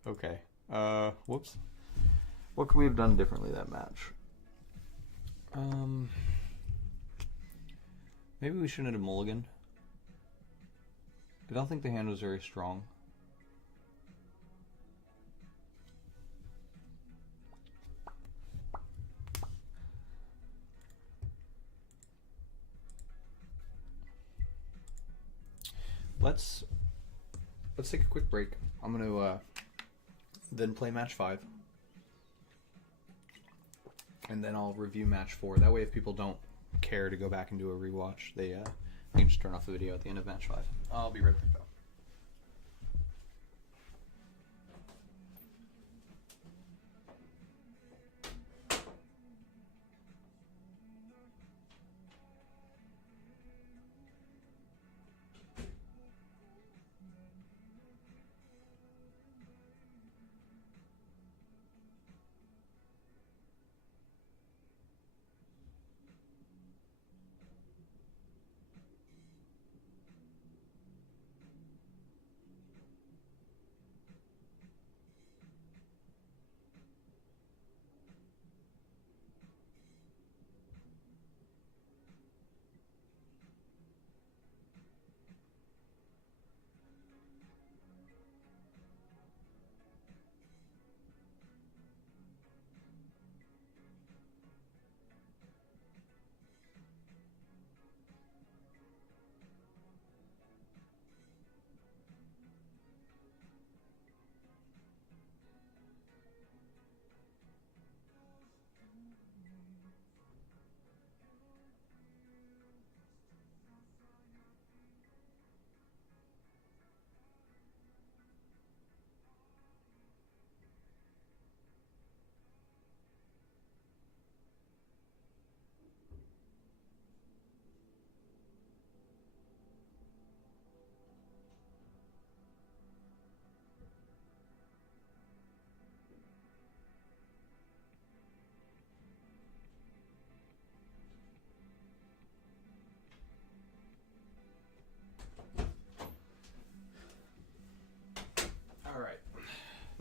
Okay. Whoops. What could we have done differently that match? Maybe we shouldn't have mulliganed. I don't think the hand was very strong. Let's take a quick break. I'm gonna then play match 5, and then I'll review match 4. That way, if people don't care to go back and do a rewatch, they can just turn off the video at the end of match 5. I'll be right back, though.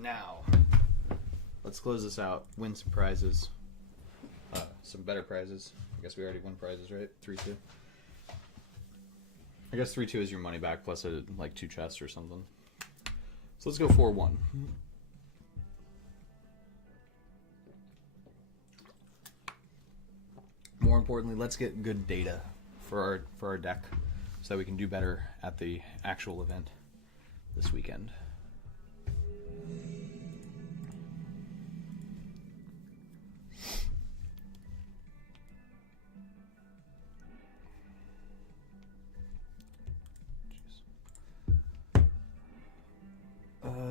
Now, let's close this out. Win some prizes. Some better prizes. I guess we already won prizes, right? 3-2. I guess 3-2 is your money back plus like 2 chests or something. So let's go 4-1. More importantly, let's get good data for our deck so that we can do better at the actual event this weekend.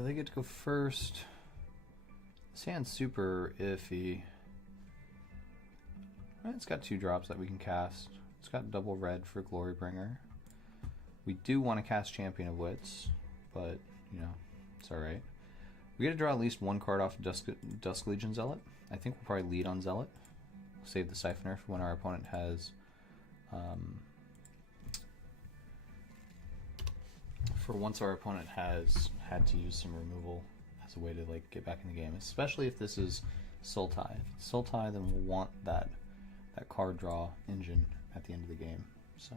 They get to go first. This hand's super iffy. It's got 2 drops that we can cast. It's got double red for Glorybringer. We do want to cast Champion of Wits, but, you know, it's alright. We get to draw at least one card off Dusk Legion Zealot. I think we'll probably lead on Zealot. Save the Siphoner for when our opponent has... for once our opponent has had to use some removal as a way to like get back in the game, especially if this is Sultai. If it's Sultai, then we'll want that card draw engine at the end of the game. So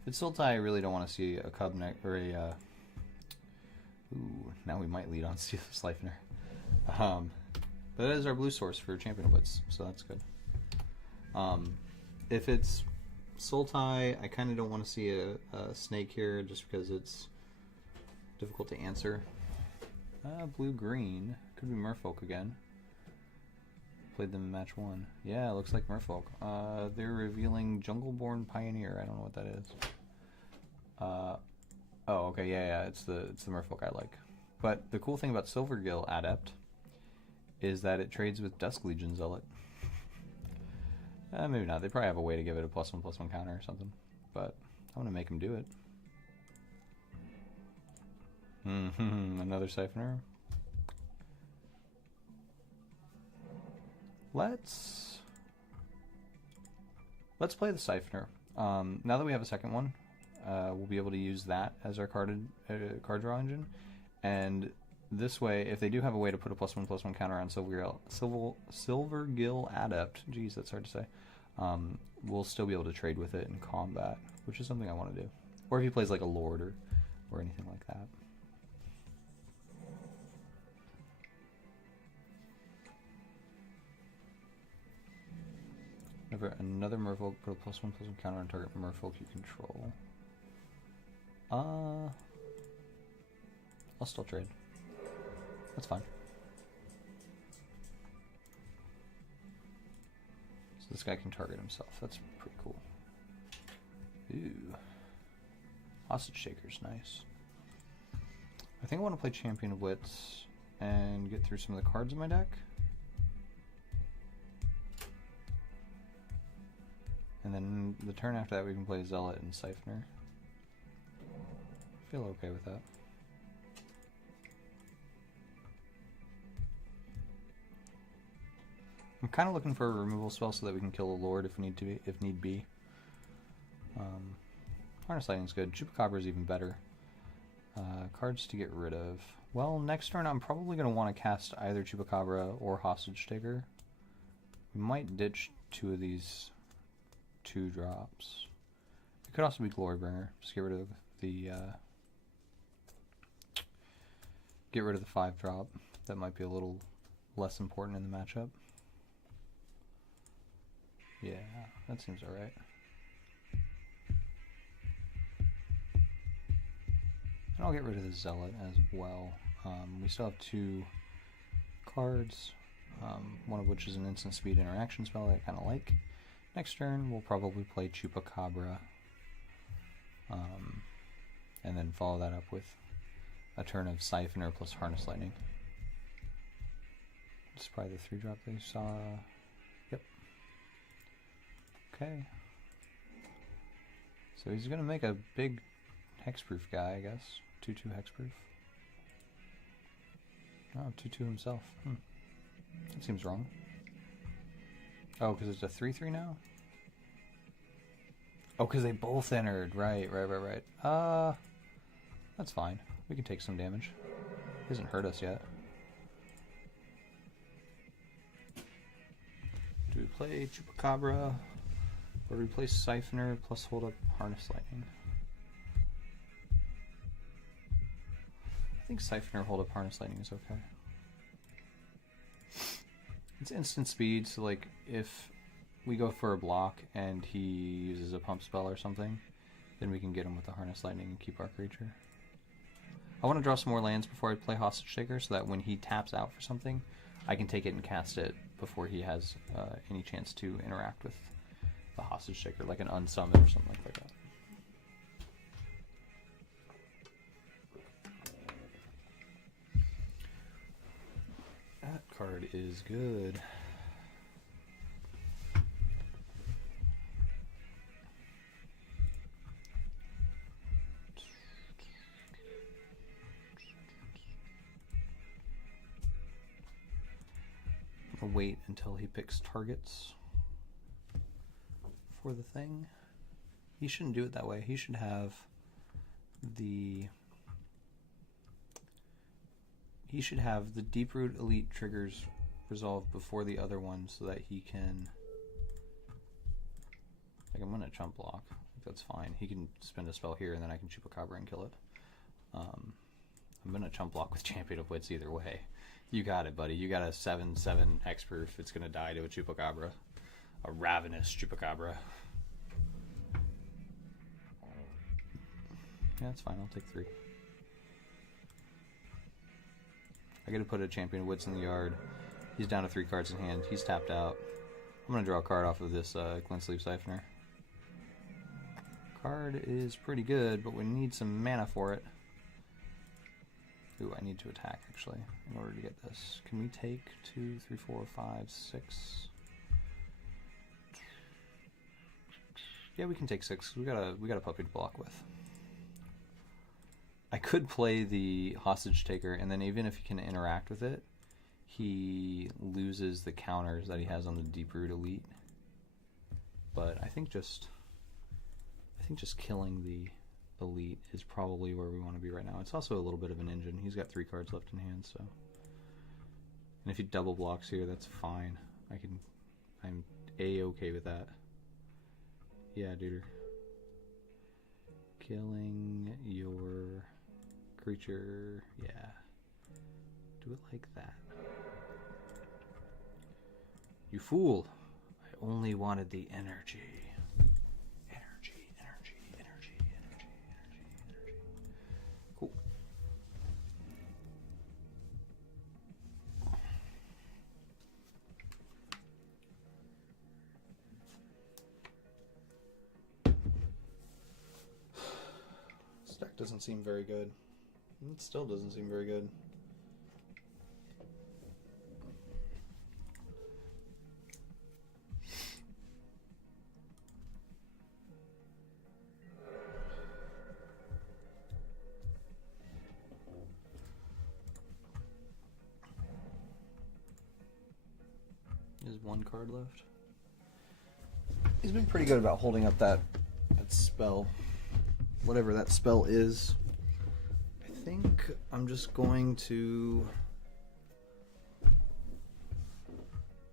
if it's Sultai, I really don't want to see a Cub neck or a ooh, now we might lead on Steel Siphoner. But that is our blue source for Champion of Wits, so that's good. If it's Sultai, I kind of don't want to see a snake here just because it's difficult to answer. Blue-green. Could be Merfolk again. Played them in match 1. Yeah, it looks like Merfolk. They're revealing Jungleborn Pioneer. I don't know what that is. Oh, okay, yeah, it's the Merfolk I like. But the cool thing about Silvergill Adept is that it trades with Dusk Legion Zealot. Maybe not. They probably have a way to give it a +1/+1 counter or something. But I'm going to make them do it. Another Siphoner. Let's play the Siphoner. Now that we have a second one, we'll be able to use that as our card draw engine. And this way, if they do have a way to put a +1/+1 counter on Silvergill Adept, geez, that's hard to say, we'll still be able to trade with it in combat, which is something I want to do. Or if he plays like a Lord or anything like that. Another Merfolk, put a +1/+1 counter on target Merfolk you control. I'll still trade. That's fine. So this guy can target himself. That's pretty cool. Ooh. Hostage Shaker's nice. I think I want to play Champion of Wits and get through some of the cards in my deck. And then the turn after that we can play Zealot and Siphoner. I feel okay with that. I'm kind of looking for a removal spell so that we can kill a Lord if need be. Harness Lightning's good. Chupacabra is even better. Cards to get rid of. Well, next turn I'm probably going to want to cast either Chupacabra or Hostage Taker. We might ditch two of these 2-drops. It could also be Glorybringer. Just get rid of the 5-drop. That might be a little less important in the matchup. Yeah, that seems alright. And I'll get rid of the Zealot as well. We still have 2 cards, one of which is an instant speed interaction spell that I kind of like. Next turn, we'll probably play Chupacabra, and then follow that up with a turn of Siphoner plus Harness Lightning. This is probably the 3-drop they saw. Yep. Okay. So he's going to make a big hexproof guy, I guess. 2/2 hexproof. Oh, 2/2 himself. That seems wrong. Oh, because it's a 3/3 now? Oh, because they both entered. Right. That's fine. We can take some damage. He hasn't hurt us yet. Do we play Chupacabra? Or do we play Siphoner plus hold up Harness Lightning? I think Siphoner hold up Harness Lightning is okay. It's instant speed, so like if we go for a block and he uses a pump spell or something, then we can get him with the Harness Lightning and keep our creature. I want to draw some more lands before I play Hostage Taker so that when he taps out for something, I can take it and cast it before he has any chance to interact with the Hostage Taker, like an unsummon or something like that. That card is good. wait until he picks targets for the thing. He shouldn't do it that way. He should have the Deeproot Elite triggers resolved before the other one so that he can, like, I'm gonna chump block. I think that's fine. He can spend a spell here and then I can Chupacabra and kill it. I'm gonna chump block with Champion of Wits either way. You got it, buddy. You got a 7/7 hexproof. It's gonna die to a Chupacabra. A ravenous Chupacabra. Yeah, that's fine. I'll take 3. I gotta put a Champion of Wits in the yard. He's down to 3 cards in hand. He's tapped out. I'm gonna draw a card off of this Glint Sleeve Siphoner. Card is pretty good, but we need some mana for it. Ooh, I need to attack, actually, in order to get this. Can we take 2, 3, 4, 5, 6? Yeah, we can take 6. We got a puppy to block with. I could play the Hostage Taker, and then even if he can interact with it, he loses the counters that he has on the Deeproot Elite. But I think just killing the Elite is probably where we want to be right now. It's also a little bit of an engine. He's got 3 cards left in hand, so. And if he double blocks here, that's fine. I'm A-okay with that. Yeah, dude. Killing your creature, yeah. Do it like that. You fool! I only wanted the energy. Energy. Cool. This deck doesn't seem very good. It still doesn't seem very good. There's 1 card left. He's been pretty good about holding up that spell. Whatever that spell is. I think I'm just going to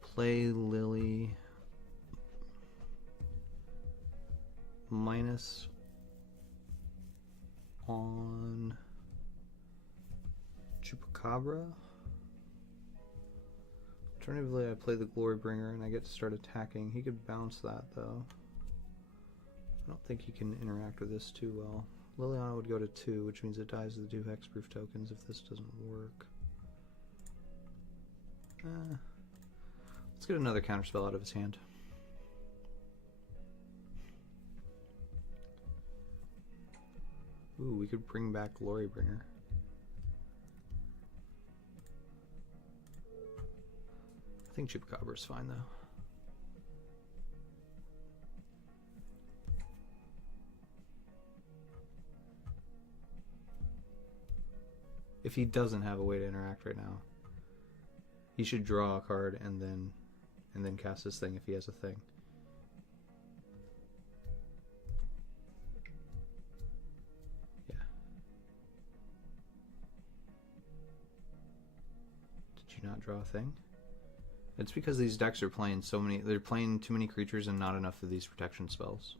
play Lily minus on Chupacabra. Alternatively, I play the Glorybringer and I get to start attacking. He could bounce that though. I don't think he can interact with this too well. Liliana would go to 2, which means it dies to the 2 hexproof tokens if this doesn't work. Let's get another counterspell out of his hand. Ooh, we could bring back Glorybringer. I think Chupacabra's fine though. If he doesn't have a way to interact right now, he should draw a card and then cast this thing if he has a thing. Yeah. Did you not draw a thing? It's because these decks are playing they're playing too many creatures and not enough of these protection spells.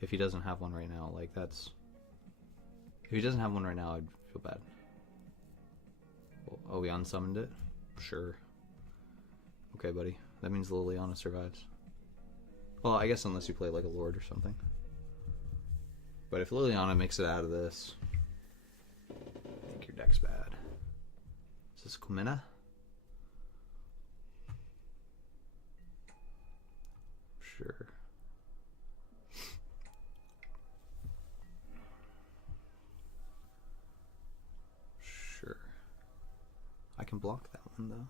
If he doesn't have one right now, like if he doesn't have one right now, I'd feel bad. Oh, we unsummoned it? Sure. Okay, buddy. That means Liliana survives. Well, I guess unless you play like a Lord or something. But if Liliana makes it out of this, I think your deck's bad. Is this Kumena? Sure. Sure. I can block that one though.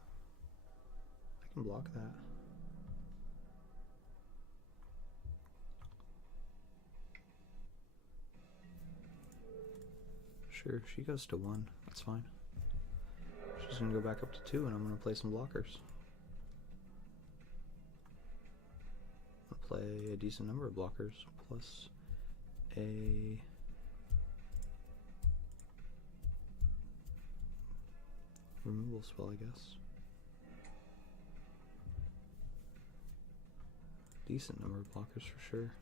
I can block that. Sure, she goes to 1. That's fine. She's gonna go back up to 2 and I'm gonna play some blockers. play a decent number of blockers, plus a removal spell, I guess. Decent number of blockers for sure.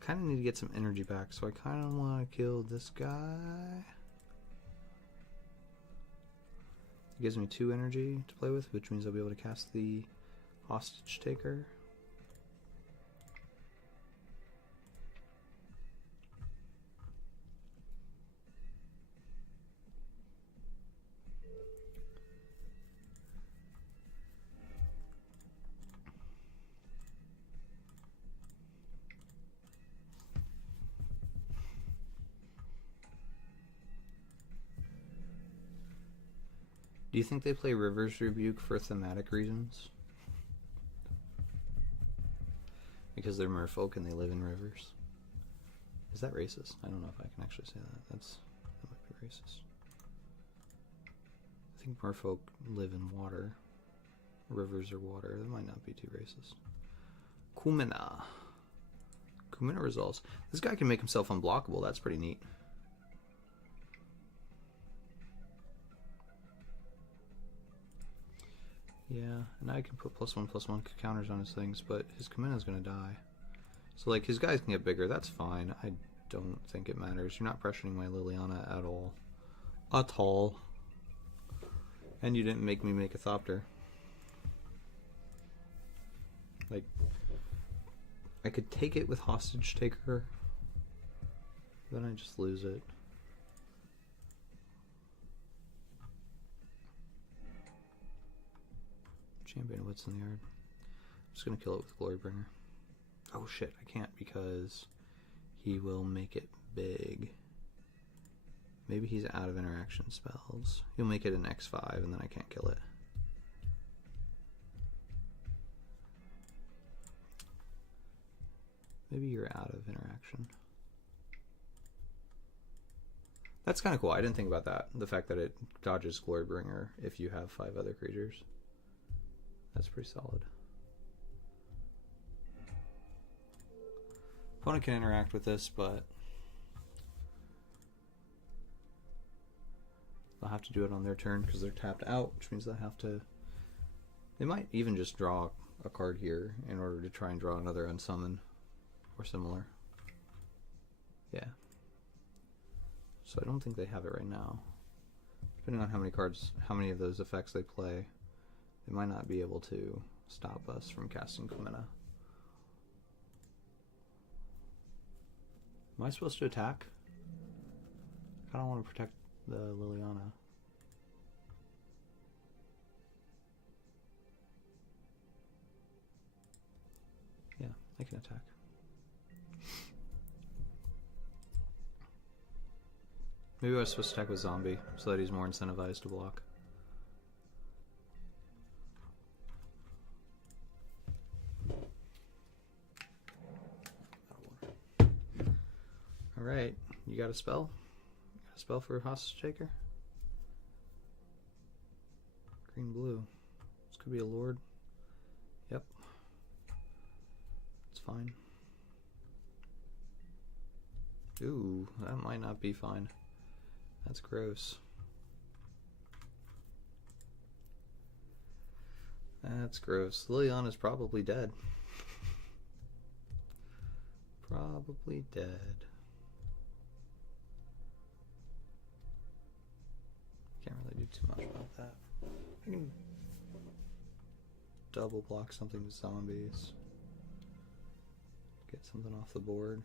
Kind of need to get some energy back, so I kind of want to kill this guy. It gives me 2 energy to play with, which means I'll be able to cast the Hostage Taker. Do you think they play River's Rebuke for thematic reasons? Because they're merfolk and they live in rivers? Is that racist? I don't know if I can actually say that. That might be racist. I think merfolk live in water. Rivers are water. That might not be too racist. Kumina. Kumina resolves. This guy can make himself unblockable. That's pretty neat. Yeah, and I can put +1/+1 counters on his things, but his Kumina's gonna die. So like his guys can get bigger, that's fine. I don't think it matters. You're not pressuring my Liliana at all. At all. And you didn't make me make a Thopter. Like, I could take it with Hostage Taker, then I just lose it. Champion Wits in the Yard. I'm just gonna kill it with Glorybringer. Oh shit, I can't because he will make it big. Maybe he's out of interaction spells. He'll make it an X5 and then I can't kill it. Maybe you're out of interaction. That's kind of cool. I didn't think about that. The fact that it dodges Glorybringer if you have 5 other creatures. That's pretty solid. Opponent can interact with this, but they'll have to do it on their turn because they're tapped out, which means they'll have to... They might even just draw a card here in order to try and draw another unsummon or similar. Yeah. So I don't think they have it right now. Depending on how many cards, how many of those effects they play, they might not be able to stop us from casting Kumina. Am I supposed to attack? I kind of want to protect the Liliana. Yeah, I can attack. Maybe I was supposed to attack with Zombie so that he's more incentivized to block. Alright, you got a spell? You got a spell for a Hostage Taker? Green blue. This could be a Lord. Yep. It's fine. Ooh, that might not be fine. That's gross. That's gross. Liliana's probably dead. Probably dead. Can't really do too much about that. I can double block something with zombies. Get something off the board.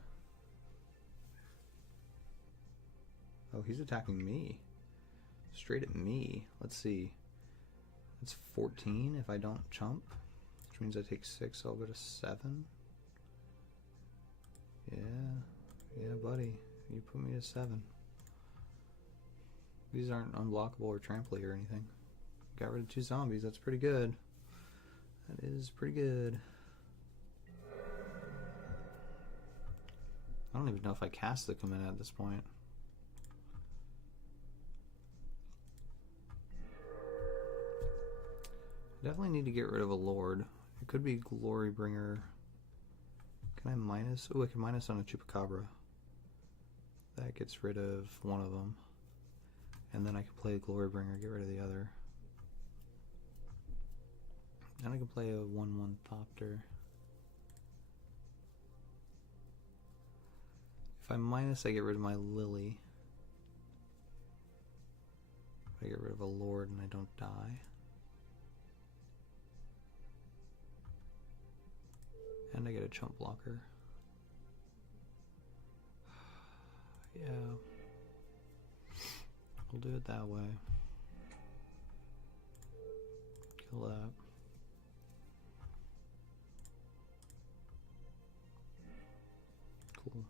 Oh, he's attacking me. Straight at me. Let's see. It's 14 if I don't chump. Which means I take 6, so I'll go to 7. Yeah, buddy. You put me to 7. These aren't unblockable or tramply or anything. Got rid of 2 zombies. That's pretty good. That is pretty good. I don't even know if I cast the Kumina at this point. Definitely need to get rid of a Lord. It could be Glorybringer Can I minus? Oh, I can minus on a Chupacabra. That gets rid of one of them. And then I can play Glorybringer, get rid of the other. And I can play a 1/1 Thopter. If I minus, I get rid of my Lily. I get rid of a Lord and I don't die. And I get a chump blocker. Yeah. We'll do it that way. Kill that. Cool.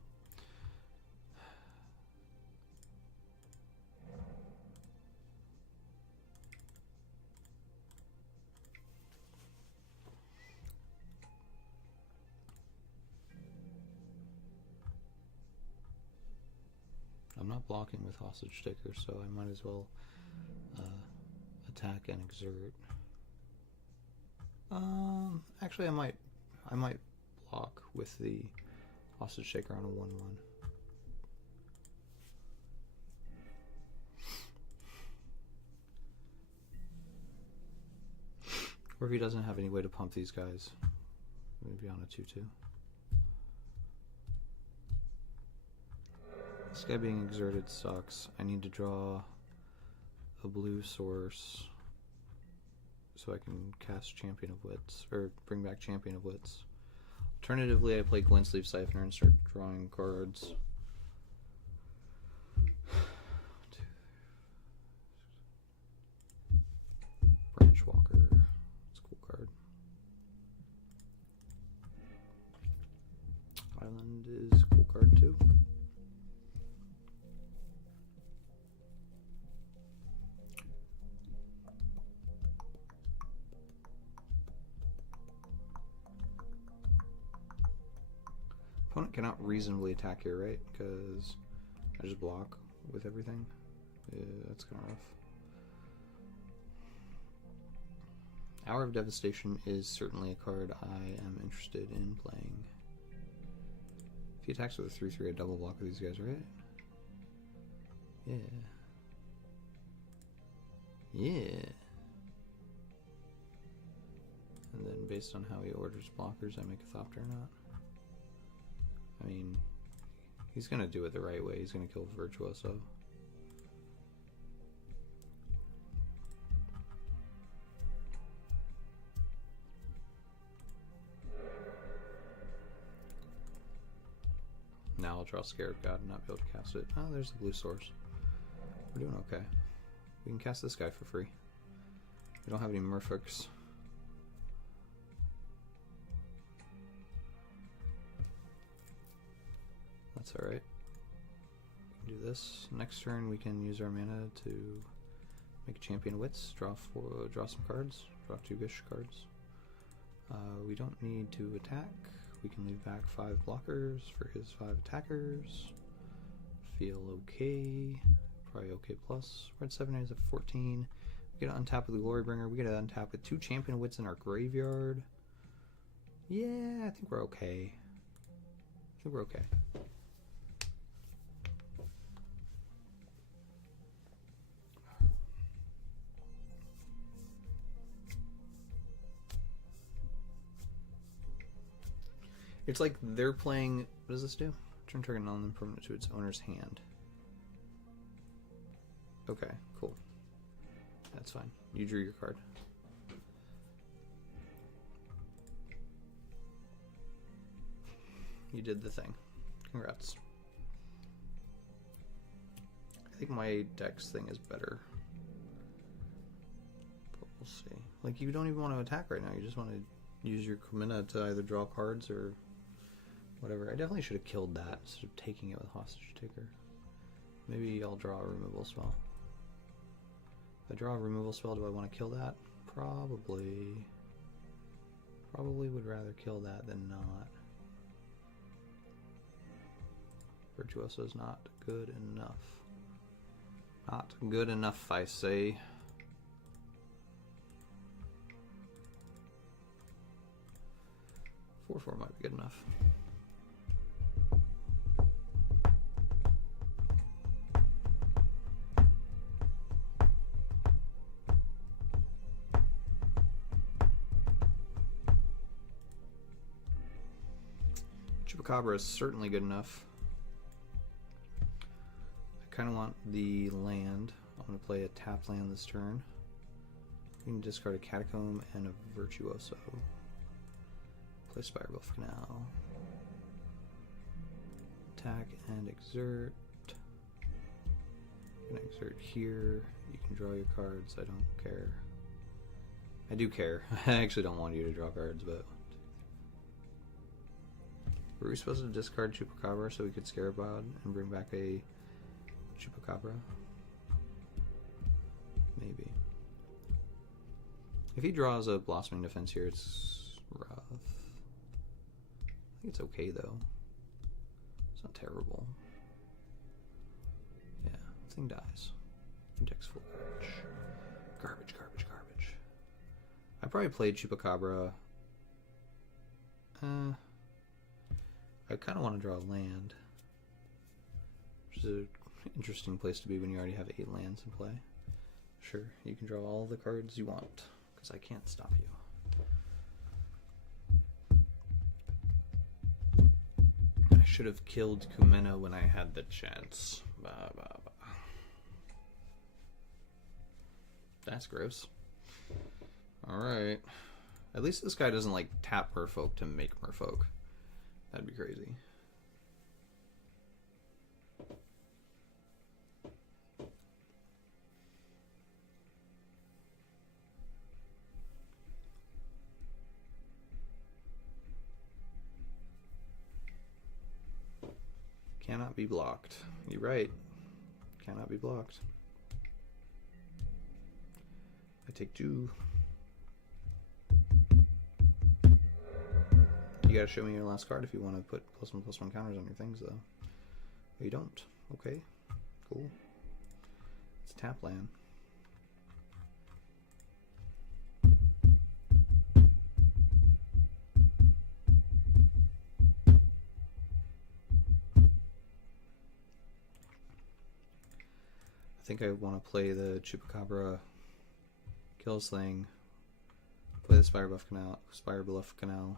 I'm not blocking with hostage taker, so I might as well attack and exert. Actually, I might block with the hostage taker on a 1/1. Or if he doesn't have any way to pump these guys, maybe on a 2/2. This guy being exerted sucks. I need to draw a blue source so I can cast Champion of Wits, or bring back Champion of Wits. Alternatively, I play Glintsleeve Siphoner and start drawing cards. Branch Walker, it's a cool card. Island is a cool card too. Opponent cannot reasonably attack here, right? Because I just block with everything. Yeah, that's kind of rough. Hour of Devastation is certainly a card I am interested in playing. If he attacks with a 3/3, I double block with these guys, right? Yeah. Yeah. And then based on how he orders blockers, I make a Thopter or not. I mean, he's gonna do it the right way. He's gonna kill Virtuoso. Now I'll draw Scarab God and not be able to cast it. Oh, there's the blue source. We're doing okay. We can cast this guy for free. We don't have any Merfolks. That's alright. We can do this. Next turn we can use our mana to make a Champion of Wits, draw some cards, draw 2 Gish cards. We don't need to attack. We can leave back 5 blockers for his 5 attackers. Feel okay. Probably okay plus. We're at 7 days at 14. We get to untap with the Glorybringer. We get to untap with 2 Champion of Wits in our graveyard. Yeah, I think we're okay. I think we're okay. It's like they're playing. What does this do? Turn target non permanent to its owner's hand. Okay, cool. That's fine. You drew your card. You did the thing. Congrats. I think my deck's thing is better. But we'll see. Like, you don't even want to attack right now. You just want to use your mana to either draw cards or whatever. I definitely should have killed that instead of taking it with Hostage Taker. Maybe I'll draw a removal spell. If I draw a removal spell, do I want to kill that? Probably. Probably would rather kill that than not. Virtuoso is not good enough. Not good enough, I say. Four might be good enough. Chupacabra is certainly good enough. I kind of want the land. I'm going to play a tap land this turn. You can discard a Catacomb and a Virtuoso. Play Spire Bluff Canal. Attack and exert. You can exert here. You can draw your cards. I don't care. I do care. I actually don't want you to draw cards, but... Were we supposed to discard Chupacabra so we could Scarabod and bring back a Chupacabra? Maybe. If he draws a Blossoming Defense here, it's rough. I think it's okay, though. It's not terrible. Yeah, the thing dies. Index full garbage. Garbage, garbage, garbage. I probably played Chupacabra. I kind of want to draw land, which is an interesting place to be when you already have 8 lands in play. Sure, you can draw all the cards you want, because I can't stop you. I should have killed Kumena when I had the chance. Bah, bah, bah. That's gross. Alright. At least this guy doesn't like tap Merfolk to make Merfolk. That'd be crazy. Cannot be blocked. You're right. Cannot be blocked. I take 2. You gotta show me your last card if you want to put +1/+1 counters on your things, though. But you don't. Okay. Cool. It's tap land. I think I want to play the Chupacabra kills thing. Play the Spire Bluff Canal.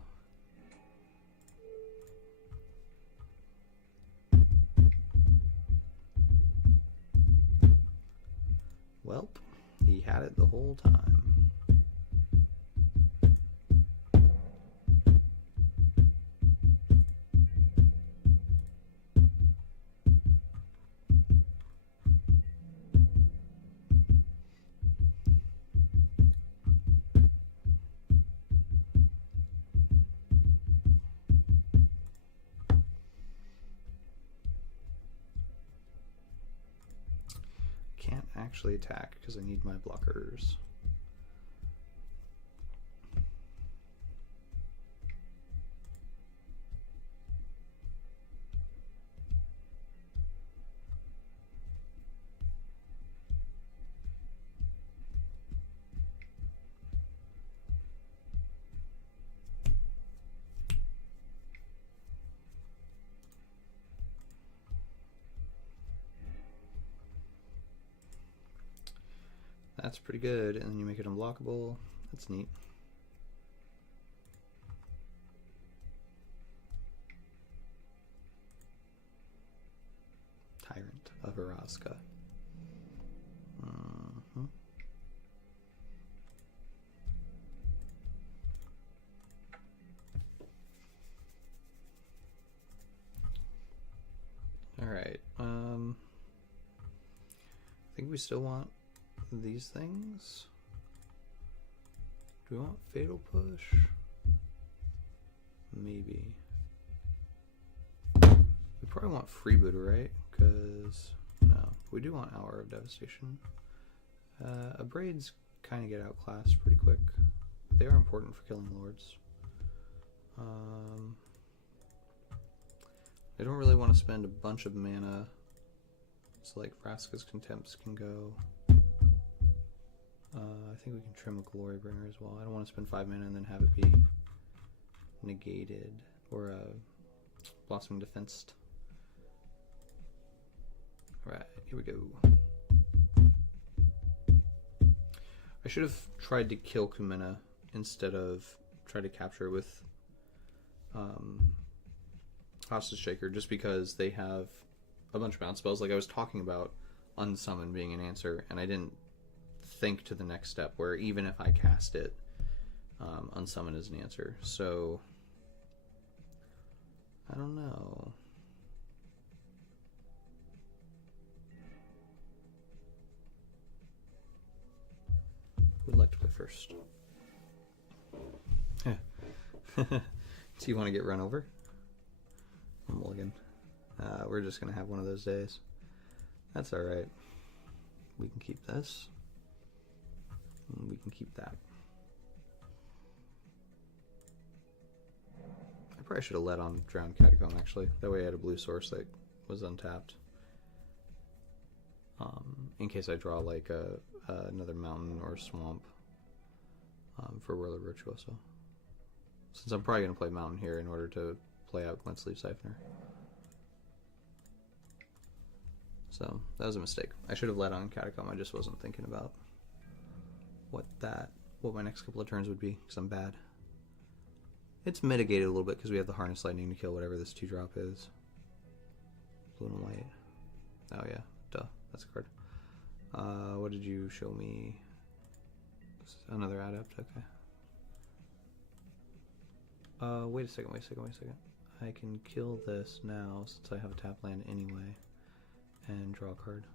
Welp, he had it the whole time. Actually attack because I need my blockers. That's pretty good, and then you make it unblockable. That's neat. Tyrant of Araska. Alright, I think we still want these things. Do we want Fatal Push? Maybe. We probably want Freebooter, right? Because, no, we do want Hour of Devastation. Abrades kind of get outclassed pretty quick. They are important for killing lords. I don't really want to spend a bunch of mana, so like Vraska's Contempts can go. I think we can trim a Glorybringer as well. I don't want to spend 5 mana and then have it be negated or Blossoming Defensed. Alright, here we go. I should have tried to kill Kumena instead of try to capture it with Hostage Shaker, just because they have a bunch of bounce spells. Like I was talking about Unsummon being an answer, and I didn't think to the next step where even if I cast it, Unsummon is an answer. So I don't know. Who'd like to play first? Do you want to get run over? Mulligan. We're just going to have one of those days. That's alright. We can keep this. And we can keep that. I probably should have led on Drowned Catacomb, actually. That way I had a blue source that was untapped. In case I draw like another mountain or swamp for Whirler Virtuoso. Since I'm probably going to play mountain here in order to play out Glint Sleeve Siphoner. So that was a mistake. I should have led on Catacomb. I just wasn't thinking about what my next couple of turns would be, because I'm bad. It's mitigated a little bit because we have the Harness Lightning to kill whatever this 2-drop is. Blue and white. Oh yeah, duh. That's a card. What did you show me? Another Adept, okay. Wait a second. I can kill this now since I have a tap land anyway. And draw a card.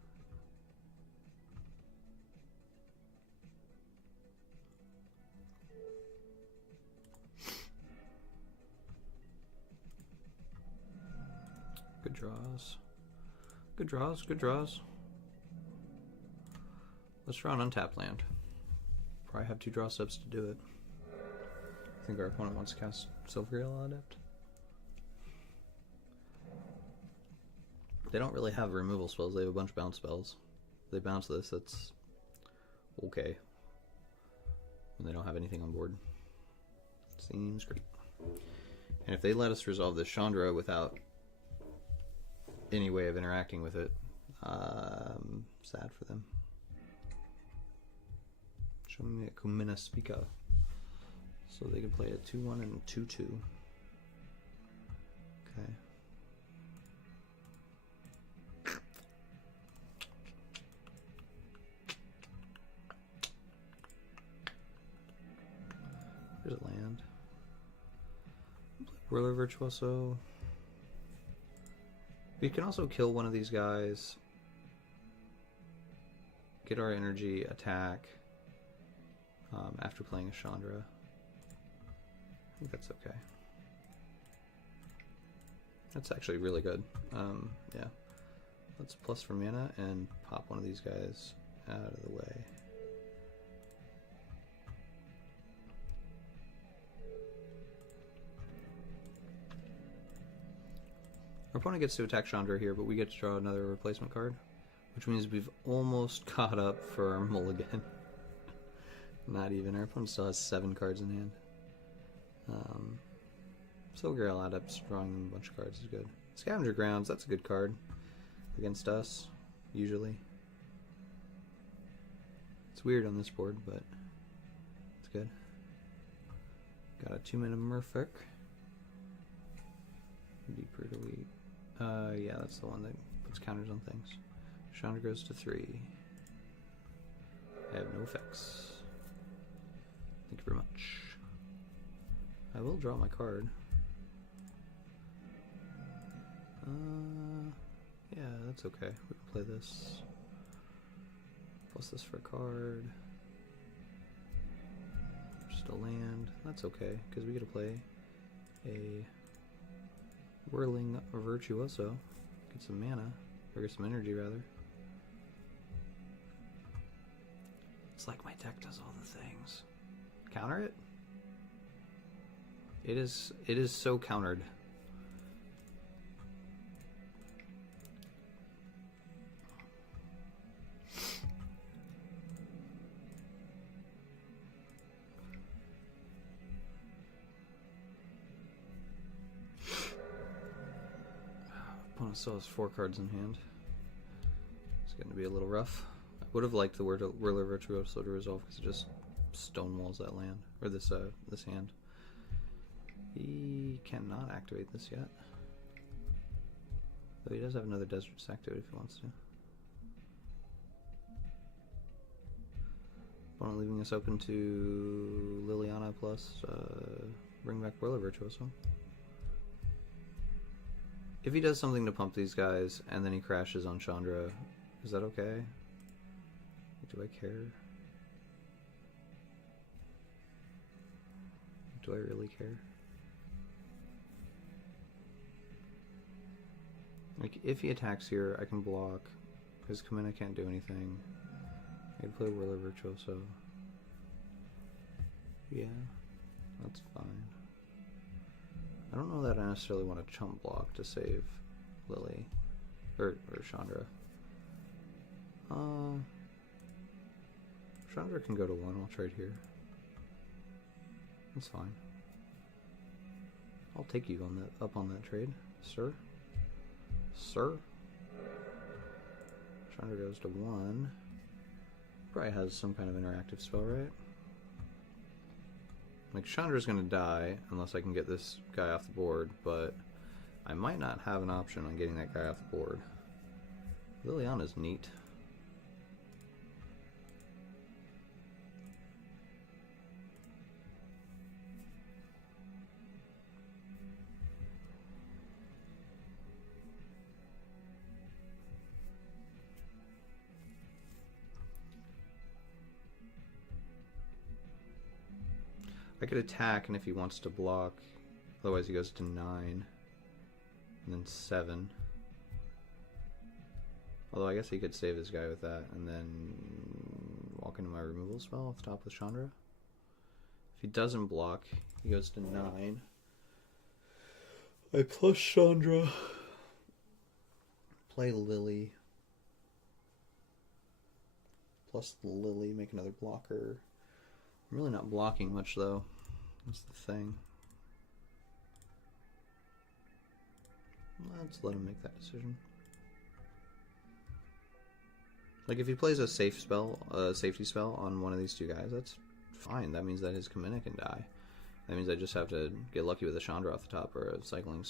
Good draws. Good draws, good draws. Let's draw an untapped land. Probably have 2 draw steps to do it. I think our opponent wants to cast Silvergale Adept. They don't really have removal spells, they have a bunch of bounce spells. If they bounce this, that's okay. When they don't have anything on board. Seems great. And if they let us resolve this Chandra without any way of interacting with it, sad for them. Show me a Kumina Spica. So they can play a 2-1 and 2-2. Okay. There's a land. Whirler Virtuoso. We can also kill one of these guys. Get our energy, attack. After playing a Chandra. I think that's okay. That's actually really good. Yeah. Let's plus for mana and pop one of these guys out of the way. Our opponent gets to attack Chandra here, but we get to draw another replacement card, which means we've almost caught up for our mulligan. Not even. Our opponent still has 7 cards in hand. Silvergale Adepts, drawing a bunch of cards is good. Scavenger Grounds, that's a good card against us, usually. It's weird on this board, but it's good. Got a 2-mana Merfolk. Deeper to we. Yeah, that's the one that puts counters on things. Chandra goes to 3. I have no effects. Thank you very much. I will draw my card. Yeah, that's okay. We can play this. Plus this for a card. Just a land. That's okay, because we get to play a Whirling Virtuoso. Get some mana. Or get some energy, rather. It's like my deck does all the things. Counter it? It is so countered. Opponent still has 4 cards in hand. It's going to be a little rough. I would have liked the Whirler Virtuoso to resolve because it just stonewalls that land, or this hand. He cannot activate this yet. Though he does have another Desert Sectoid if he wants to. Opponent leaving us open to Liliana plus bring back Whirler Virtuoso. If he does something to pump these guys and then he crashes on Chandra, is that okay? Do I care? Do I really care? Like, if he attacks here, I can block. His Kamina can't do anything. I can play Whirler Virtuoso. Yeah, that's fine. I don't know that I necessarily want to chump block to save Lily. Or Chandra. Chandra can go to 1, I'll trade here. That's fine. I'll take you on that up on that trade, sir. Sir? Chandra goes to 1. Probably has some kind of interactive spell, right? Like, Chandra's gonna die unless I can get this guy off the board, but I might not have an option on getting that guy off the board. Liliana's neat. I could attack, and if he wants to block, otherwise he goes to 9, and then 7. Although I guess he could save this guy with that, and then walk into my removal spell off the top with Chandra. If he doesn't block, he goes to 9. I plus Chandra. Play Lily. Plus the Lily, make another blocker. I'm really not blocking much, though. That's the thing. Let's let him make that decision. Like, if he plays a safe spell, a safety spell on one of these two guys, that's fine. That means that his Kamina can die. That means I just have to get lucky with a Chandra off the top or a cycling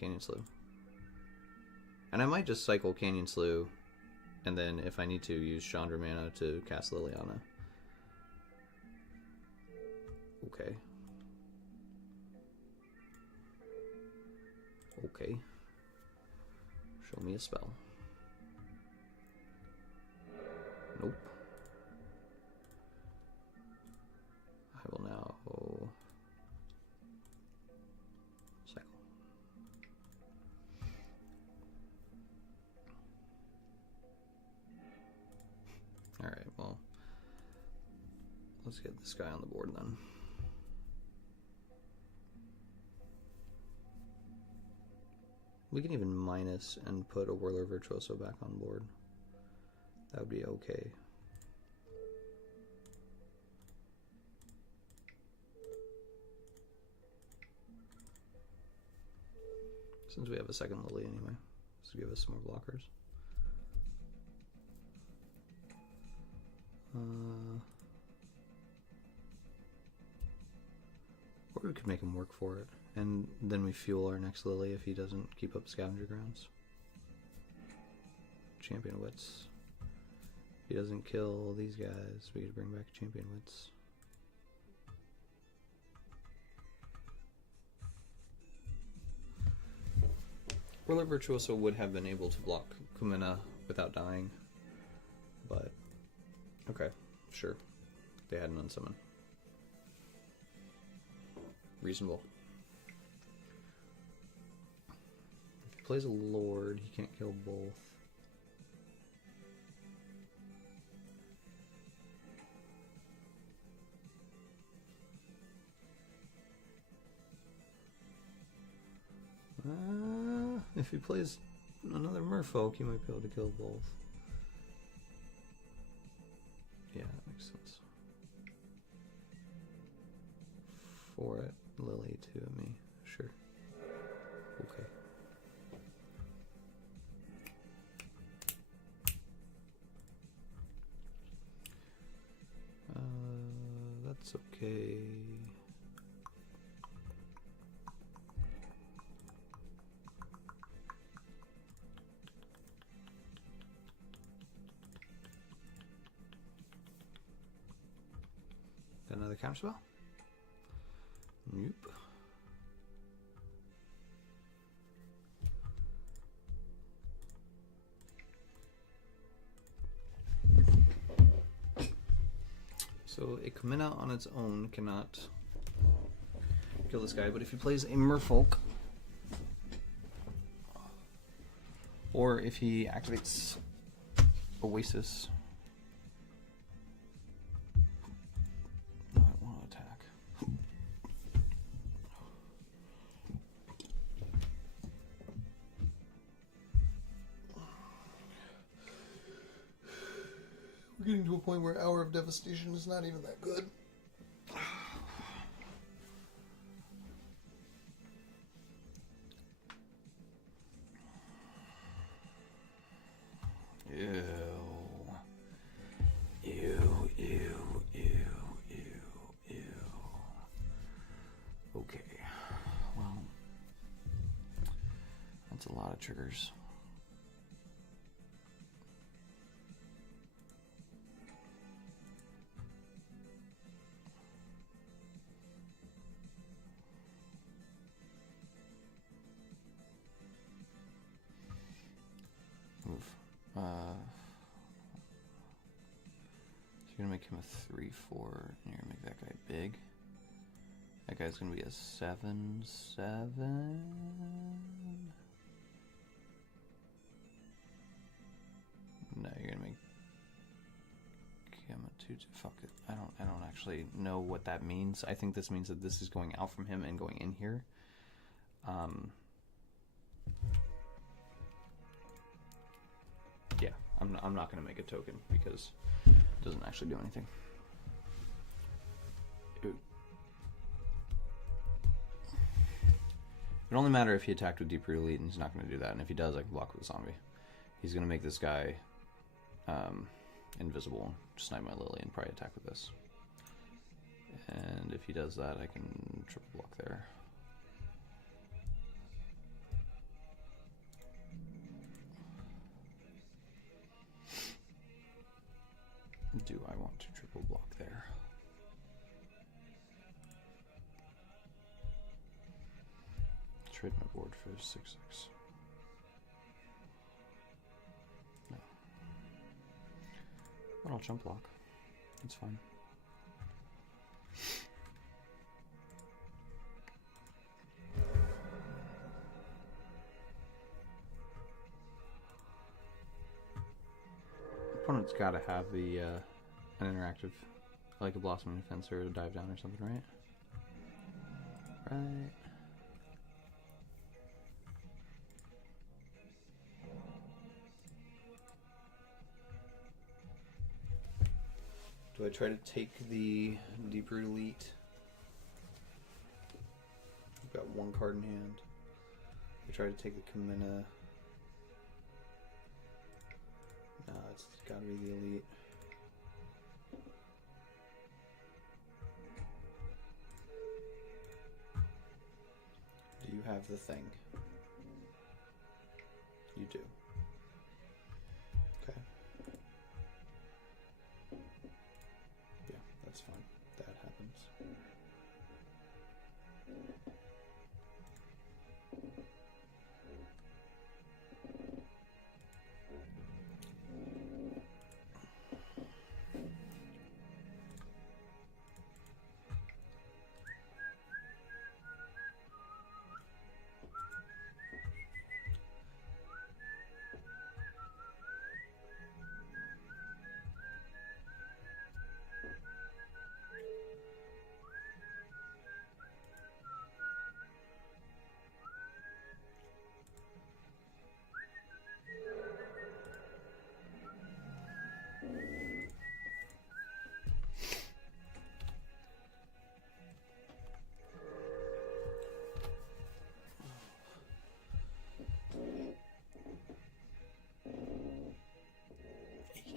Canyon Slew. And I might just cycle Canyon Slew, and then if I need to, use Chandra mana to cast Liliana. Okay. Okay. Show me a spell. Nope. I will now cycle. Alright, well, let's get this guy on the board then. We can even minus and put a Whirler Virtuoso back on board. That would be okay. Since we have a second Lily anyway, just to give us some more blockers. Or we could make him work for it. And then we fuel our next Lily if he doesn't keep up Scavenger Grounds. Champion Wits. If he doesn't kill these guys, we bring back Champion Wits. Whirler Virtuoso would have been able to block Kumina without dying, but okay, sure. They had an unsummon. Reasonable. If he plays a Lord, he can't kill both. If he plays another Merfolk, he might be able to kill both. Yeah, that makes sense. For it, Lily to me, sure. Okay. That's okay. Got another counterspell? Nope. So a Kamina on its own cannot kill this guy, but if he plays a Merfolk, or if he activates Oasis, I want to attack. We're getting to a point where Hour of Devastation is not even that good. Ew. Ew, ew, ew, ew, ew. Okay. Well, that's a lot of triggers. Move. You're gonna make him a 3/4, and you're gonna make that guy big. That guy's gonna be a 7/7. No, you're gonna make him a 2/2. Fuck it. I don't actually know what that means. I think this means that this is going out from him and going in here. Yeah, I'm not gonna make a token because it doesn't actually do anything. Ooh. It would only matter if he attacked with Deep Root Elite, and he's not going to do that. And if he does, I can block with a zombie. He's going to make this guy invisible, snipe my Lily, and probably attack with this. And if he does that, I can triple block there. Do I want to triple block there? Trade my board for 6/6. No. But I'll jump block. It's fine. Opponent's got to have the an interactive, like a Blossoming Defense or a Dive Down or something, right? Right. Do I try to take the Deep Root Elite? I've got one card in hand. I try to take the Kamina. No, it's gotta be the Elite. Do you have the thing? You do. Okay. Yeah, that's fine. That happens.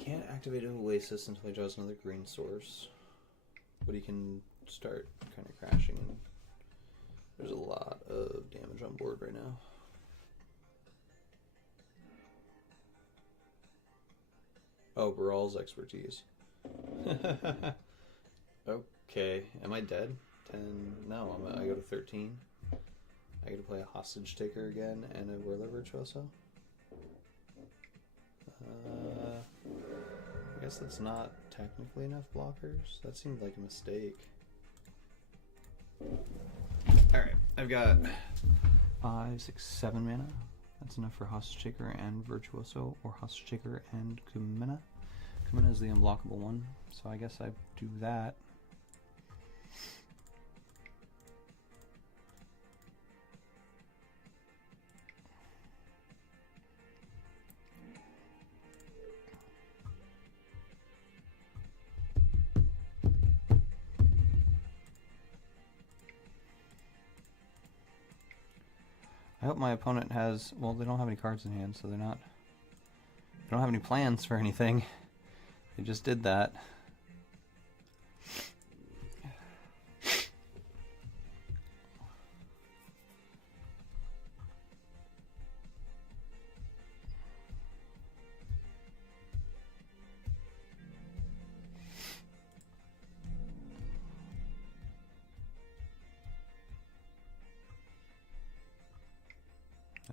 Can't activate an Oasis until he draws another green source, but he can start kind of crashing. And there's a lot of damage on board right now. Oh, Baral's expertise. Okay. Okay, am I dead? 10. No, I go to 13. I get to play a hostage taker again and a whirler virtuoso. I guess that's not technically enough blockers. That seemed like a mistake. Alright, I've got 5, 6, 7 mana. That's enough for hostage taker and virtuoso, or hostage taker and Kumena. Kumena is the unblockable one, so I guess I do that. I hope my opponent has, well, they don't have any cards in hand, so they don't have any plans for anything. They just did that.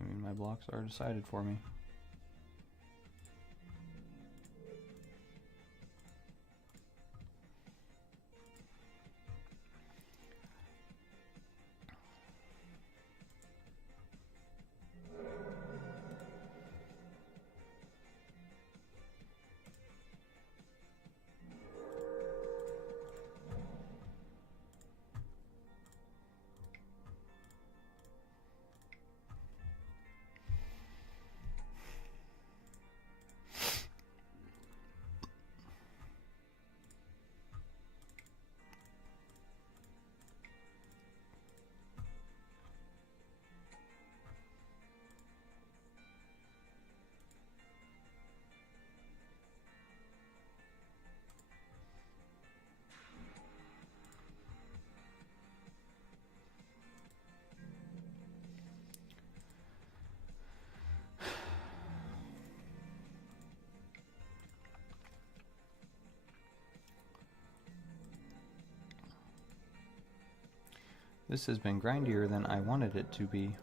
I mean, my blocks are decided for me. This has been grindier than I wanted it to be.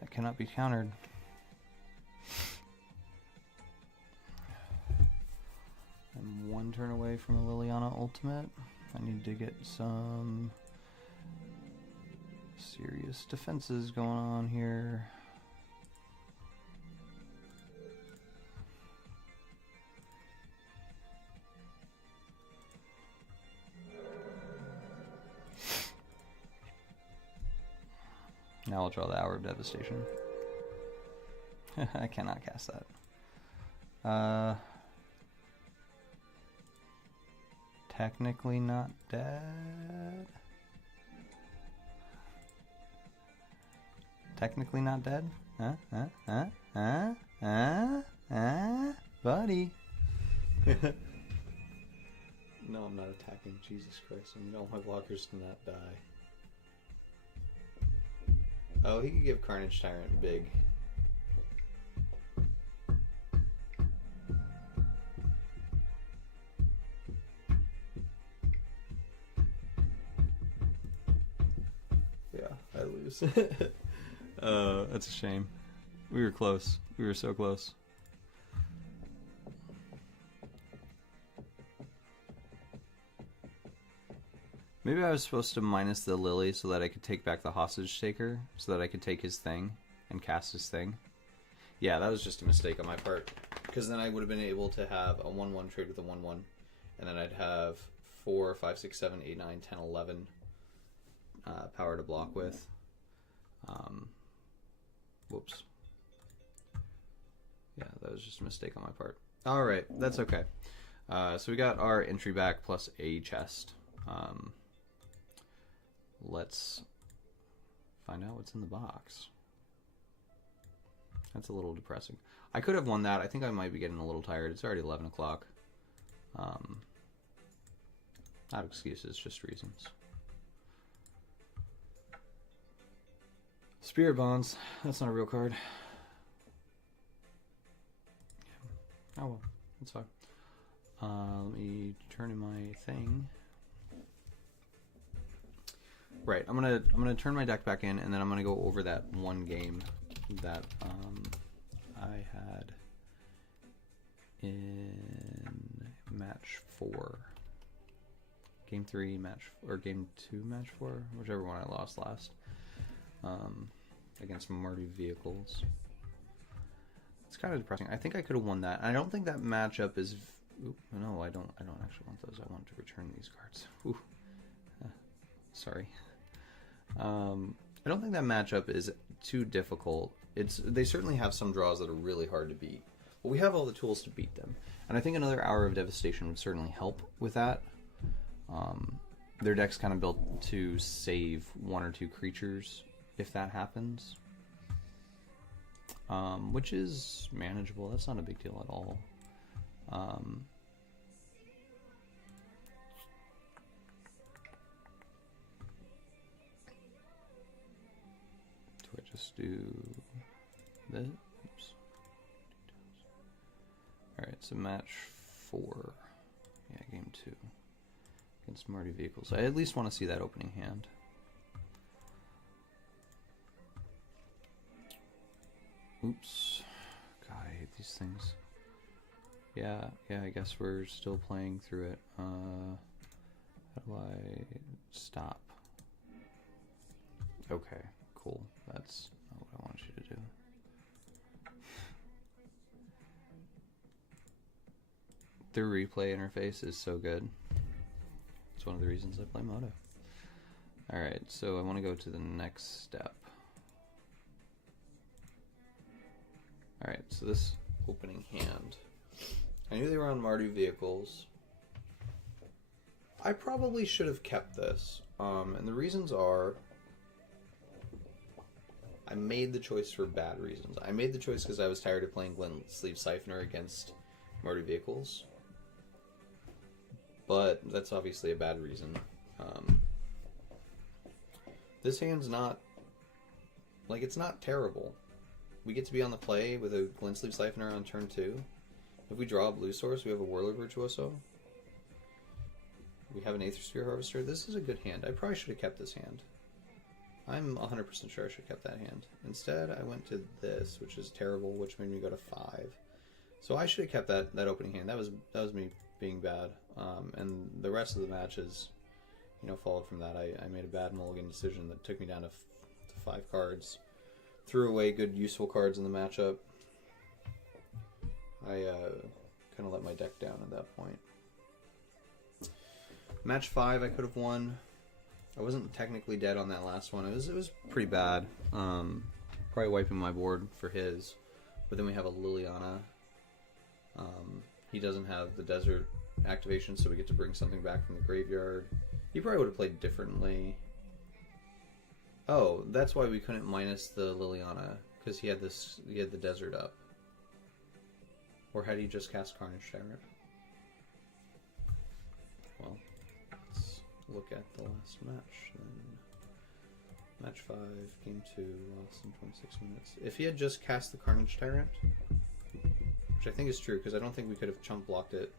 That cannot be countered. I'm one turn away from a Liliana ultimate. I need to get some serious defenses going on here. Now I'll draw the Hour of Devastation. I cannot cast that. Technically not dead. Technically not dead? Buddy. No, I'm not attacking. Jesus Christ. I need all my blockers to not die. Oh, he could give Carnage Tyrant big. I lose. That's a shame. We were close. We were so close. Maybe I was supposed to minus the Lily so that I could take back the Hostage Taker, so that I could take his thing and cast his thing. Yeah, that was just a mistake on my part. Because then I would have been able to have a 1-1 trade with a 1-1. And then I'd have 4, 5, 6, 7, 8, 9, 10, 11 power to block with. Whoops. Yeah, that was just a mistake on my part. Alright, that's okay. So we got our entry back plus a chest. Let's find out what's in the box. That's a little depressing. I could have won that. I think I might be getting a little tired. It's already 11 o'clock. Not excuses, just reasons. Spirit Bonds. That's not a real card. Oh well, that's fine. Let me turn in my thing. Right, I'm gonna turn my deck back in, and then I'm gonna go over that one game that I had in match 4. Game 3 match, or game 2 match 4, whichever one I lost last, against Marty Vehicles. It's kind of depressing. I think I could have won that. I don't think that matchup is. Oop, no, I don't actually want those. I want to return these cards. Ooh. Sorry. I don't think that matchup is too difficult. They certainly have some draws that are really hard to beat, but we have all the tools to beat them. And I think another Hour of Devastation would certainly help with that. Their deck's kind of built to save 1 or 2 creatures if that happens, which is manageable. That's not a big deal at all. Do I just do this? Oops. Alright, so match 4. Yeah, game 2. Against Marty Vehicles. I at least want to see that opening hand. Oops. God, I hate these things. Yeah, I guess we're still playing through it. How do I stop? Okay, cool. That's not what I want you to do. Their replay interface is so good. It's one of the reasons I play Moto. Alright, so I want to go to the next step. Alright, so this opening hand. I knew they were on Mardu Vehicles. I probably should have kept this. And the reasons are, I made the choice for bad reasons. I made the choice because I was tired of playing Glen Sleeve Siphoner against Mardu Vehicles. But that's obviously a bad reason. This hand's not, like, it's not terrible. We get to be on the play with a Glen Sleeve Siphoner on turn 2. If we draw a blue source, we have a Warlord Virtuoso. We have an Aether Sphere Harvester. This is a good hand. I probably should have kept this hand. I'm 100% sure I should have kept that hand. Instead, I went to this, which is terrible, which made me go to 5. So I should have kept that opening hand. That was me being bad. And the rest of the matches, followed from that. I made a bad mulligan decision that took me down to 5 cards. Threw away good, useful cards in the matchup. I kind of let my deck down at that point. Match 5, I could have won. I wasn't technically dead on that last one. It was pretty bad. Probably wiping my board for his. But then we have a Liliana. He doesn't have the desert activation, so we get to bring something back from the graveyard. He probably would have played differently. Oh, that's why we couldn't minus the Liliana, because he had the desert up. Or had he just cast Carnage Tyrant? Well, let's look at the last match then. Match 5, game 2, lost in 26 minutes. If he had just cast the Carnage Tyrant, which I think is true, because I don't think we could have chump blocked it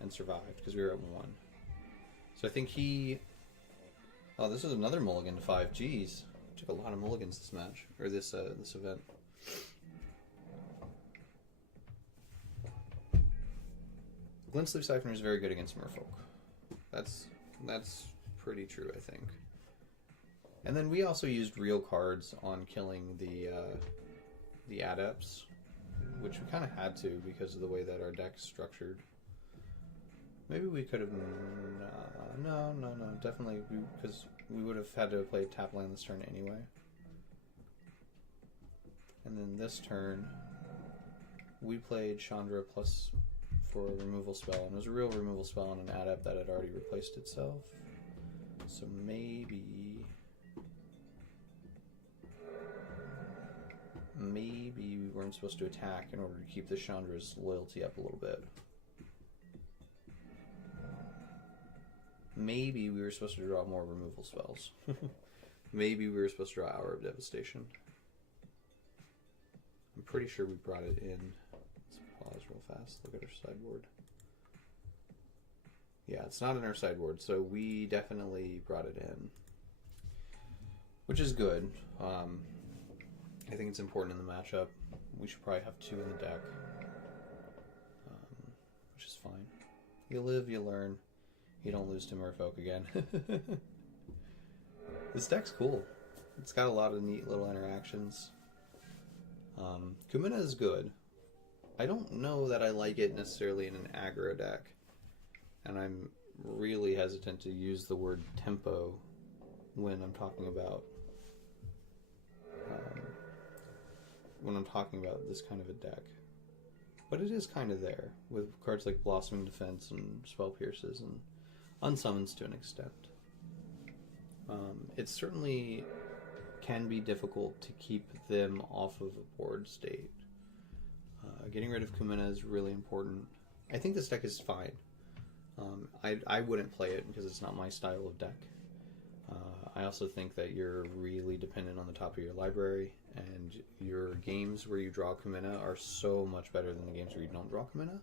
and survived, because we were at 1. So I think he... Oh, this is another mulligan to 5. Jeez. Took a lot of mulligans this match, or this event. Glen Sleeve Siphoner is very good against Merfolk. That's pretty true, I think. And then we also used real cards on killing the adepts, which we kind of had to because of the way that our deck's structured. Maybe we could have... No, definitely, because we would have had to play tap land this turn anyway. And then this turn, we played Chandra plus for a removal spell, and it was a real removal spell on an adept that had already replaced itself. So maybe we weren't supposed to attack in order to keep the Chandra's loyalty up a little bit. maybe we were supposed to draw more removal spells. Maybe we were supposed to draw Hour of Devastation. I'm pretty sure we brought it in. Let's pause real fast. Look at our sideboard. Yeah, it's not in our sideboard, so we definitely brought it in. Which is good. I think it's important in the matchup. We should probably have 2 in the deck. Which is fine. You live, you learn. You don't lose to Merfolk again. This deck's cool. It's got a lot of neat little interactions. Kumina is good. I don't know that I like it necessarily in an aggro deck. And I'm really hesitant to use the word tempo when I'm talking about this kind of a deck. But it is kind of there, with cards like Blossoming Defense and Spell Pierces and Unsummons to an extent. It certainly can be difficult to keep them off of a board state. Getting rid of Kumina is really important. I think this deck is fine. I wouldn't play it because it's not my style of deck. I also think that you're really dependent on the top of your library, and your games where you draw Kumina are so much better than the games where you don't draw Kumina.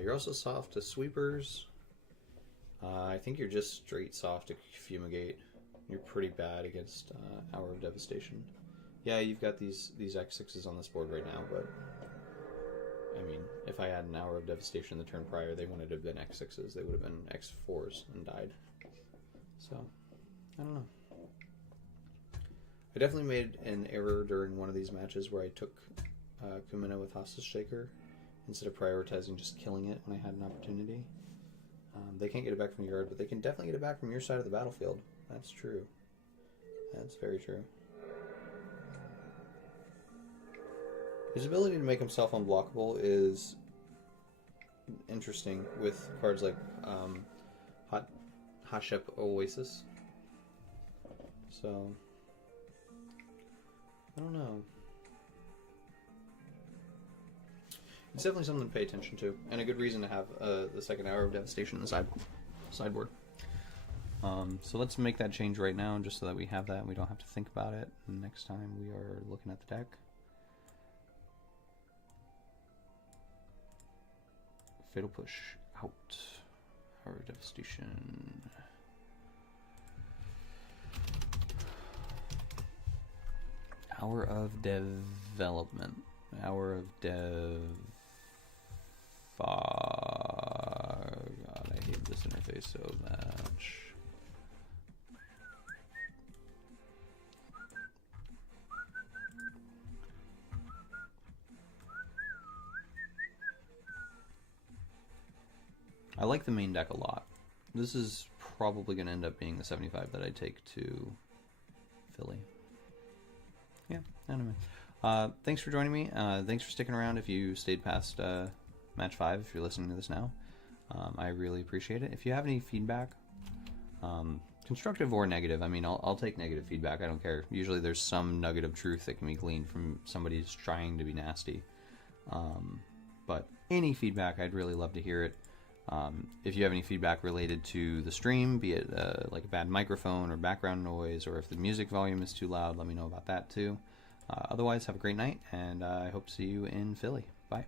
You're also soft to sweepers. I think you're just straight soft to Fumigate. You're pretty bad against Hour of Devastation. Yeah, you've got these X6s on this board right now, but I mean, if I had an Hour of Devastation the turn prior, they wouldn't have been X6s. They would have been X4s and died. So, I don't know. I definitely made an error during one of these matches where I took Kumina with Hostage Shaker instead of prioritizing just killing it when I had an opportunity. They can't get it back from your yard, but they can definitely get it back from your side of the battlefield. That's true. That's very true. His ability to make himself unblockable is interesting with cards like Hashep Oasis. So, I don't know. It's definitely something to pay attention to, and a good reason to have the second Hour of Devastation in the sideboard. So let's make that change right now, just so that we have that and we don't have to think about it. And next time we are looking at the deck. Fatal Push out. Hour of Devastation. Hour of Development. Hour of God, I hate this interface so much. I like the main deck a lot. This is probably going to end up being the 75 that I take to Philly. Yeah, anyway. Thanks for joining me. Thanks for sticking around if you stayed past match 5, if you're listening to this now. I really appreciate it. If you have any feedback, constructive or negative, I mean, I'll take negative feedback. I don't care. Usually there's some nugget of truth that can be gleaned from somebody who's trying to be nasty. But any feedback, I'd really love to hear it. If you have any feedback related to the stream, be it like a bad microphone or background noise, or if the music volume is too loud, let me know about that too. Otherwise, have a great night, and I hope to see you in Philly. Bye.